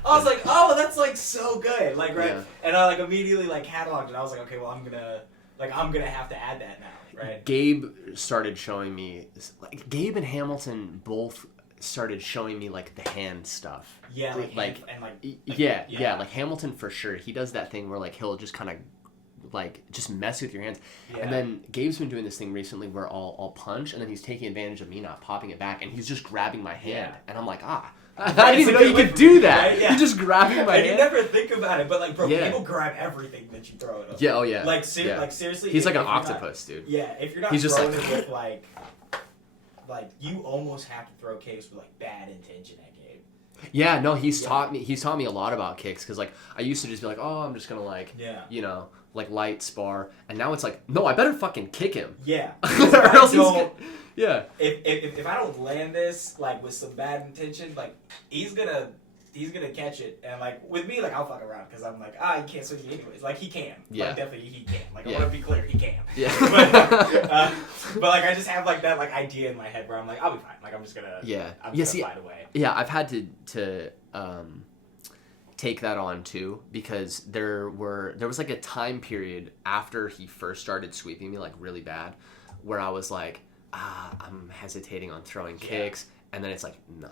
oh, that's like so good. Like right, and I like immediately like cataloged it. I was like, okay, well I'm gonna have to add that now, right? Gabe started showing me like Gabe and Hamilton both started showing me like the hand stuff. Yeah, like Hamilton for sure. He does that thing where like he'll just kind of like just mess with your hands. Yeah. And then Gabe's been doing this thing recently where I'll punch and then he's taking advantage of me not popping it back and he's just grabbing my hand and I'm like I didn't even know you could do that. Right? Yeah. You're just grabbing my hand. You never think about it, but like bro, people grab everything that you throw at them. Yeah, oh yeah. Like seriously, he's like an octopus, dude. Yeah, if you're not throwing it with like you almost have to throw kicks with like bad intention at Gabe. Yeah, no, he's taught me a lot about kicks because like I used to just be like, oh, I'm just gonna like you know like light spar, and now it's like, no, I better fucking kick him. Yeah, or else he's gonna, If I don't land this like with some bad intention, like he's gonna catch it, and like with me, like I'll fuck around because I'm like, he can't swing me anyways. Like he can, like definitely he can. Like I want to be clear, he can. Yeah. but like I just have like that like idea in my head where I'm like, I'll be fine. Like I'm just gonna fight away. Yeah, I've had to take that on too because there was like a time period after he first started sweeping me like really bad where I was like, I'm hesitating on throwing kicks. And then it's like, no,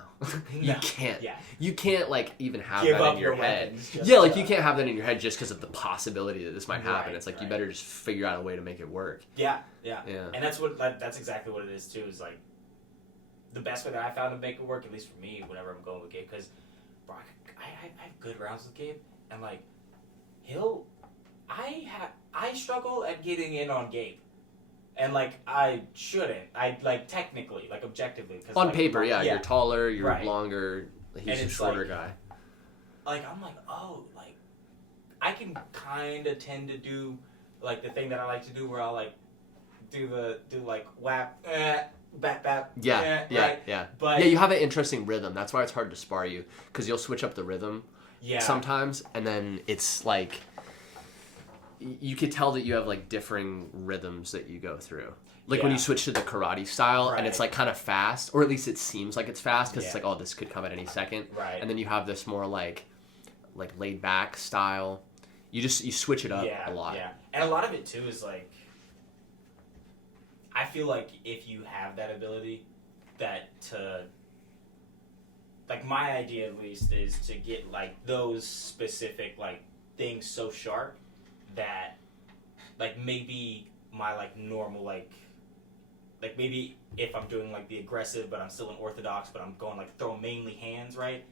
you can't. Yeah. You can't like even have that in your head. Like you can't have that in your head just because of the possibility that this might happen. It's like you better just figure out a way to make it work. Yeah. And that's exactly what it is too. Is like the best way that I found to make it work, at least for me, whenever I'm going with Gabe, because bro, I have good rounds with Gabe, and like I struggle at getting in on Gabe. And, like, I shouldn't. I, like, technically, like, objectively. Cause, on paper, you're taller, you're longer, he's a shorter guy. Like, I'm like, oh, like, I can kind of tend to do, like, the thing that I like to do where I'll, like, do whap, bap, bap. Yeah. But you have an interesting rhythm. That's why it's hard to spar you, because you'll switch up the rhythm sometimes, and then it's, like... You could tell that you have like differing rhythms that you go through. Like when you switch to the karate style and it's like kind of fast, or at least it seems like it's fast because it's like, oh, this could come at any second. Right. And then you have this more like laid back style. You switch it up a lot. Yeah. And a lot of it too is like, I feel like if you have that ability, like my idea at least is to get like those specific like things so sharp that like maybe my like normal like maybe if I'm doing like the aggressive but I'm still an orthodox but I'm going like throwing mainly hands, right,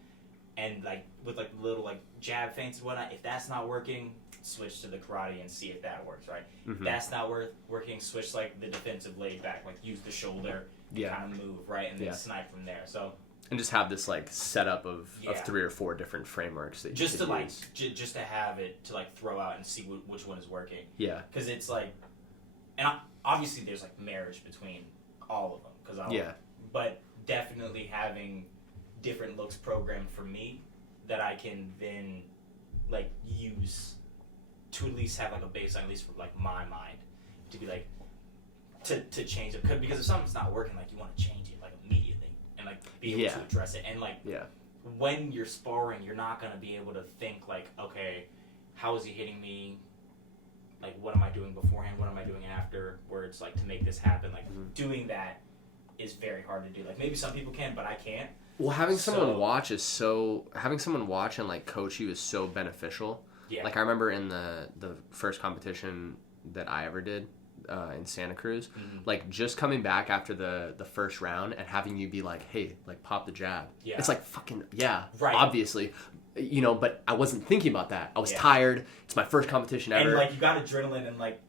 and like with like little like jab feints and whatnot, if that's not working, switch to the karate and see if that works, right? If that's not working, switch like the defensive laid back, like use the shoulder, kind of move, right, and then snipe from there. So and just have this like setup of 3 or 4 different frameworks that you just to use. Like just to have it to like throw out and see which one is working. Yeah, because it's like, and obviously there's like marriage between all of them. But definitely having different looks programmed for me that I can then like use to at least have like a baseline, at least for like my mind, to be like to change it, because if something's not working, like you want to change it like immediately and like be able to address it. And like when you're sparring, you're not gonna be able to think like, okay, how is he hitting me? Like, what am I doing beforehand? What am I doing afterwards? Like, to make this happen. Like, doing that is very hard to do. Like, maybe some people can, but I can't. Well, having someone watch and like coach you is so beneficial. Yeah. Like, I remember in the first competition that I ever did in Santa Cruz, like just coming back after the first round and having you be like, hey, like pop the jab. Yeah. It's like fucking obviously. You know, but I wasn't thinking about that. I was tired. It's my first competition ever. And like you got adrenaline and like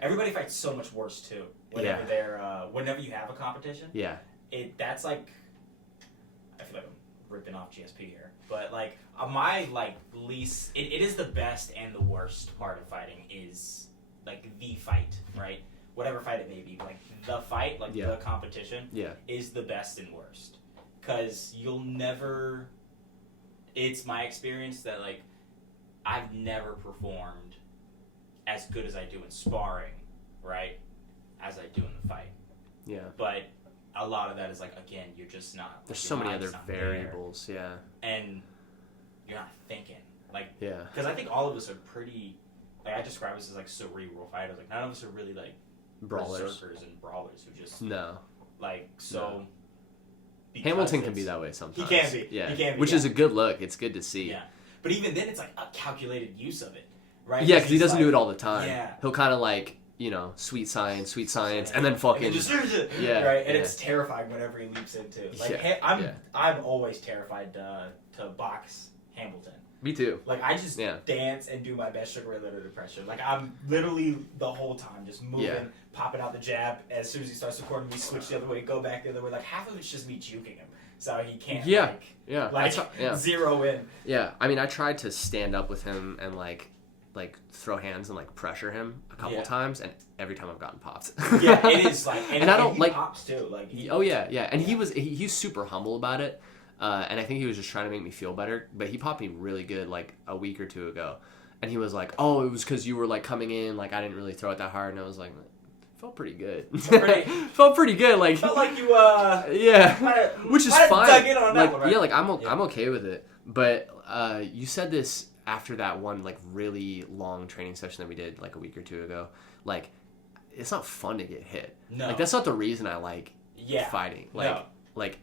everybody fights so much worse too. Whenever they're whenever you have a competition. Yeah. That's like, I feel like I'm ripping off GSP here, but like my like least it is the best and the worst part of fighting is like the fight, right? Whatever fight it may be, like the fight, like the competition, is the best and worst, because you'll never. It's my experience that, like, I've never performed as good as I do in sparring, right, as I do in the fight. Yeah. But a lot of that is, like, again, you're just not... There's so many other variables, And you're not thinking. Like, because I think all of us are pretty... Like, I describe us as, like, cerebral fighters. Like, none of us are really, like, berserkers and brawlers who just... No. Like, so... No. Hamilton can be that way sometimes. He can be. Yeah. He can be, which is a good look. It's good to see. Yeah. But even then, it's like a calculated use of it, right? Yeah, because he doesn't do it all the time. Yeah. He'll kind of like, you know, sweet science, and then fucking... And just, right? And it's terrifying whenever he leaps into. Like, I'm always terrified to box Hamilton. Me too. Like, I just dance and do my best Sugar Ray Leonard impression. Like, I'm literally the whole time just moving, popping out the jab. As soon as he starts recording me, switch the other way, go back the other way. Like, half of it's just me juking him. So he can't, zero in. Yeah, I mean, I tried to stand up with him and, like throw hands and, like, pressure him a couple times, and every time I've gotten popped. Yeah, it is, like... And I don't, he like... pops, too. Like, And he's super humble about it. And I think he was just trying to make me feel better. But he popped me really good, like, a week or two ago. And he was like, oh, it was because you were, like, coming in. Like, I didn't really throw it that hard. And I was like, felt pretty good. Felt pretty good. Like, felt like you, which is fine. Dug in on that one, right? Yeah, like, I'm okay with it. But you said this after that one, like, really long training session that we did, like, a week or two ago. Like, it's not fun to get hit. No. Like, that's not the reason I like fighting. Like,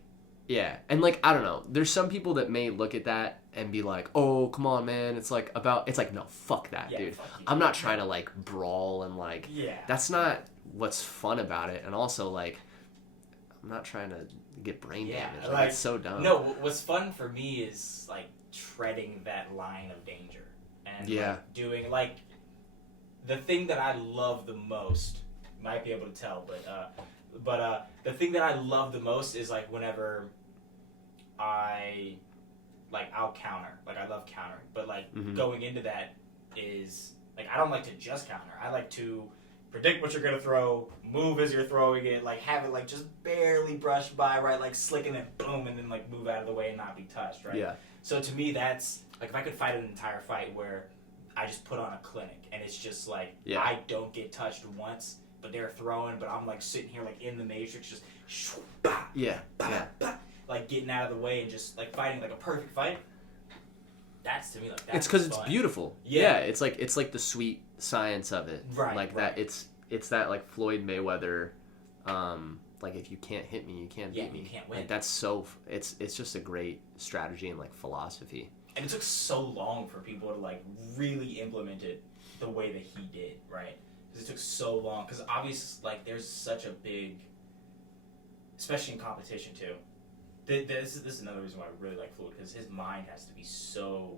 yeah, and like, I don't know, there's some people that may look at that and be like, oh, come on, man, it's like, no, fuck that, dude. Fuck you, I'm not trying to, like, brawl and, like, that's not what's fun about it. And also, like, I'm not trying to get brain damage. Like, it's so dumb. No, what's fun for me is, like, treading that line of danger. And, like, doing, like, the thing that I love the most, you might be able to tell, but the thing that I love the most is, like, whenever I'll counter. Like, I love countering. But, like, going into that is, like, I don't like to just counter. I like to predict what you're going to throw, move as you're throwing it, like, have it, like, just barely brush by, right? Like, slicking it, boom, and then, like, move out of the way and not be touched, right? Yeah. So, to me, that's, like, if I could fight an entire fight where I just put on a clinic and it's just, like, I don't get touched once, but they're throwing, but I'm, like, sitting here, like, in the Matrix, just like, getting out of the way and just, like, fighting, like, a perfect fight. That's, to me, like, that's it's because it's beautiful. Yeah, it's like the sweet science of it. Right. Like, that, it's that, like, Floyd Mayweather, like, if you can't hit me, you can't beat me. You can't win. Like, that's so, it's just a great strategy and, like, philosophy. And it took so long for people to, like, really implement it the way that he did, right? Because it took so long. Because obviously, like, there's such a big, especially in competition, too. This is another reason why I really like Floyd, because his mind has to be so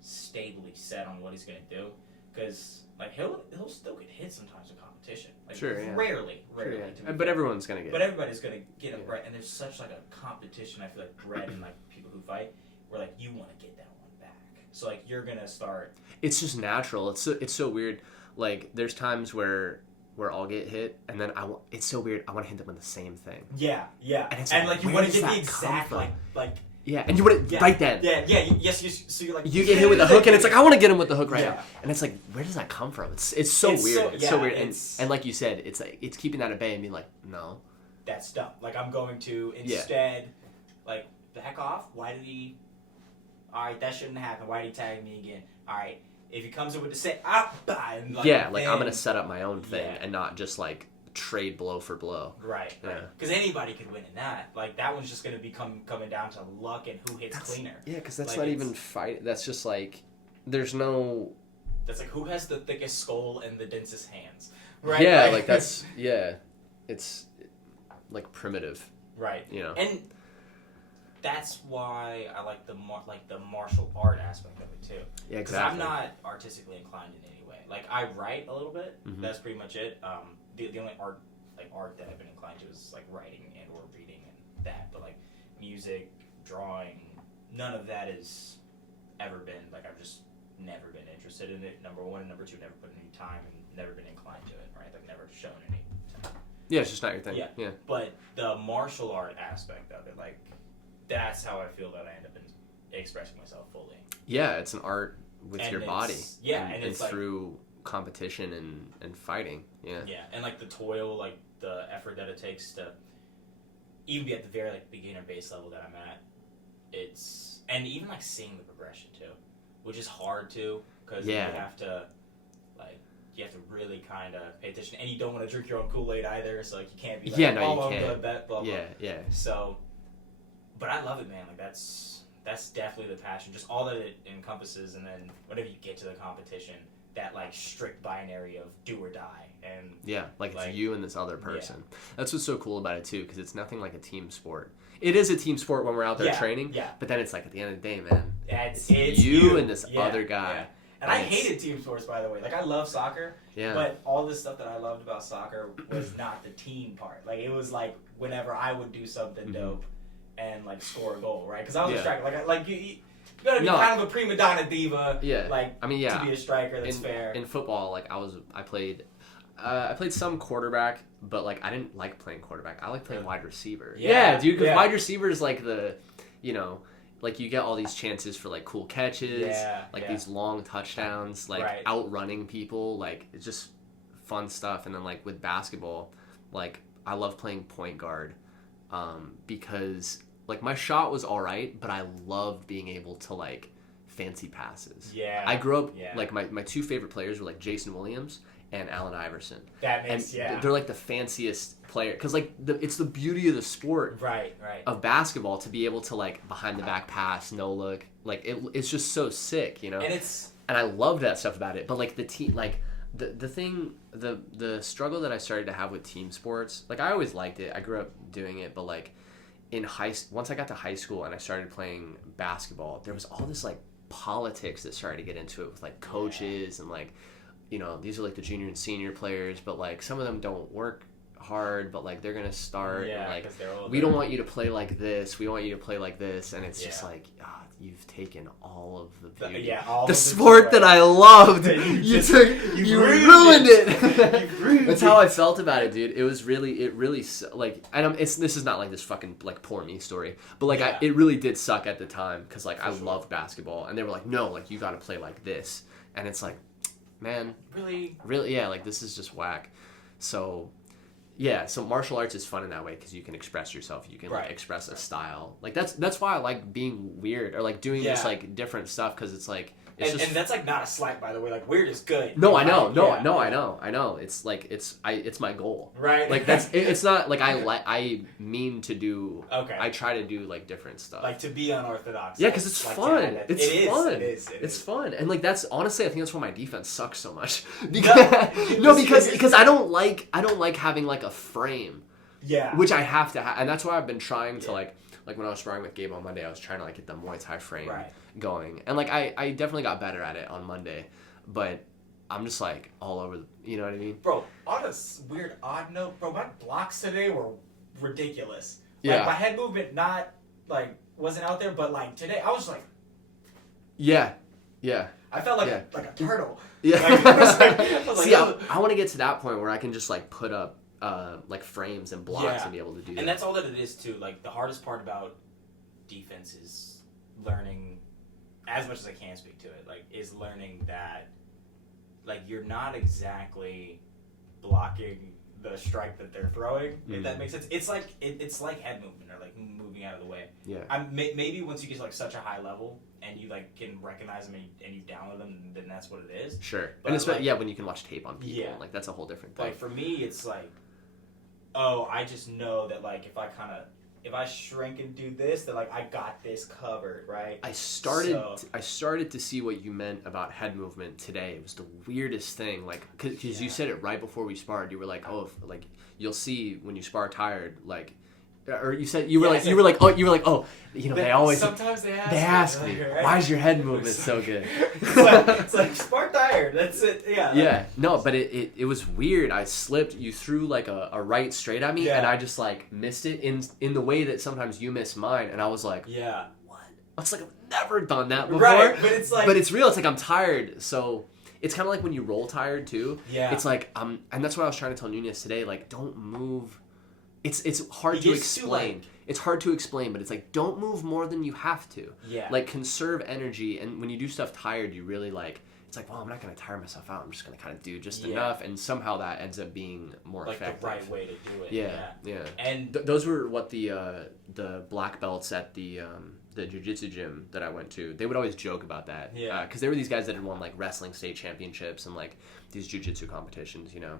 stably set on what he's going to do. Because, like, he'll still get hit sometimes in competition. Like, sure, yeah. Rarely. Sure, but everyone's going to get But everybody's going to get it right. And there's such, like, a competition, I feel like, bred in, like, people who fight, where, like, you want to get that one back. So, like, you're going to start... It's just natural. It's so weird. Like, there's times where I'll get hit, and then it's so weird. I want to hit them with the same thing. Yeah. And like, you want to get the exact, like, Yeah, and you want it right then. Yes. So you're like, you get hit with the hook, and it's like, I want to get him with the hook right now. And it's like, where does that come from? It's so weird. It's so weird. And like you said, it's keeping that at bay and being like, no, that's dumb. Like, I'm going to instead, like, the heck off. Why did he? All right, that shouldn't happen. Why did he tag me again? All right, if he comes in with the set, and like, I'm gonna set up my own thing and not just like trade blow for blow. Right. Because anybody could win in that. Like, that one's just going to be coming down to luck and who hits cleaner. Yeah, because that's not even fight. That's just like, there's no... That's like, who has the thickest skull and the densest hands? Right? Yeah, like that's... Yeah. It's like primitive. Right. You know? And that's why I like the martial art aspect of it, too. Yeah, exactly. Because I'm not artistically inclined in any way. Like, I write a little bit. Mm-hmm. That's pretty much it. The only art that I've been inclined to is like writing and or reading and that, but like music, drawing, none of that has ever been like, I've just never been interested in it. Number one, and number two, never put any time and never been inclined to it. Right, like never shown any time. Yeah, it's just not your thing. Yeah. But the martial art aspect of it, like that's how I feel that I end up expressing myself fully. Yeah, it's an art with your body. Yeah, and it's through competition and fighting. Yeah, and like the toil, like the effort that it takes to even be at the very like beginner base level that I'm at. It's and even like seeing the progression too, which is hard too, because you have to really kind of pay attention, and you don't want to drink your own Kool-Aid either, so like you can't be like, you I'm can't. good, blah blah. Yeah. So, but I love it, man. Like that's definitely the passion, just all that it encompasses, and then whenever you get to the competition, that like strict binary of do or die, and it's you and this other person. That's what's so cool about it too, because it's nothing like a team sport. It is a team sport when we're out there training, but then it's like at the end of the day, man, it's you and this other guy. And I hated team sports, by the way. Like, I love soccer, but all this stuff that I loved about soccer was not the team part. Like, it was like whenever I would do something dope and like score a goal, right? Because I was a striker. Like you gotta be kind of a prima donna diva. Yeah. Like, to be a striker, that's fair. In football, like I played some quarterback, but like I didn't like playing quarterback. I like playing wide receiver. Yeah, dude. Because wide receiver is like like you get all these chances for like cool catches, these long touchdowns, like outrunning people. Like it's just fun stuff. And then like with basketball, like I love playing point guard because like my shot was all right, but I loved being able to like fancy passes. Yeah. I grew up like my two favorite players were like Jason Williams and Allen Iverson. That makes they're like the fanciest player because like it's the beauty of the sport of basketball to be able to like behind the back pass, no look, like it's just so sick, you know. And I love that stuff about it. But like the team, like the thing, the struggle that I started to have with team sports, like I always liked it. I grew up doing it, but like once I got to high school and I started playing basketball, there was all this like politics that started to get into it with like coaches and like, you know, these are like the junior and senior players, but like some of them don't work hard, but like they're gonna start and like we don't want you to play like this, we want you to play like this, and it's just like you've taken all of the beauty, the sport that I loved. You ruined it. That's how I felt about it, dude. It really like, and this is not like this fucking like poor me story, but like it really did suck at the time because like I loved basketball, and they were like, no, like you got to play like this, and it's like, man, really, like this is just whack. So martial arts is fun in that way because you can express yourself. You can like express a style. Like that's why I like being weird or like doing this like different stuff because it's like and that's like not a slight, by the way. Like weird is good. No, I know. I know. It's like it's my goal. Right. Like that's it's not like I mean to do. Okay. I try to do like different stuff. Like to be unorthodox. Yeah, because it's like, fun. It's fun. It is. It's fun, and like that's honestly, I think that's why my defense sucks so much. Because I don't like having like a frame. Yeah. Which I have to have, and that's why I've been trying to like when I was sparring with Gabe on Monday, I was trying to like get the Muay Thai frame going, and like I definitely got better at it on Monday, but I'm just like all over you know what I mean? Bro, on a weird odd note, bro, my blocks today were ridiculous. Like my head movement wasn't out there, but like today I was like I felt like a turtle. Yeah. I want to get to that point where I can just like put up like frames and blocks and be able to do that. And that's all that it is too. Like the hardest part about defense is learning, as much as I can speak to it, like, is learning that, like, you're not exactly blocking the strike that they're throwing, if that makes sense. It's like it's like head movement or like moving out of the way. Yeah. Maybe once you get to like such a high level and you like can recognize them and you download them, then that's what it is. Sure. But and it's like, when you can watch tape on people, like that's a whole different thing. Like for me, it's like, oh, I just know that like if I shrink and do this, then like I got this covered, right? I started to see what you meant about head movement today. It was the weirdest thing, like because you said it right before we sparred. You were like, oh, like you'll see when you spar tired, like. Or you said you were like oh you know they always sometimes they ask me right? Why is your head movement so good? it's like spar tired. That's it. Yeah. No, but it was weird. I slipped. You threw like a right straight at me, and I just like missed it in the way that sometimes you miss mine, and I was like, what? I was like, I've never done that before. Right, but it's like, but it's real. It's like I'm tired, so. It's kind of like when you roll tired too. Yeah. It's like and that's what I was trying to tell Nunez today. Like, don't move. It's hard to explain. It's hard to explain, but it's like, don't move more than you have to. Yeah. Like, conserve energy, and when you do stuff tired, you really like, it's like, well, I'm not going to tire myself out. I'm just going to kind of do just enough, and somehow that ends up being more effective. Like the right way to do it. Yeah. And those were what the black belts at the jiu-jitsu gym that I went to, they would always joke about that. Yeah. Because they were these guys that had won, like, wrestling state championships and, like, these jiu-jitsu competitions, you know?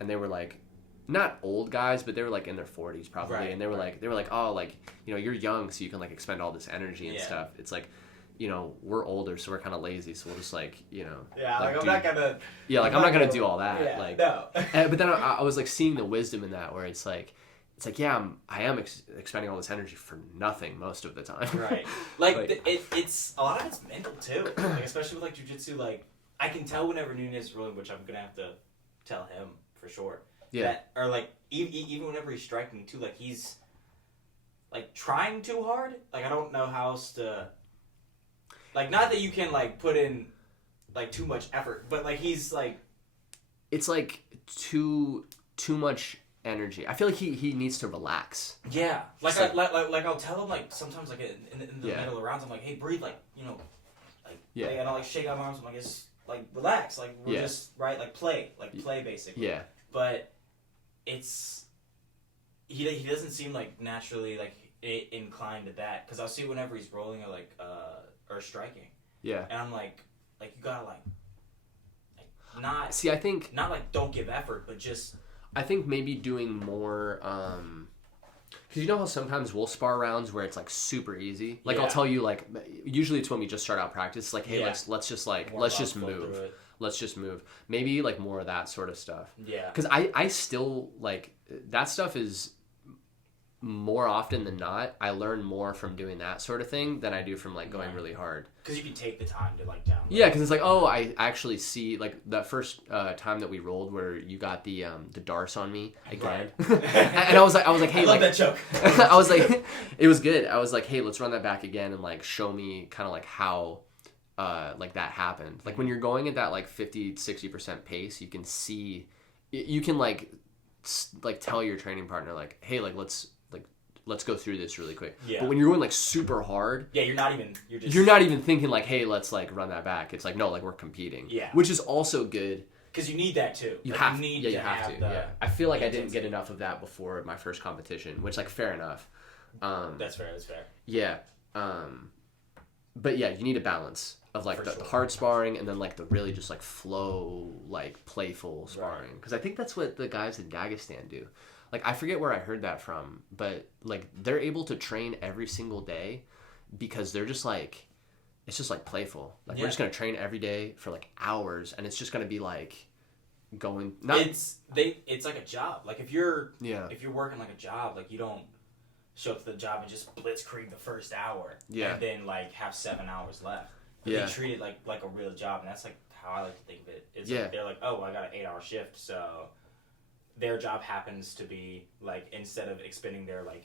And they were, like, not old guys, but they were like in their 40s probably, and they were like, oh, like, you know, you're young, so you can like expend all this energy and stuff. It's like, you know, we're older, so we're kind of lazy, so we'll just like, you know, like I'm not gonna, I'm not gonna do all that, like, no. But then I was like seeing the wisdom in that, where it's like I am expending all this energy for nothing most of the time, right? Like it's a lot of it's mental too, like, especially with like jiu-jitsu. Like I can tell whenever Nunez is rolling, which I'm gonna have to tell him for sure. Yeah. That, or like even whenever he's striking too, like he's like trying too hard. Like I don't know how else to. Like not that you can like put in like too much effort, but like he's like. It's like too much energy. I feel like he needs to relax. Yeah. Like I'll tell him like sometimes like in the middle of rounds I'm like, hey, breathe, like, you know, like and I'll like shake out my arms. I'm like, it's like relax, like we're just right, like play basically. Yeah. But it's he doesn't seem like naturally like inclined to that, because I'll see whenever he's rolling or like or striking. Yeah. And I'm like you gotta like not see. I think not like don't give effort, but just I think maybe doing more. Because you know how sometimes we'll spar rounds where it's like super easy. Like I'll tell you, like usually it's when we just start out practice. Like hey, let's just move. Let's just move. Maybe like more of that sort of stuff. Yeah. Because I still like that stuff is more often than not. I learn more from doing that sort of thing than I do from like going really hard. Because you can take the time to like download. Yeah, because it's like, oh, I actually see like that first time that we rolled where you got the darce on me again, and I was like, hey, I love that joke. I was like, it was good. I was like, hey, let's run that back again and like show me kind of like how. Like that happened. Like when you're going at that like 50-60% pace, you can see, you can like tell your training partner like, hey, like let's go through this really quick. Yeah. But when you're going like super hard, you're not even thinking like, hey, let's like run that back. It's like, no, like we're competing. Yeah. Which is also good. Because you need that too. You have to. Yeah. I feel like I didn't get enough of that before my first competition, which like fair enough. That's fair. Yeah. But yeah, you need a balance of like the hard sparring and then like the really just like flow, like playful sparring. Because I think that's what the guys in Dagestan do. Like I forget where I heard that from, but like they're able to train every single day because they're just like, it's just like playful. Like we're just gonna train every day for like hours, and it's just gonna be like going. It's like a job. Like if you're working like a job, like you don't show up to the job and just blitzkrieg the first hour, and then like have 7 hours left. They treat it like a real job, and that's like how I like to think of it. It's like they're like, oh, I got an 8-hour shift, so their job happens to be like, instead of expending their like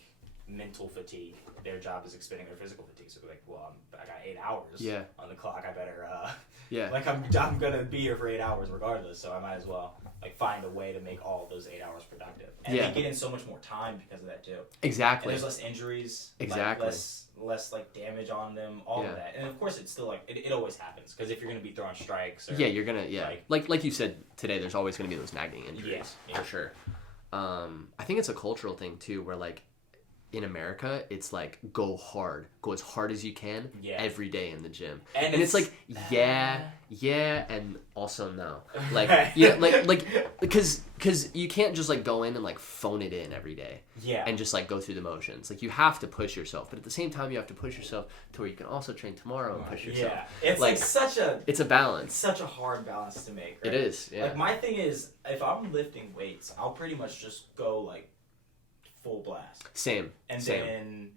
mental fatigue. Their job is expending their physical fatigue. So like, well, I got 8 hours on the clock. I better, like I'm gonna be here for 8 hours regardless. So I might as well like find a way to make all of those 8 hours productive. And they get in so much more time because of that too. Exactly. And there's less injuries. Exactly. Like, less like damage on them. All of that. And of course, it's still like it always happens because if you're gonna be throwing strikes. Or, you're gonna like you said today. There's always gonna be those nagging injuries for sure. I think it's a cultural thing too, where like in America, it's like go hard, go as hard as you can every day in the gym, and it's like and also no, like like because you can't just like go in and like phone it in every day, and just like go through the motions. Like you have to push yourself, but at the same time, you have to push yourself to where you can also train tomorrow and push yourself. It's like such a it's a balance. It's such a hard balance to make. Right? It is. Yeah. Like my thing is, if I'm lifting weights, I'll pretty much just go like full blast. Same. And then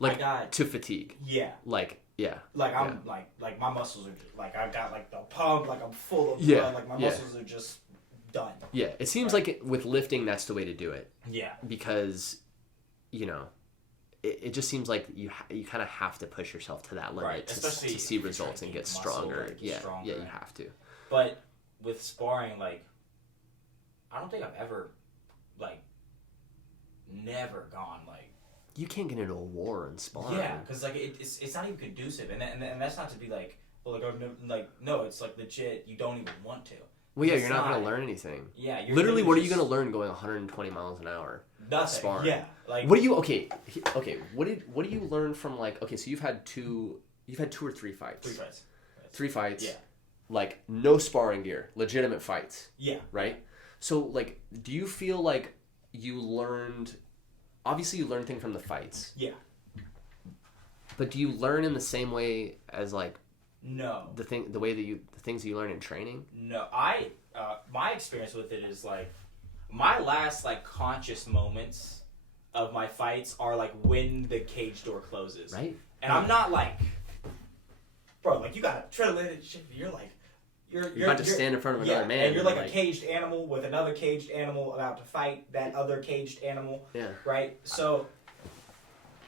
like I got to fatigue. Yeah. Like Like I'm like my muscles are just, like I got like the pump, like I'm full of blood, like my muscles are just done. Yeah. It seems like with lifting that's the way to do it. Yeah. Because you know, it just seems like you kind of have to push yourself to that limit to see results and get stronger. Yeah, you have to. But with sparring, like I don't think I've ever like never gone like you can't get into a war and sparring. Yeah, because like it's not even conducive, and that's not to be like well like no, it's like legit. You don't even want to. Well, yeah, you're not gonna learn anything. Yeah, you're literally what are you gonna learn going 120 miles an hour? Nothing. Sparring. Yeah, like what do you okay? What do you learn from like so you've had two or three fights. Three fights. Yeah. Like no sparring gear, legitimate fights. Yeah. Right. So like, do you feel like you learned? Obviously, you learn things from the fights. Yeah. But do you learn in the same way as like? No. The things you learn in training? No. My experience with it is like my last like conscious moments of my fights are like when the cage door closes. Right. And I'm not like, bro, like you got adrenaline and shit. You're like, you're about to stand in front of another man. And you're like a caged animal with another caged animal about to fight that other caged animal. Yeah. Right. So,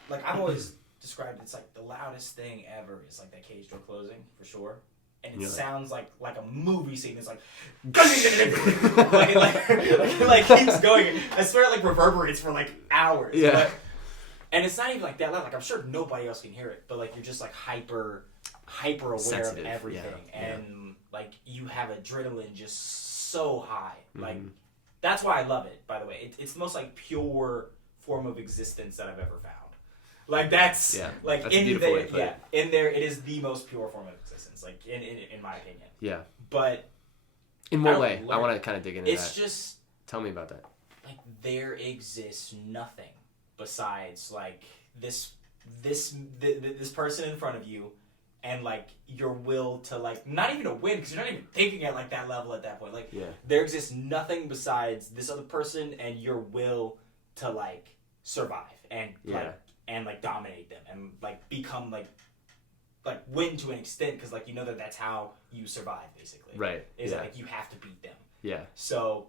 like I've always described it's like the loudest thing ever is like that cage door closing for sure, and it sounds like a movie scene. It's like like keeps going. I swear it like reverberates for like hours. Yeah. But, and it's not even like that loud. Like I'm sure nobody else can hear it, but like you're just like hyper aware sensitive. Of everything, and like you have adrenaline just so high. Like that's why I love it. By the way, it's the most like pure form of existence that I've ever found. Like that's like that's in there, in there it is the most pure form of existence. Like in my opinion. Yeah. But in what way? I want to kind of dig into that. It's just tell me about that. Like there exists nothing besides like this person in front of you, and like your will to like not even to win because you're not even thinking at like that level at that point. Like there exists nothing besides this other person and your will to like survive and like dominate them and like become like win to an extent because like you know that's how you survive basically. Right. Is like you have to beat them. Yeah. So,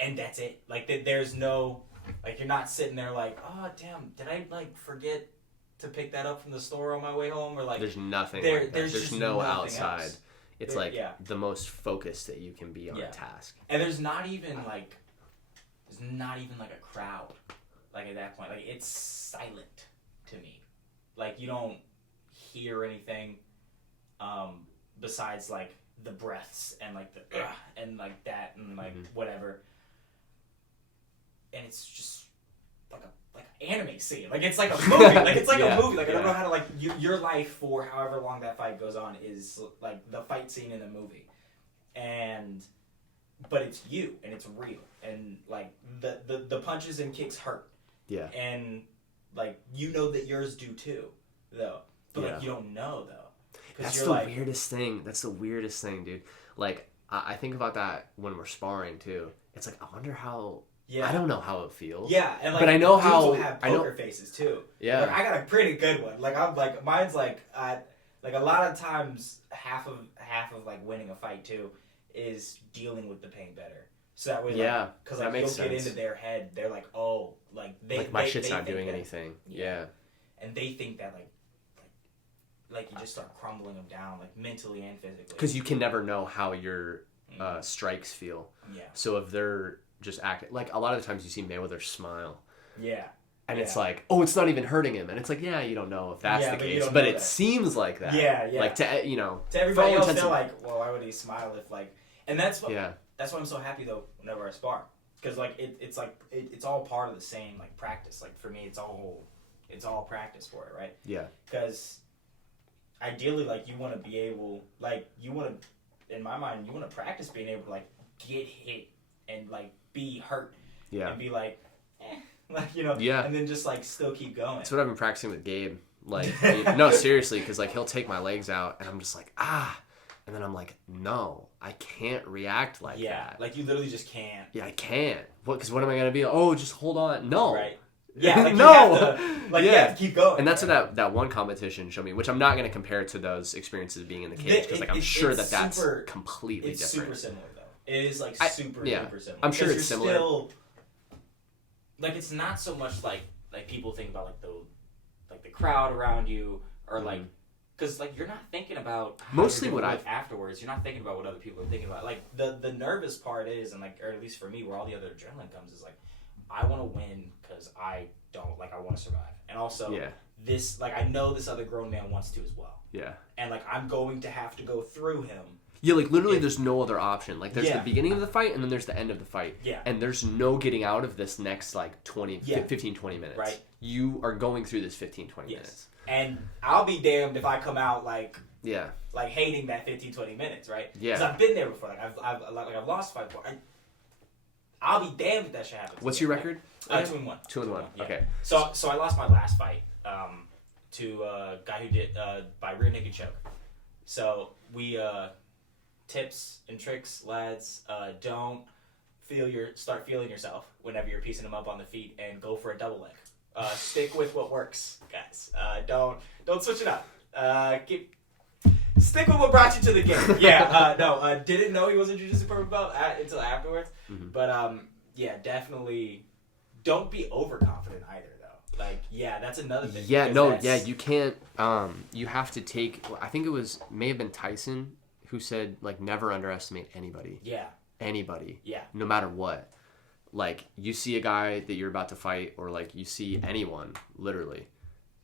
and that's it. Like there's no like you're not sitting there like oh damn did I like forget to pick that up from the store on my way home or like there's nothing. Like that. There's no outside. Else. It's the most focused that you can be on a task. And there's not even like a crowd. Like at that point, like it's silent to me. Like you don't hear anything besides like the breaths and like the and like that and like whatever. And it's just like an anime scene. Like it's like a movie. Like it's like a movie. Like I don't know how to like your life for however long that fight goes on is like the fight scene in a movie. But it's you and it's real and like the punches and kicks hurt. Yeah. And like you know that yours do too, though. But like you don't know though. That's the weirdest thing. That's the weirdest thing, dude. Like I think about that when we're sparring too. It's like I wonder how. Yeah. I don't know how it feels. Yeah, and like but I know how. Will have poker faces too. Yeah. Like, I got a pretty good one. Like I'm like mine's like like a lot of times half of like winning a fight too is dealing with the pain better. So that way, because like, you'll get into their head. They're like, oh, like my shit's not doing anything. Yeah. And they think that like you just start crumbling them down, like mentally and physically. Because you can never know how your strikes feel. Yeah. So if they're just acting, like a lot of the times you see Mayweather smile. Yeah. And it's like, oh, it's not even hurting him. And it's like, yeah, you don't know if that's the case. But it seems like that. Yeah, yeah. Like, to everybody else, they're like, well, why would he smile if, like... And that's what that's why I'm so happy, though, whenever I spar. Because, like, it's all part of the same, like, practice. Like, for me, it's all practice for it, right? Yeah. Because, ideally, like, you want to be able... Like, you want to... In my mind, you want to practice being able to, like, get hit and, like, be hurt. Yeah. And be like, like, and then just, like, still keep going. That's what I've been practicing with Gabe. Like, no, seriously, because, like, he'll take my legs out, and I'm just like, and then I'm like, no, I can't react like that. Yeah, like, you literally just can't. Yeah, I can't. Because what am I going to be? Oh, just hold on. No. Right. Yeah, like, no. You have to keep going. And that's what that one competition showed me, which I'm not going to compare to those experiences being in the cage, because, like, I'm sure that's completely different. It's super similar, though. It is, like, super similar. I'm sure it's similar. Still... Like, it's not so much like people think about like the crowd around you, or like, because like you're not thinking about mostly what afterwards. You're not thinking about what other people are thinking about. Like the nervous part is, and like, or at least for me, where all the other adrenaline comes is like, I want to win because I want to survive, and also this, like, I know this other grown man wants to as well. Yeah. And like, I'm going to have to go through him. Yeah, like, literally there's no other option. Like, there's the beginning of the fight, and then there's the end of the fight. Yeah. And there's no getting out of this next, like, 15, 20 minutes. Right. You are going through this 15, 20 minutes. And I'll be damned if I come out, like... Yeah. Like, hating that 15, 20 minutes, right? Yeah. Because I've been there before. Like, I've lost a fight before. I'll be damned if that shit happens. What's your record? 2-1. 2-1. Yeah. Okay. So I lost my last fight to a guy who did by rear naked choke. So we... tips and tricks, lads. Don't start feeling yourself whenever you're piecing them up on the feet, and go for a double leg. Stick with what works, guys. Don't switch it up. Stick with what brought you to the game. Yeah, didn't know he was a jiu-jitsu purple belt until afterwards. Mm-hmm. But definitely don't be overconfident either, though. Like, that's another thing. You can't. You have to take. I think it may have been Tyson who said, like, never underestimate anybody. Yeah. Anybody. Yeah. No matter what. Like, you see a guy that you're about to fight, or, like, you see anyone, literally.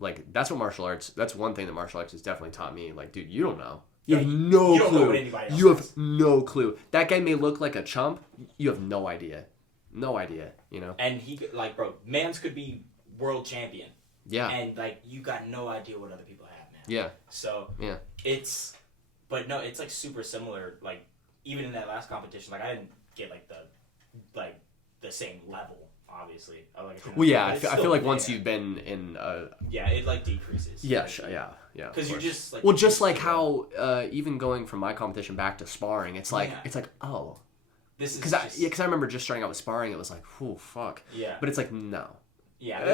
Like, that's one thing that martial arts has definitely taught me. Like, dude, you don't know. You have no clue. Don't know what anybody else you have no clue. That guy may look like a chump. You have no idea. No idea, And he, like, bro, Mans could be world champion. Yeah. And, like, you got no idea what other people have, man. Yeah. So, But no, it's like super similar. Like, even in that last competition, like, I didn't get like the same level, obviously. I feel like once you've been in it like decreases. Yeah, like, yeah. Because you're just like, just like how even going from my competition back to sparring, it's like oh, this is because I remember just starting out with sparring, it was like, oh fuck. Yeah. But it's like no. Yeah.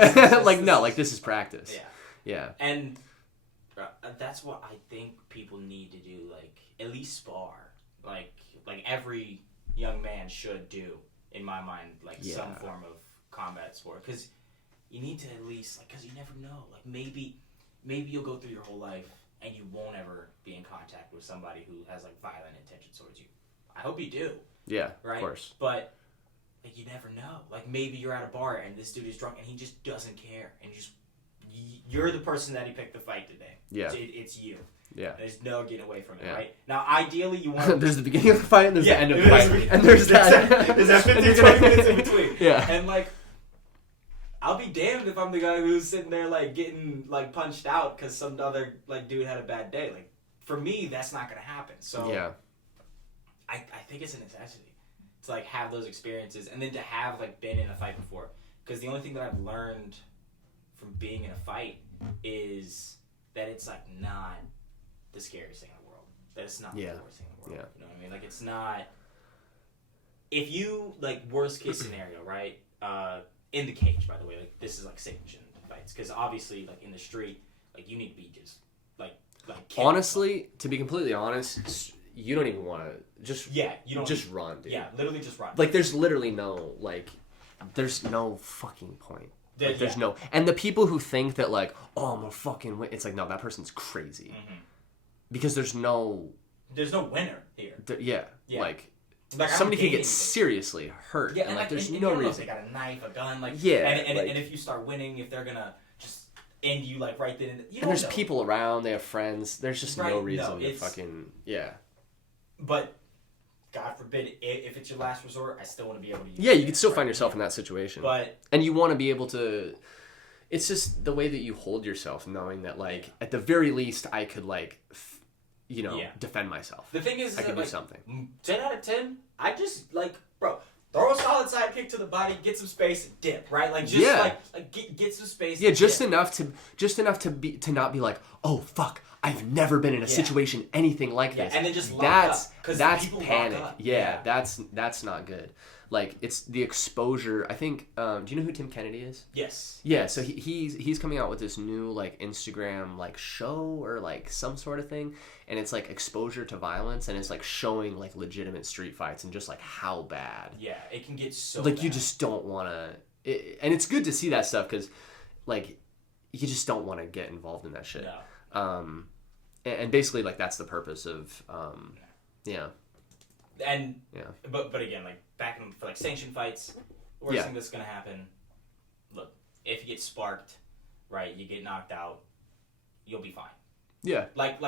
This is practice. Yeah. Yeah. And that's what I think people need to do, like, at least spar. Like every young man should do, in my mind, like, some form of combat sport. Because you need to at least, like, because you never know. Like, maybe you'll go through your whole life and you won't ever be in contact with somebody who has, like, violent intentions towards you. I hope you do. Yeah, right? Of course. But, like, you never know. Like, maybe you're at a bar and this dude is drunk and he just doesn't care. And you're the person that he picked the fight today. Yeah. It's you. Yeah. There's no getting away from it, right? Now, ideally, you want... There's the beginning of the fight and there's the end of the fight. And there's that. There's that 15, 20 minutes in between. Yeah. And, like, I'll be damned if I'm the guy who's sitting there, like, getting, like, punched out because some other, like, dude had a bad day. Like, for me, that's not going to happen. So, I think it's a necessity to, like, have those experiences and then to have, like, been in a fight before. Because the only thing that I've learned from being in a fight is that it's, like, not the scariest thing in the world. That it's not the worst thing in the world. You know what I mean? Like, it's not... If you, like, worst case scenario, right? In the cage, by the way. Like, this is, like, sanctioned fights. Because, obviously, like, in the street, like, you need to be just, like honestly, to be completely honest, you don't even want to just run, dude. Yeah, literally just run. Like there's literally no there's no fucking point. Like, there's no, and the people who think that like, oh, I'm gonna fucking win, it's like, no, that person's crazy. Because there's no winner here. Like somebody can get seriously hurt. Yeah, and like there's no reason. They got a knife, a gun, like and if you start winning, if they're gonna just end you like right then. And there's people around, they have friends. There's just no reason to fucking But God forbid, if it's your last resort, I still want to be able to use it. Yeah, you can still find yourself in that situation. And you want to be able to... It's just the way that you hold yourself, knowing that, like, at the very least, I could, like, defend myself. The thing is I can do something. 10 out of 10, I just, like, bro, throw a solid side kick to the body, get some space, and dip, right? Like, just, get some space. Yeah, just enough to not be like, oh, fuck, I've never been in a situation anything like this. And then just lock up. That's panic. Yeah, that's not good. Like, it's the exposure. I think, do you know who Tim Kennedy is? Yes. Yeah, so he's coming out with this new, like, Instagram, like, show or, like, some sort of thing. And it's, like, exposure to violence. And it's, like, showing, like, legitimate street fights and just, like, how bad. Yeah, it can get so like, bad. You just don't want to... And it's good to see that stuff because, like, you just don't want to get involved in that shit. No. And basically, like, that's the purpose of... But again, like, back in for like sanctioned fights, worst thing that's gonna happen. Look, if you get sparked, right, you get knocked out, you'll be fine. Yeah. Like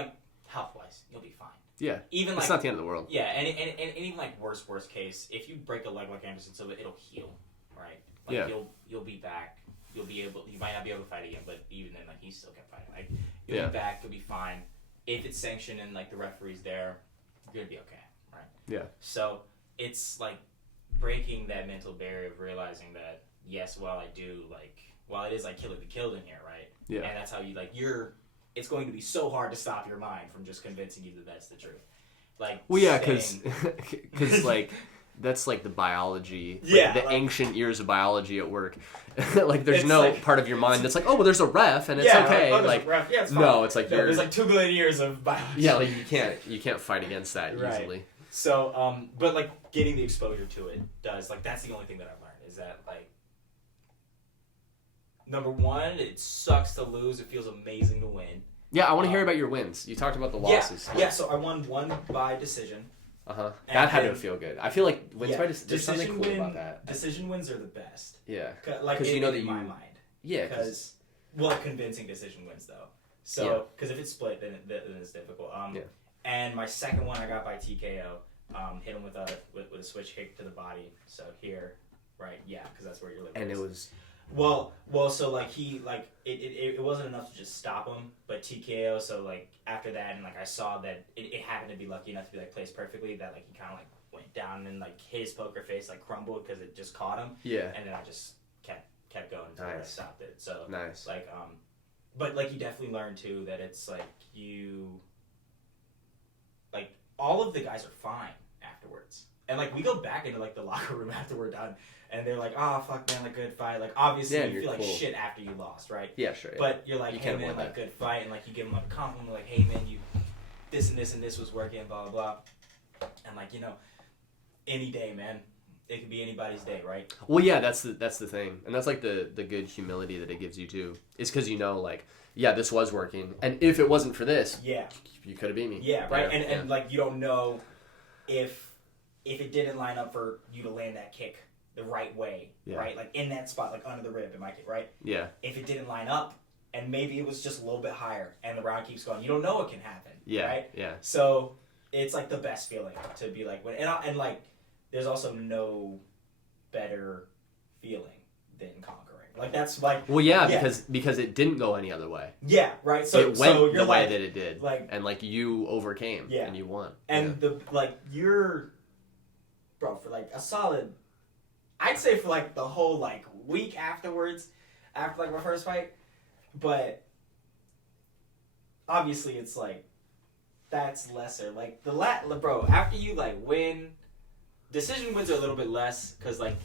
health wise, you'll be fine. Yeah. Even it's like, not the end of the world. Yeah, and even like worst case, if you break a leg like Anderson Silva, it'll heal, right? Like you'll be back. You might not be able to fight again, but even then, like, he still kept fighting. Like, you'll be back. You'll be fine. If it's sanctioned and like the referee's there, you're gonna be okay, right? Yeah. So it's like breaking that mental barrier of realizing that yes, while it is like kill it be killed in here, right? Yeah. And that's how you it's going to be so hard to stop your mind from just convincing you that that's the truth. Like, well, yeah, because like that's like the biology, the ancient years of biology at work. Like there's no like, part of your mind that's like, oh well, there's a ref and it's okay. Like it's no, it's like there's like 2 billion years of biology. Yeah, like you can't fight against that easily. So, but like getting the exposure to it does, like, that's the only thing that I've learned is that, like, number one, it sucks to lose. It feels amazing to win. Yeah, I want to hear about your wins. You talked about the losses. Yeah, so I won one by decision. That had to feel good. I feel like wins by decision. There's something cool about that. Decision wins are the best. Yeah. Like, you know that in my mind. Yeah. Because, well, convincing decision wins, though. So, because if it's split, then it's difficult. And my second one I got by TKO. Hit him with a switch kick to the body. So here, right? Yeah, because that's where your liver is. And it was... Well, so like it wasn't enough to just stop him, but TKO. So like after that, and like I saw that it happened to be lucky enough to be like placed perfectly that like he kind of like went down and like his poker face like crumbled because it just caught him. Yeah. And then I just kept going until I stopped it. So nice. Like but like you definitely learn too that it's like like all of the guys are fine afterwards, and like we go back into like the locker room after we're done. And they're like, oh, fuck, man, like, good fight. Like, obviously, you feel like shit after you lost, right? Yeah, sure. Yeah. But you're like, hey, man, like, good fight. And, like, you give them, like, a compliment. Like, hey, man, you this and this and this was working, blah, blah, blah. And, like, any day, man. It could be anybody's day, right? Well, yeah, that's the thing. And that's, like, the good humility that it gives you, too. It's because like, yeah, this was working. And if it wasn't for this, you could have beat me. Yeah, right? And, like, you don't know if it didn't line up for you to land that kick the right way, right? Like in that spot, like under the rib in my case, right? Yeah. If it didn't line up, and maybe it was just a little bit higher, and the round keeps going, you don't know what can happen, right? Yeah. So it's like the best feeling to be like, and like, there's also no better feeling than conquering. Like that's like. Well, yeah, because it didn't go any other way. Yeah, right. So it went you're the way that it did, and like you overcame, and you won, and bro, for like a solid. I'd say for like the whole like week afterwards, after like my first fight, but obviously it's like that's lesser. Like bro, after you like win, decision wins are a little bit less because like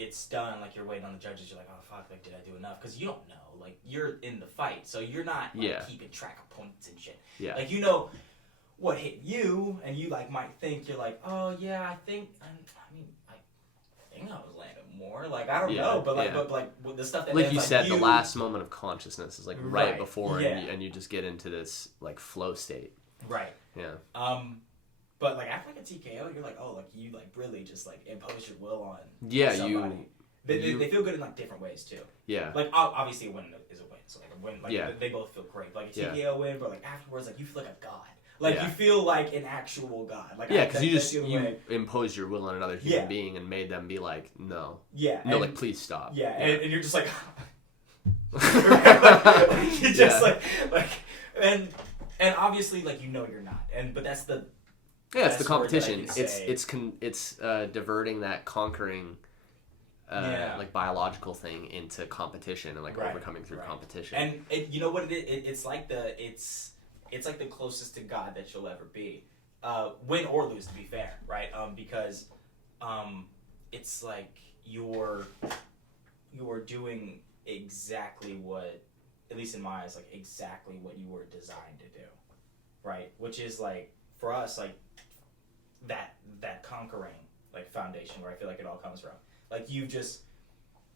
it's done. Like you're waiting on the judges. You're like, oh fuck, like did I do enough? Because you don't know. Like you're in the fight, so you're not like keeping track of points and shit. Yeah. Like what hit you, and you like might think you're like, oh yeah, I think I was landing more. Like I don't know, but the stuff that like you said, the last moment of consciousness is like right before, and you just get into this like flow state. Right. Yeah. But like after like a TKO, you're like, oh, like you like really just like impose your will on somebody. They feel good in like different ways too. Yeah. Like obviously a win is a win, so like a win, like they both feel great. Like a TKO win, but like afterwards, like you feel like a god. Like you feel like an actual god. Like because you imposed your will on another human being and made them be like, no. Yeah. No, like please stop. Yeah, and you're just like, you just like and obviously like you're not, but that's the it's the competition. It's diverting that conquering. Like biological thing into competition and like overcoming through competition. And you know what it is? It's like the closest to God that you'll ever be, win or lose. To be fair, right? Because it's like you're doing exactly what, at least in my eyes, like exactly what you were designed to do, right? Which is like for us, like that conquering like foundation where I feel like it all comes from. Like you've just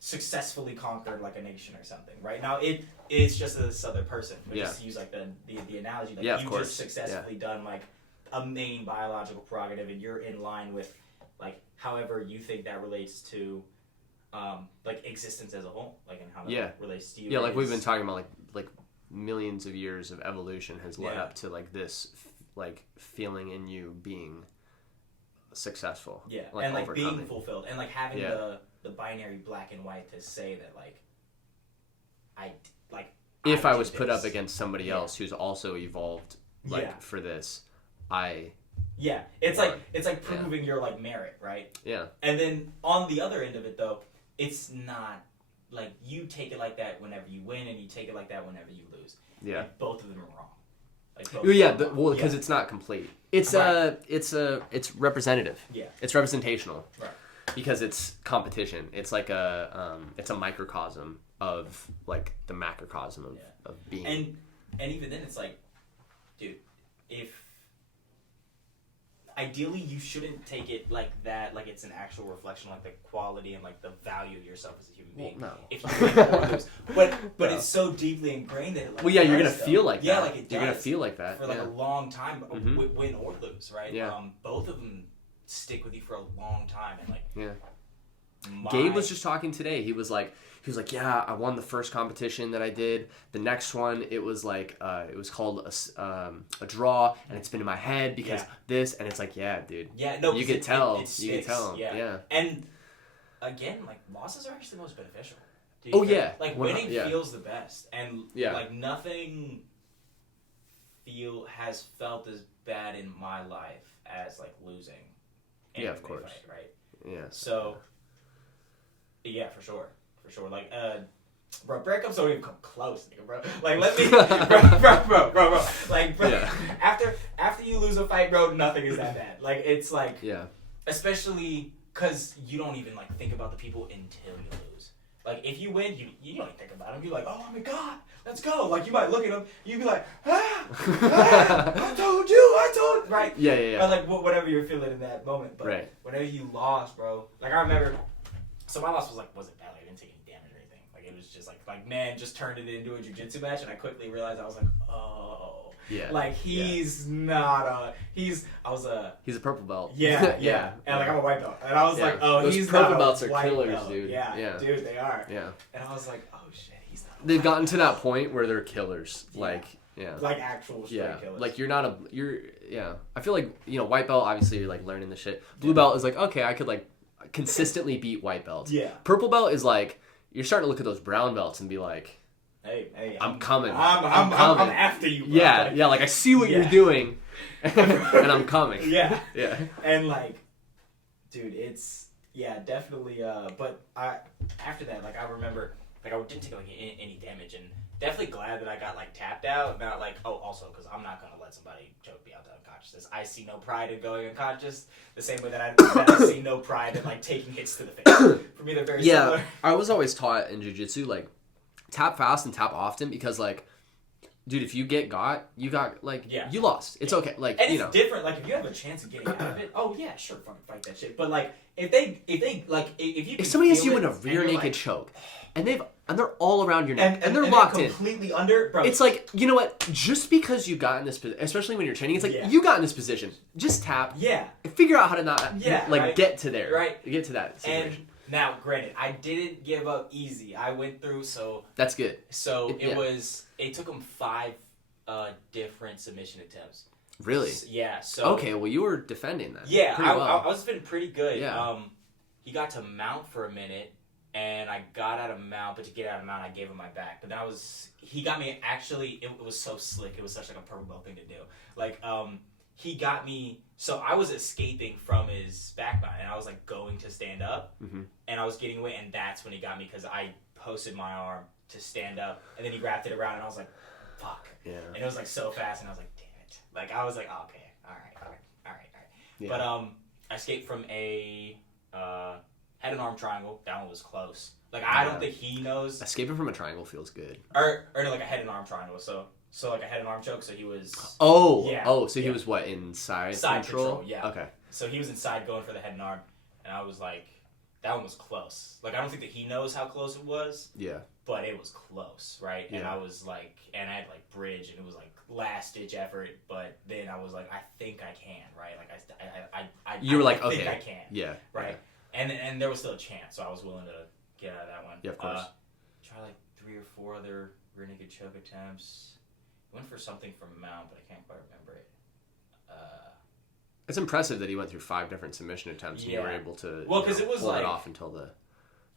successfully conquered like a nation or something, right? Now it's just this other person. We just use like the analogy. Like you've just successfully done like a main biological prerogative, and you're in line with like however you think that relates to like existence as a whole, like and how that relates to you. Yeah, like we've been talking about like millions of years of evolution has led up to like this like feeling in you being successful, like, and like being fulfilled, and like having the binary black and white to say that if I was put up against somebody else who's also evolved for this, it's like proving your like merit, right? And then on the other end of it though, it's not like you take it like that whenever you win, and you take it like that whenever you lose. Like, both of them are wrong. Because it's not complete. It's it's representative. It's representational. Right. Because it's competition. It's like it's a microcosm of like the macrocosm of being. And even then, it's like, dude, if ideally you shouldn't take it like that, like it's an actual reflection, like the quality and like the value of yourself as a human being. No. If you win or lose, but it's so deeply ingrained that it, like, you're gonna feel like that. Yeah, like it does. You're gonna feel like that for like a long time, win or lose, right? Yeah. Both of them stick with you for a long time, and like Gabe was just talking today. He was like, yeah, I won the first competition that I did. The next one, it was like, it was called a draw, and it's been in my head because this, and it's like, yeah, dude. Yeah, no, you could tell. You could tell. Yeah. And again, like losses are actually the most beneficial. Like winning feels the best, and like nothing has felt as bad in my life as like losing. Of course. Fight, right. Yeah. So. Yeah, for sure. Like, bro, breakups don't even come close, nigga, bro. Like, let me, bro. Like, bro, after you lose a fight, bro, nothing is that bad. Like, it's like, especially because you don't even like think about the people until you lose. Like, if you win, you don't think about them. You're like, oh my god, let's go. Like, you might look at them, you'd be like, I told you, right? Yeah. Or like whatever you're feeling in that moment. But whenever you lost, bro, like I remember. So my loss wasn't bad. Like, I didn't take any damage or anything. Like it was just like man just turned it into a jiu-jitsu match, and I quickly realized I was like, oh, like he's not he's a purple belt. Yeah, and like I'm a white belt, and I was like, oh, those he's purple not belts a are white killers, belt. dude. Yeah, dude, they are. Yeah, and I was like, oh shit, he's not. They've gotten to that point where they're killers, like actual straight killers. Like I feel like white belt obviously you're like learning the shit. Blue belt is like okay, I could like consistently beat white belts. Purple belt is like you're starting to look at those brown belts and be like, hey, I'm coming. I'm after you, bro. Yeah, like I see what you're doing, and I'm coming. Yeah. And like, dude, it's definitely. But after that, like I remember, like I didn't take like any damage, and definitely glad that I got like tapped out. Not like also because I'm not gonna let somebody choke me out to unconsciousness. I see no pride in going unconscious. The same way that I see no pride in like taking hits to the face. For me, they're very similar. I was always taught in jiu-jitsu like tap fast and tap often because like Dude, if you got, you lost. It's okay. Like, and it's different. Like, if you have a chance of getting out of it, oh yeah, sure, fucking fight that shit. But like, if somebody has you in a rear naked choke, and they're all around your neck, and they're locked in, completely under, bro. It's like, you know what? Just because you got in this position, especially when you're training, it's like you got in this position. Just tap. Yeah. And figure out how to not get to there. Right. Get to that situation. And now, granted, I didn't give up easy. I went through That's good. So it took them 5 different submission attempts. Really? Yeah. So okay, well you were defending that. Yeah, well. I was defending pretty good. Yeah. He got to mount for a minute, and I got out of mount. But to get out of mount, I gave him my back. But then he got me. Actually, it was so slick. It was such like a purple belt thing to do. Like he got me. So I was escaping from his back mount, and I was like going to stand up, and I was getting away, and that's when he got me because I posted my arm to stand up, and then he wrapped it around, and I was like, fuck. Yeah. And it was like so fast, and I was like, damn it. Like I was like, oh, okay, all right. Yeah. But I escaped from a head and arm triangle. That one was close. Like I don't think he knows. Escaping from a triangle feels good. Or no, like a head and arm triangle. So like a head and arm choke. So he was. So he was what, inside side control? Yeah. Okay. So he was inside going for the head and arm, and I was like, that one was close. Like I don't think that he knows how close it was. Yeah. But it was close, right? Yeah. And I was like, and I had like bridge, and it was like last ditch effort. But then I was like, I think I can, right? Like I you were like, I okay, think I can, yeah, right. Yeah. And there was still a chance, so I was willing to get out of that one. Yeah, of course. Try like 3 or 4 other rear naked choke attempts. Went for something from mount, but I can't quite remember it. It's impressive that he went through 5 different submission attempts and you were able to because it was pull like, it off until the.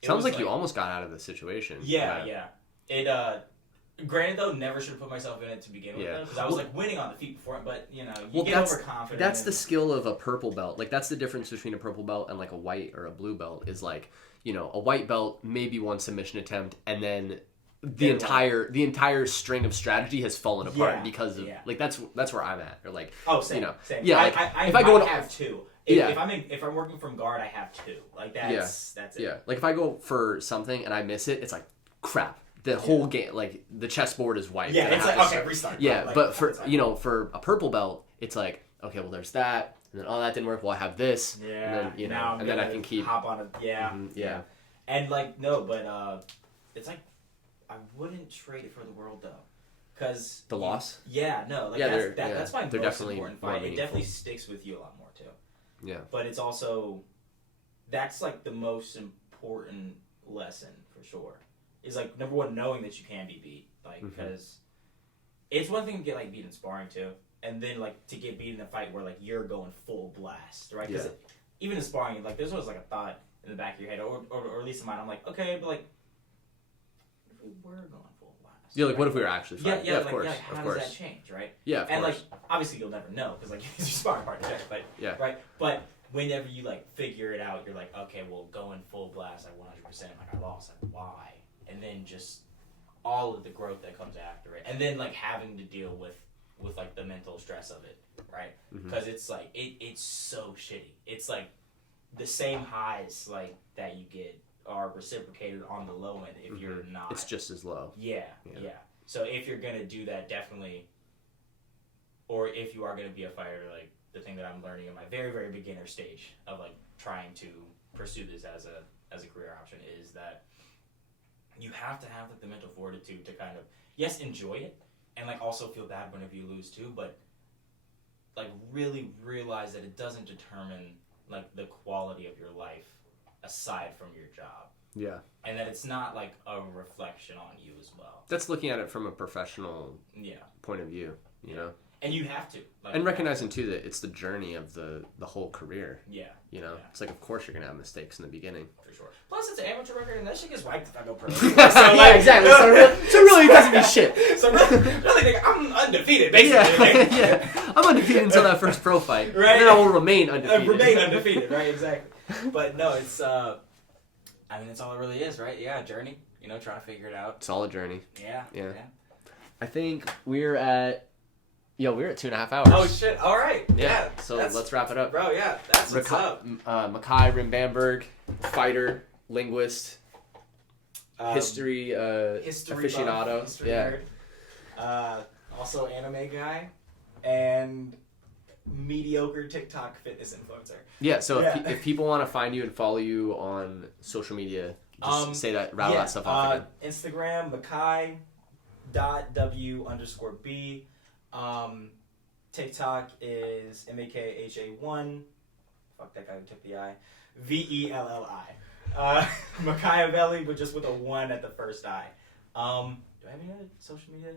Sounds like you almost got out of the situation. Yeah. It granted though, never should have put myself in it to begin with because I was like winning on the feet before, but you get overconfident. That's the skill of a purple belt. Like that's the difference between a purple belt and like a white or a blue belt is like, a white belt maybe 1 submission attempt and then the entire string of strategy has fallen apart because of like that's where I'm at or like same. Yeah, like, I if I go have 2. If I'm working from guard, I have 2. Like that's it. Yeah, like if I go for something and I miss it, it's like crap. The whole game, like the chessboard is wiped. Yeah, it's like okay, restart. Yeah, like, but for for a purple belt, it's like okay, well there's that, and then that didn't work. Well, I have this. Yeah, and then and then I can keep hop on it. Yeah, yeah. And like no, but it's like I wouldn't trade it for the world though, because the loss. Yeah, no, like that's my most important fight. It definitely sticks with you a lot more too. Yeah, but it's also that's like the most important lesson for sure. Is like number 1 knowing that you can be beat, like because it's one thing to get like beat in sparring too, and then like to get beat in a fight where like you're going full blast, right? Because even in sparring, like there's always like a thought in the back of your head, or at least in mine. I'm like, okay, but like if we were going full blast, like what if we were actually fighting? Yeah, of course. How does that change, right? Yeah, of and course. like obviously you'll never know because like it's your sparring partner, but right, but. Whenever you like figure it out, you're like, okay, well, going full blast, like 100%, like I lost, like why? And then just all of the growth that comes after it, and then like having to deal with like the mental stress of it, right? Because it's like it's so shitty. It's like the same highs like that you get are reciprocated on the low end if you're not. It's just as low. Yeah. So if you're gonna do that, definitely, or if you are gonna be a fighter, like. The thing that I'm learning in my very, very beginner stage of like trying to pursue this as a career option is that you have to have like the mental fortitude to kind of enjoy it and like also feel bad whenever you lose too, but like really realize that it doesn't determine like the quality of your life aside from your job. Yeah. And that it's not like a reflection on you as well. That's looking at it from a professional point of view, you know? And you have to. Like, and recognizing, too, that it's the journey of the whole career. Yeah. You know? Yeah. It's like, of course you're going to have mistakes in the beginning. For sure. Plus, it's an amateur record, and that shit gets wiped if I go pro. Yeah, exactly. So really, it doesn't mean shit. So really, I'm undefeated, basically. Yeah. I'm undefeated until that first pro fight. Right. And then I will remain undefeated. Remain undefeated, right? Exactly. But no, it's, I mean, it's all it really is, right? Yeah, journey. You know, trying to figure it out. It's all a journey. Yeah. I think we're at 2.5 hours. Oh shit! All right. Yeah. So let's wrap it up, bro. Yeah, that's what's up. Makhai Wrin Bamberg, fighter, linguist, history aficionado. History nerd. Also anime guy, and mediocre TikTok fitness influencer. Yeah, so if people want to find you and follow you on social media, just say that, rattle that stuff off again. Instagram, Makhai.w_B. TikTok is MAKHA1. Fuck that guy who took the I. VELLI. Makhai, but just with a 1 at the first I. Do I have any other social media?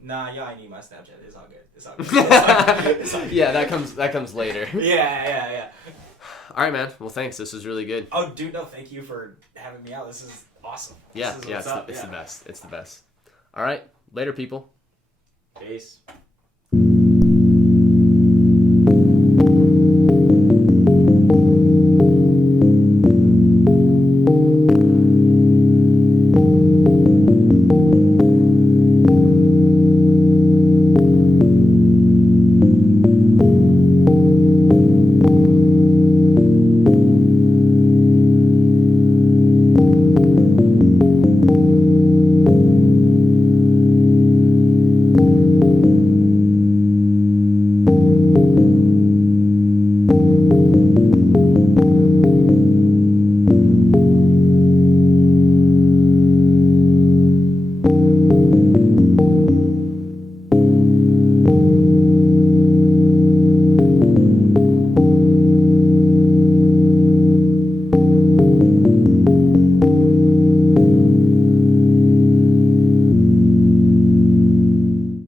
Nah, y'all ain't need my Snapchat. It's all good. It's all good. It's all good. Yeah, that comes later. Yeah. All right, man. Well, thanks. This was really good. Oh, dude, no, thank you for having me out. This is awesome. It's the best. It's the best. All right, later, people. Peace.